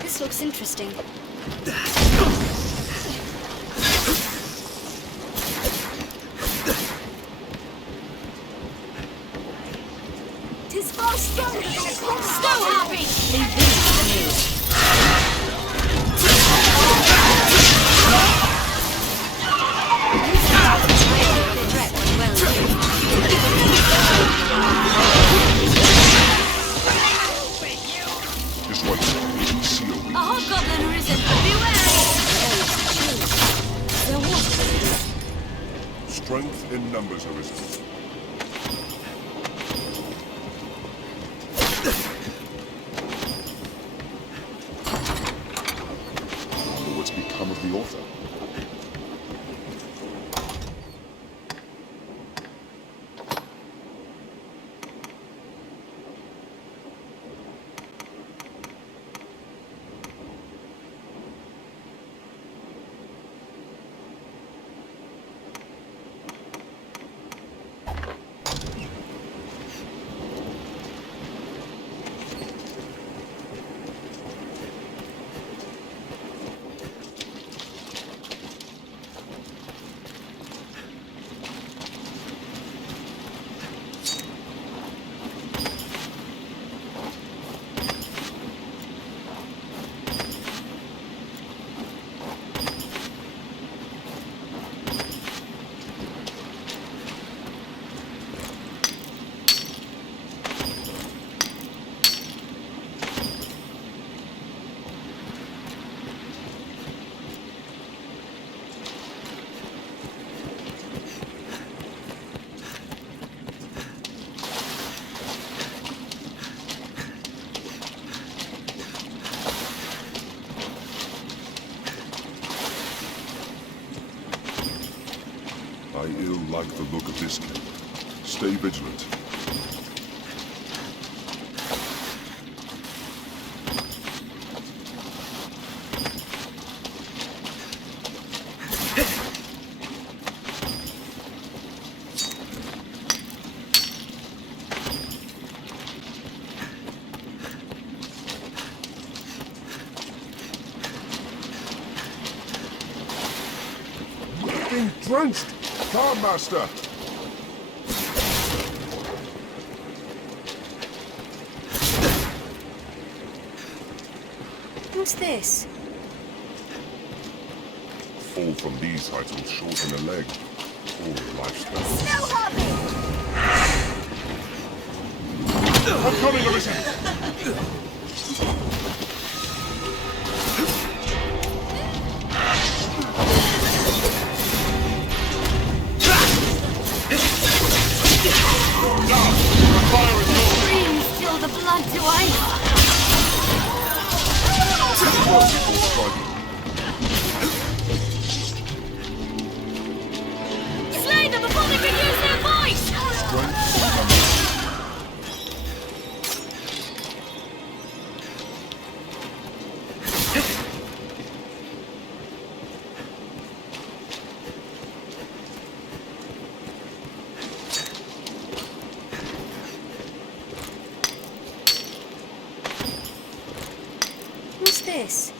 This looks interesting. Tis far stronger than a corpse. Still happy! Leave this to the news. This one's sealed. A hobgoblin arisen! Beware! There was Strength in numbers, Arisen. I wonder what's become of the author. like the look of this cave. Stay vigilant. Being drenched! Calm, Master! What's this? Fall from these heights will shorten a leg or a lifespan. Snow hopping! I'm coming, Arisen! Dreams chill the blood to ice! Slay them before they can use their voice! What's this?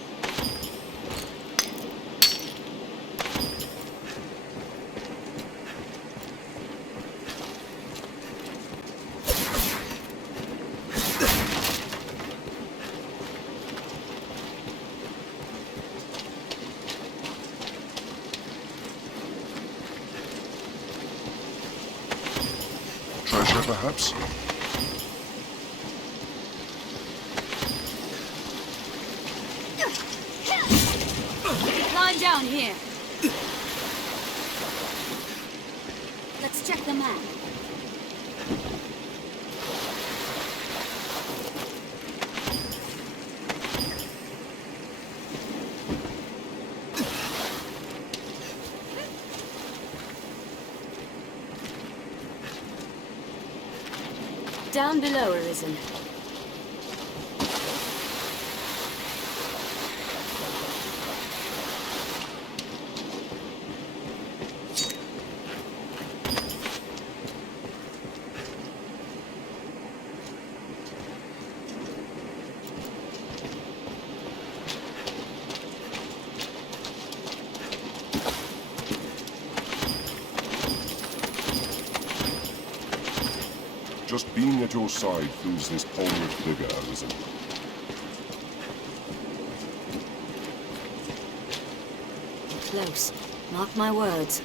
Treasure, perhaps? Climb down here. Let's check the map. Down below, Arisen. Just being at your side fills this pole with vigor, Arisen. Close. Mark my words.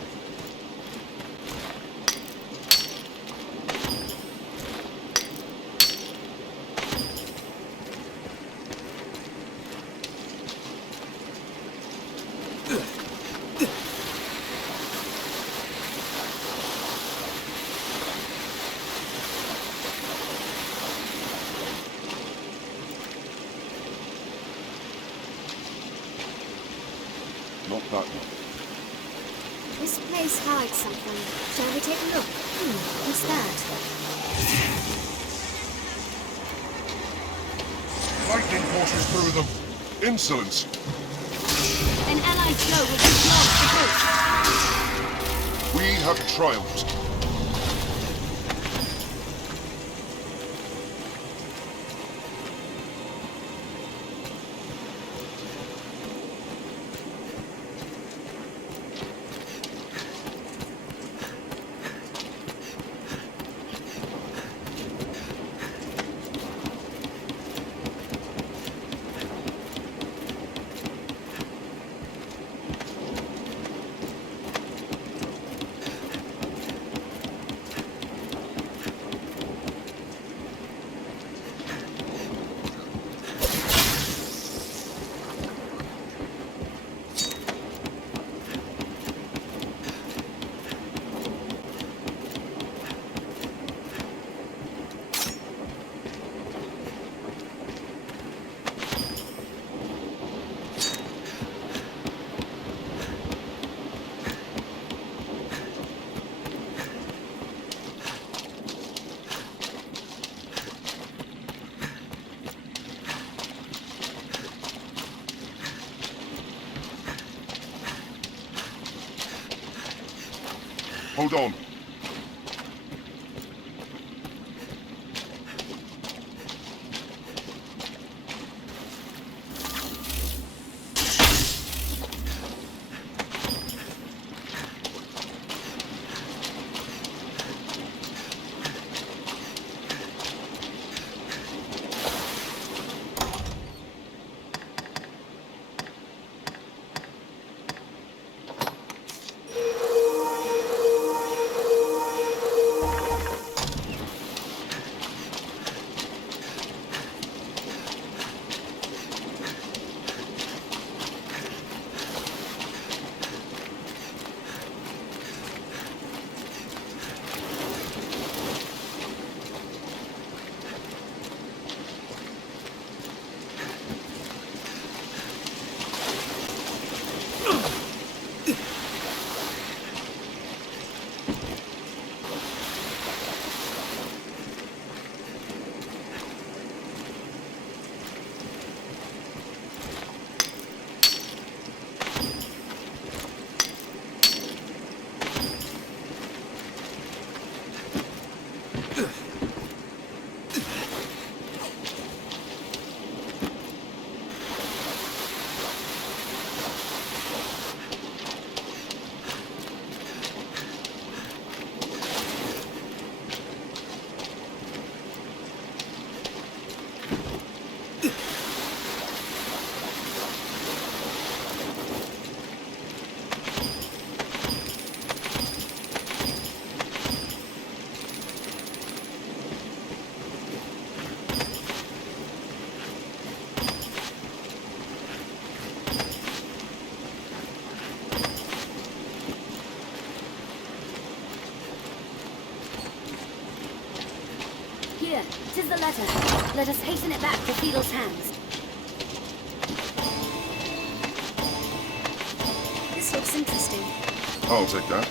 Not that one. This place hides something. Shall we take a look? What's that? Lightning courses through them. Insolence. An allied foe will dislodge the boat. We have triumphed. Hold on. Here, 'tis the letter. Let us hasten it back to Fiedel's hands. This looks interesting. I'll take that.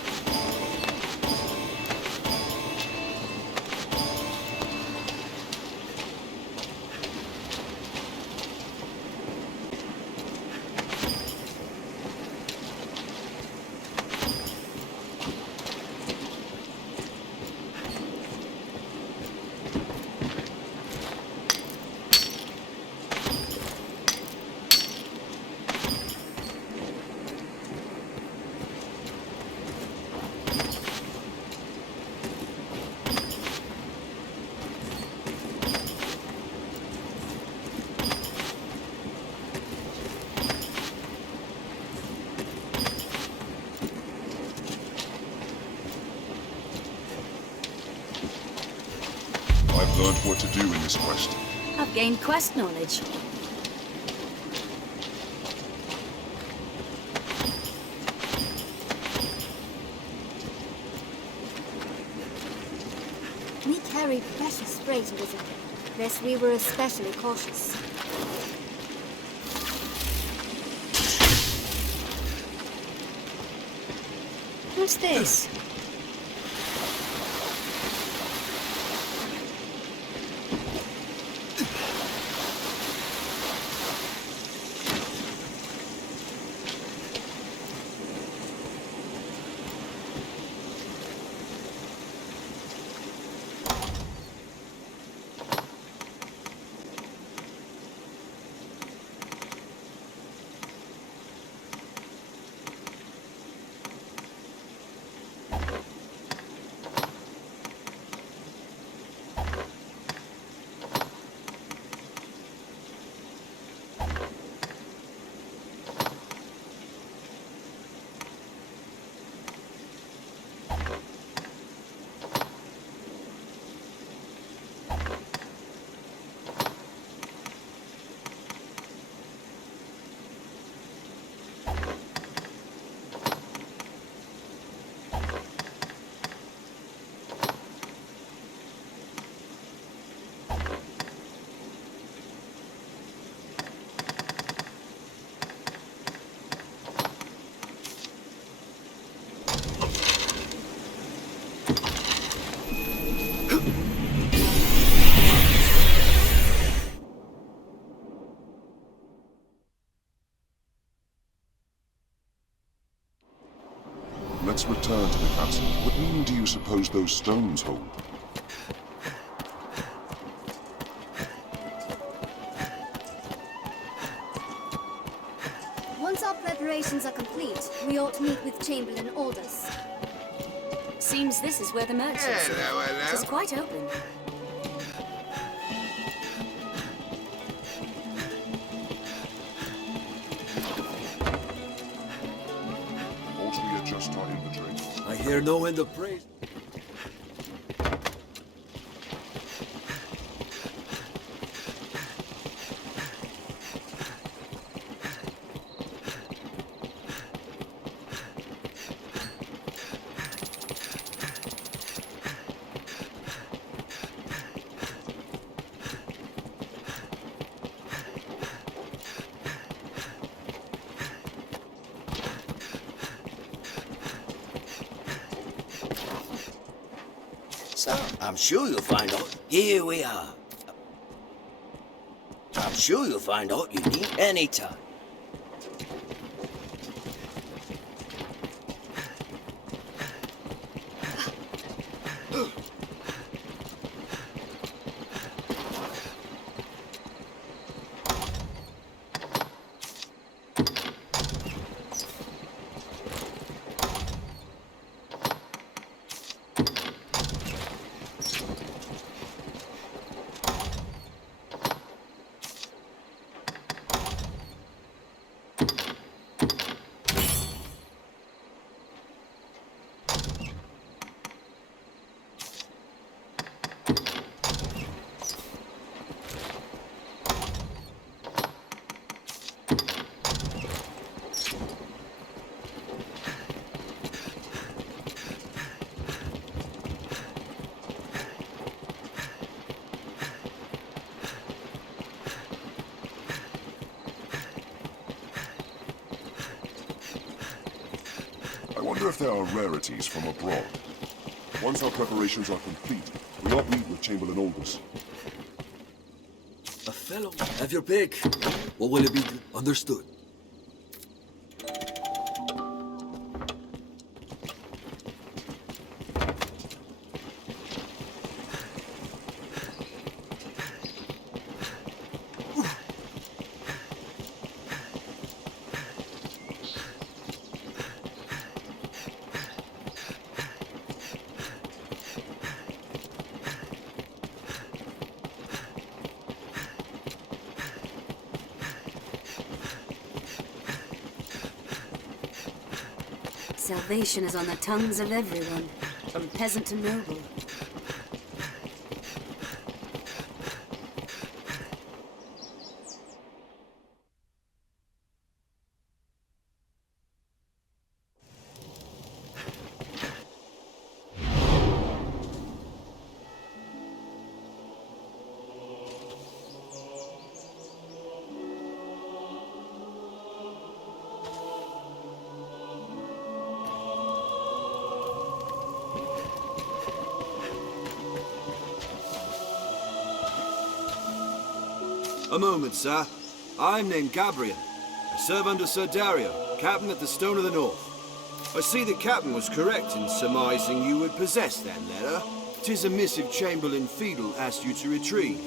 I've learned what to do in this quest. I've gained quest knowledge. We carry precious freight, Arisen. Lest we were especially cautious. What's this? Let's return to the castle. What meaning do you suppose those stones hold? Once our preparations are complete, we ought to meet with Chamberlain Aldous. Seems this is where the merchants live. It is quite open. Ought we adjust our inventory? I hear no end of praise. So, I'm sure you'll find out. Here we are. I'm sure you'll find out you need anytime. I wonder if there are rarities from abroad. Once our preparations are complete, we ought meet with Chamberlain Aldous. A fellow, have your pick. What will it be? Understood. Salvation is on the tongues of everyone, from peasant to noble. A moment, sir. I'm named Gabriel. I serve under Sir Dario, Captain at the Stone of the North. I see the Captain was correct in surmising you would possess that letter. 'Tis a missive Chamberlain Fiedel asked you to retrieve.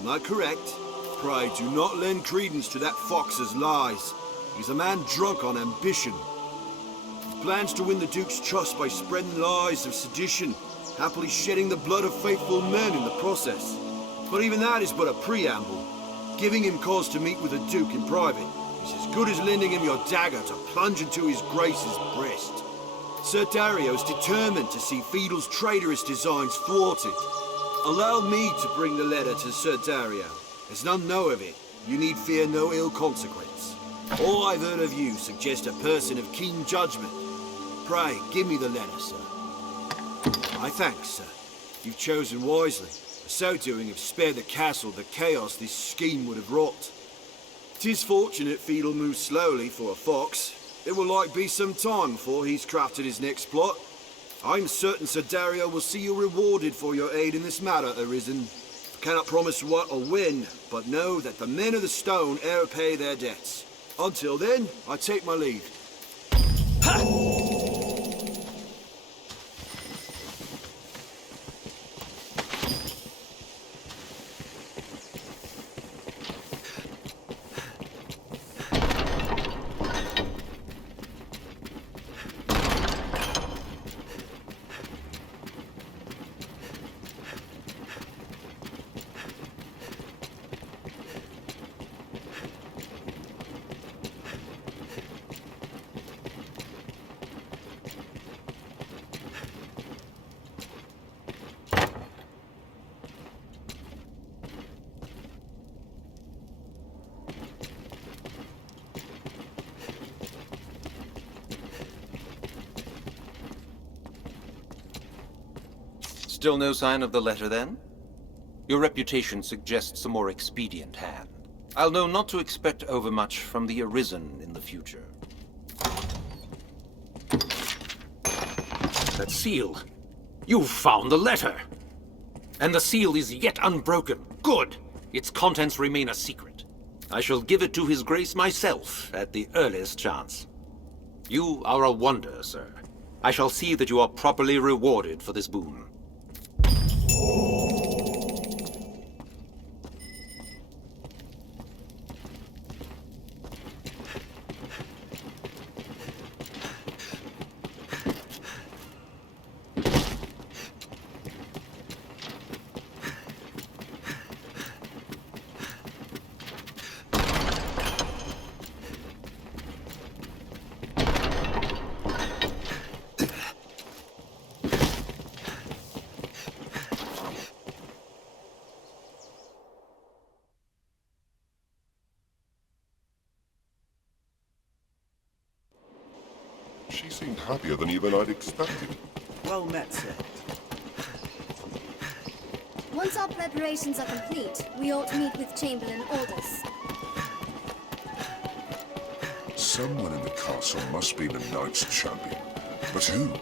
Am I correct? Pray, do not lend credence to that fox's lies. He's a man drunk on ambition. He plans to win the Duke's trust by spreading lies of sedition, happily shedding the blood of faithful men in the process. But even that is but a preamble. Giving him cause to meet with the Duke in private is as good as lending him your dagger to plunge into his Grace's breast. Sir Dario is determined to see Fiedel's traitorous designs thwarted. Allow me to bring the letter to Sir Dario. As none know of it, you need fear no ill consequence. All I've heard of you suggests a person of keen judgment. Pray, give me the letter, sir. My thanks, sir. You've chosen wisely. So doing have spared the castle the chaos this scheme would have wrought. 'Tis fortunate Fiedel moves slowly for a fox. It will like be some time before he's crafted his next plot. I'm certain Sir Dario will see you rewarded for your aid in this matter, Arisen. I cannot promise what or when, but know that the men of the stone e'er pay their debts. Until then, I take my leave. Ha! Still no sign of the letter, then? Your reputation suggests a more expedient hand. I'll know not to expect overmuch from the Arisen in the future. That seal! You've found the letter! And the seal is yet unbroken. Good! Its contents remain a secret. I shall give it to His Grace myself at the earliest chance. You are a wonder, sir. I shall see that you are properly rewarded for this boon. She seemed happier than even I'd expected. Well met, sir. Once our preparations are complete, we ought to meet with Chamberlain Aldous. Someone in the castle must be the Knights champion. But who?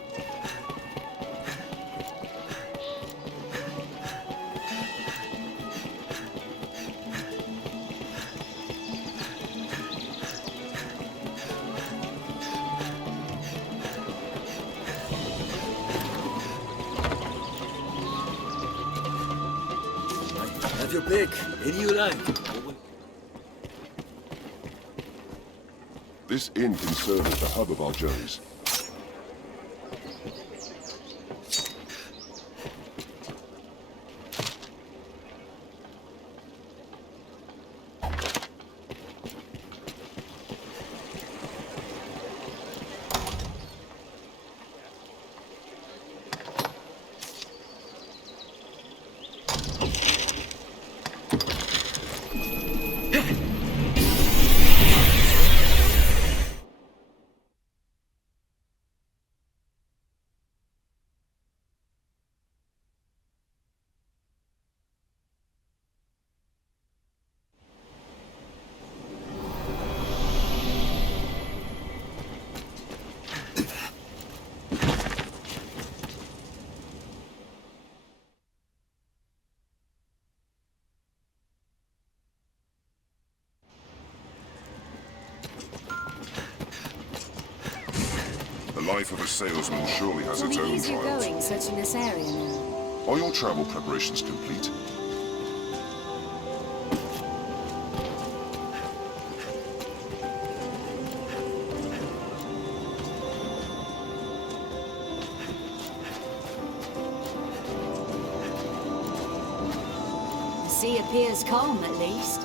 Have your pick. Any you like. This inn can serve as the hub of our journeys. The life of a salesman surely has its own Easier trials. going searching this area now. Are your travel preparations complete? The sea appears calm, at least.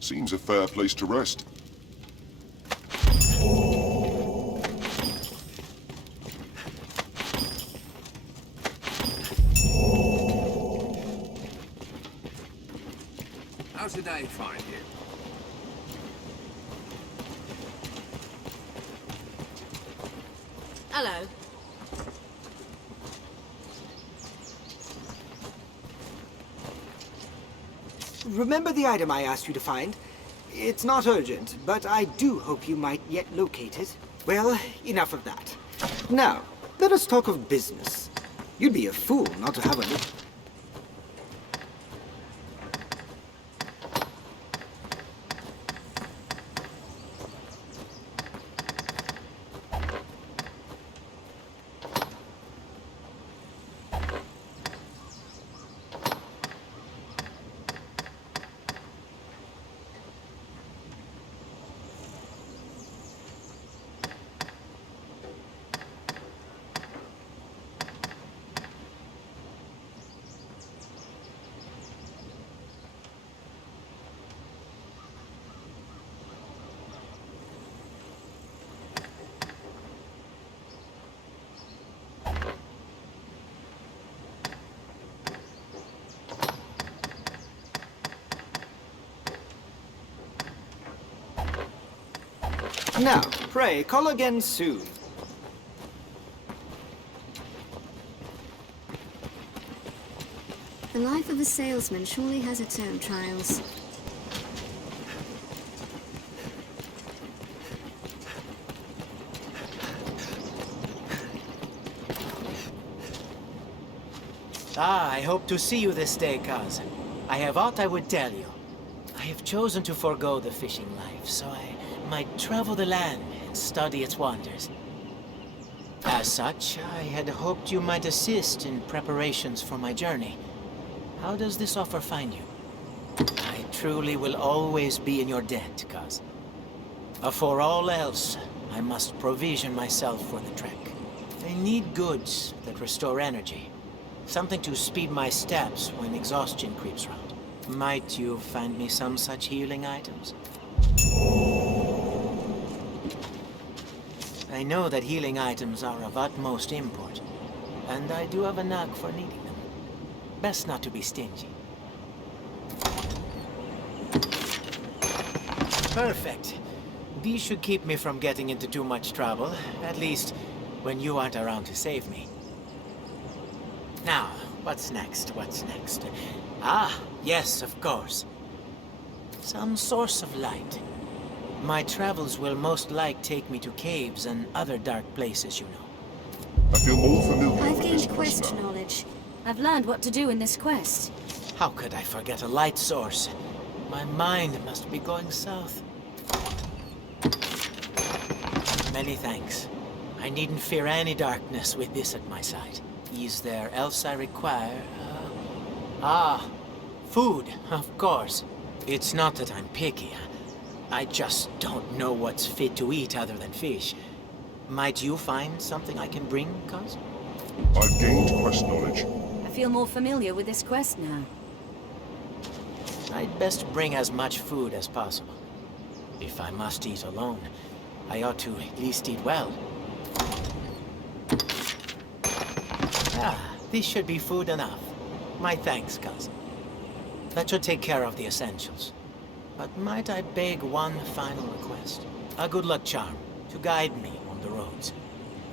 Seems a fair place to rest. How's does the day find you? Hello. Remember the item I asked you to find? It's not urgent, but I do hope you might yet locate it. Well, enough of that. Now, let us talk of business. You'd be a fool not to have a look. Now, pray, call again soon. The life of a salesman surely has its own trials. I hope to see you this day, cuz. I have aught I would tell you. I have chosen to forego the fishing life, so I might travel the land and study its wonders. As such, I had hoped you might assist in preparations for my journey. How does this offer find you? I truly will always be in your debt, cuz. For all else, I must provision myself for the trek. I need goods that restore energy. Something to speed my steps when exhaustion creeps round. Might you find me some such healing items? I know that healing items are of utmost import, and I do have a knack for needing them. Best not to be stingy. Perfect. These should keep me from getting into too much trouble, at least when you aren't around to save me. Now, what's next? What's next? Ah, yes, of course. Some source of light. My travels will most like take me to caves and other dark places, you know. I feel more familiar I've with gained this quest now. knowledge. I've learned what to do in this quest. How could I forget a light source? My mind must be going south. Many thanks. I needn't fear any darkness with this at my side. Is there else I require? Food, of course. It's not that I'm picky. I just don't know what's fit to eat other than fish. Might you find something I can bring, cuz? I've gained quest knowledge. I feel more familiar with this quest now. I'd best bring as much food as possible. If I must eat alone, I ought to at least eat well. This should be food enough. My thanks, cousin. That should take care of the essentials. But might I beg one final request? A good luck charm to guide me on the roads.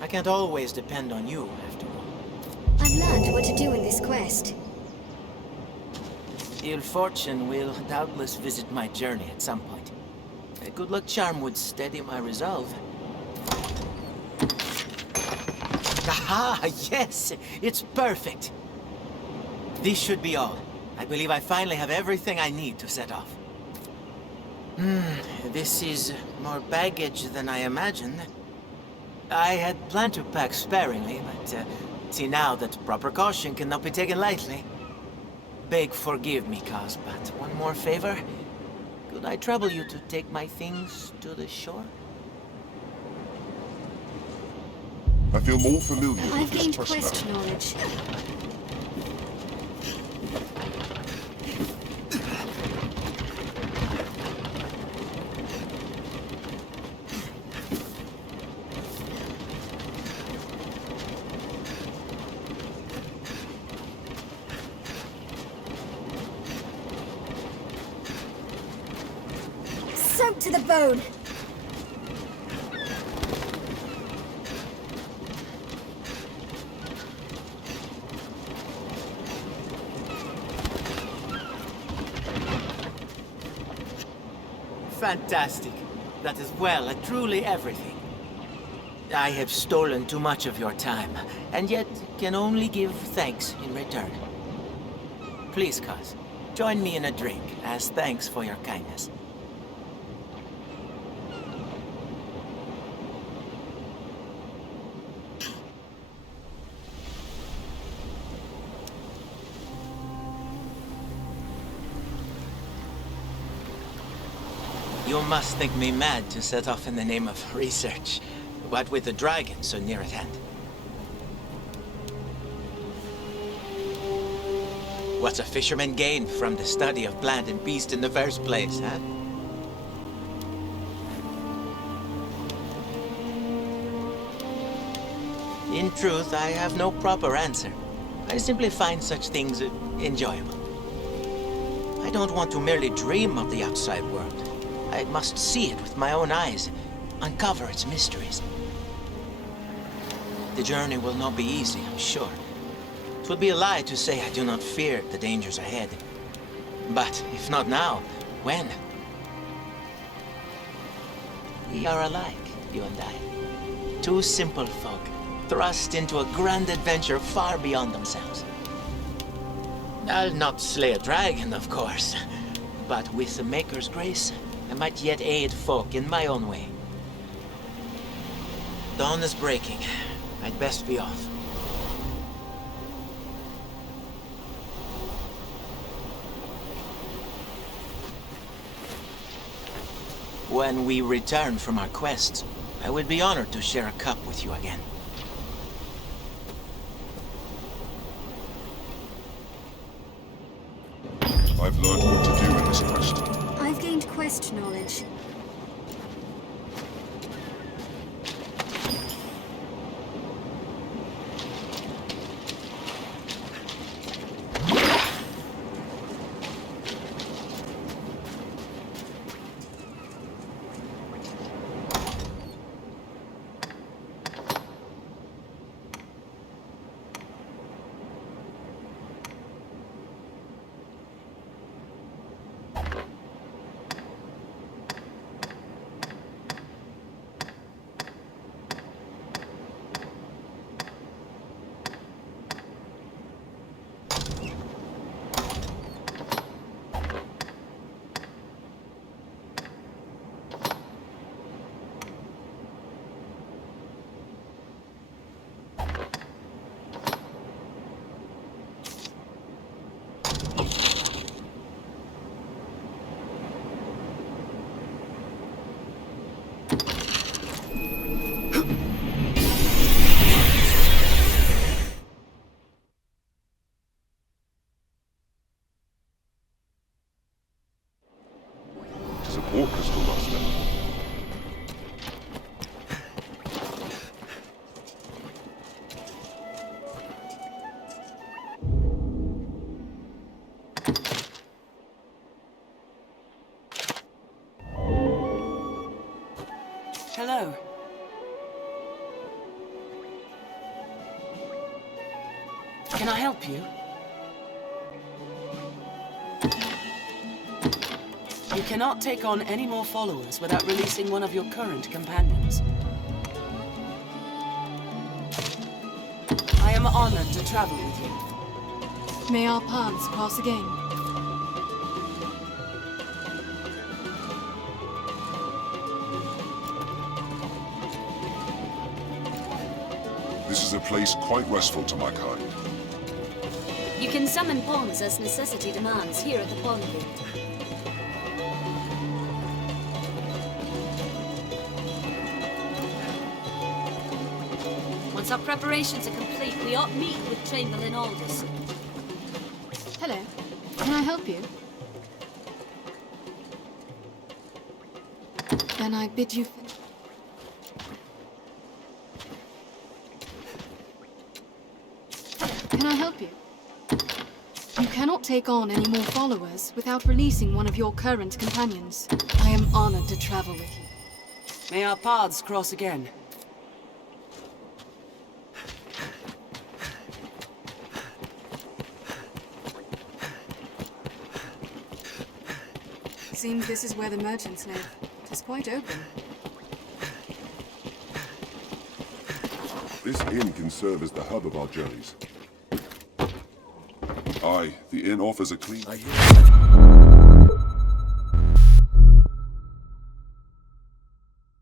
I can't always depend on you, after all. I've learned what to do in this quest. Ill fortune will doubtless visit my journey at some point. A good luck charm would steady my resolve. Aha! Yes! It's perfect! This should be all. I believe I finally have everything I need to set off. This is more baggage than I imagined. I had planned to pack sparingly, but see now that proper caution cannot be taken lightly. Beg forgive me, cuz, but one more favor. Could I trouble you to take my things to the shore? I feel more familiar with I've this gained quest quest now. knowledge. to the bone. Fantastic. That is well, truly everything. I have stolen too much of your time, and yet can only give thanks in return. Please, cuz, join me in a drink as thanks for your kindness. You must think me mad to set off in the name of research, but with the dragon so near at hand. What's a fisherman gain from the study of plant and beast in the first place, huh? In truth, I have no proper answer. I simply find such things enjoyable. I don't want to merely dream of the outside world. I must see it with my own eyes, uncover its mysteries. The journey will not be easy, I'm sure. It would be a lie to say I do not fear the dangers ahead. But if not now, when? We are alike, you and I. Two simple folk, thrust into a grand adventure far beyond themselves. I'll not slay a dragon, of course, but with the Maker's grace, I might yet aid folk in my own way. Dawn is breaking. I'd best be off. When we return from our quests, I would be honored to share a cup with you again. I've learned what to do in this quest. I've gained quest knowledge. War crystal master. Hello. Can I help you? You cannot take on any more followers without releasing one of your current companions. I am honored to travel with you. May our paths cross again. This is a place quite restful to my kind. You can summon pawns as necessity demands here at the Pawn Guild. Once our preparations are complete, we ought meet with Chamberlain Aldous. Hello. Can I help you? Then I bid you... Can I help you? You cannot take on any more followers without releasing one of your current companions. I am honored to travel with you. May our paths cross again. Seems this is where the merchants live. It is quite open. This inn can serve as the hub of our journeys. Aye, the inn offers a clean...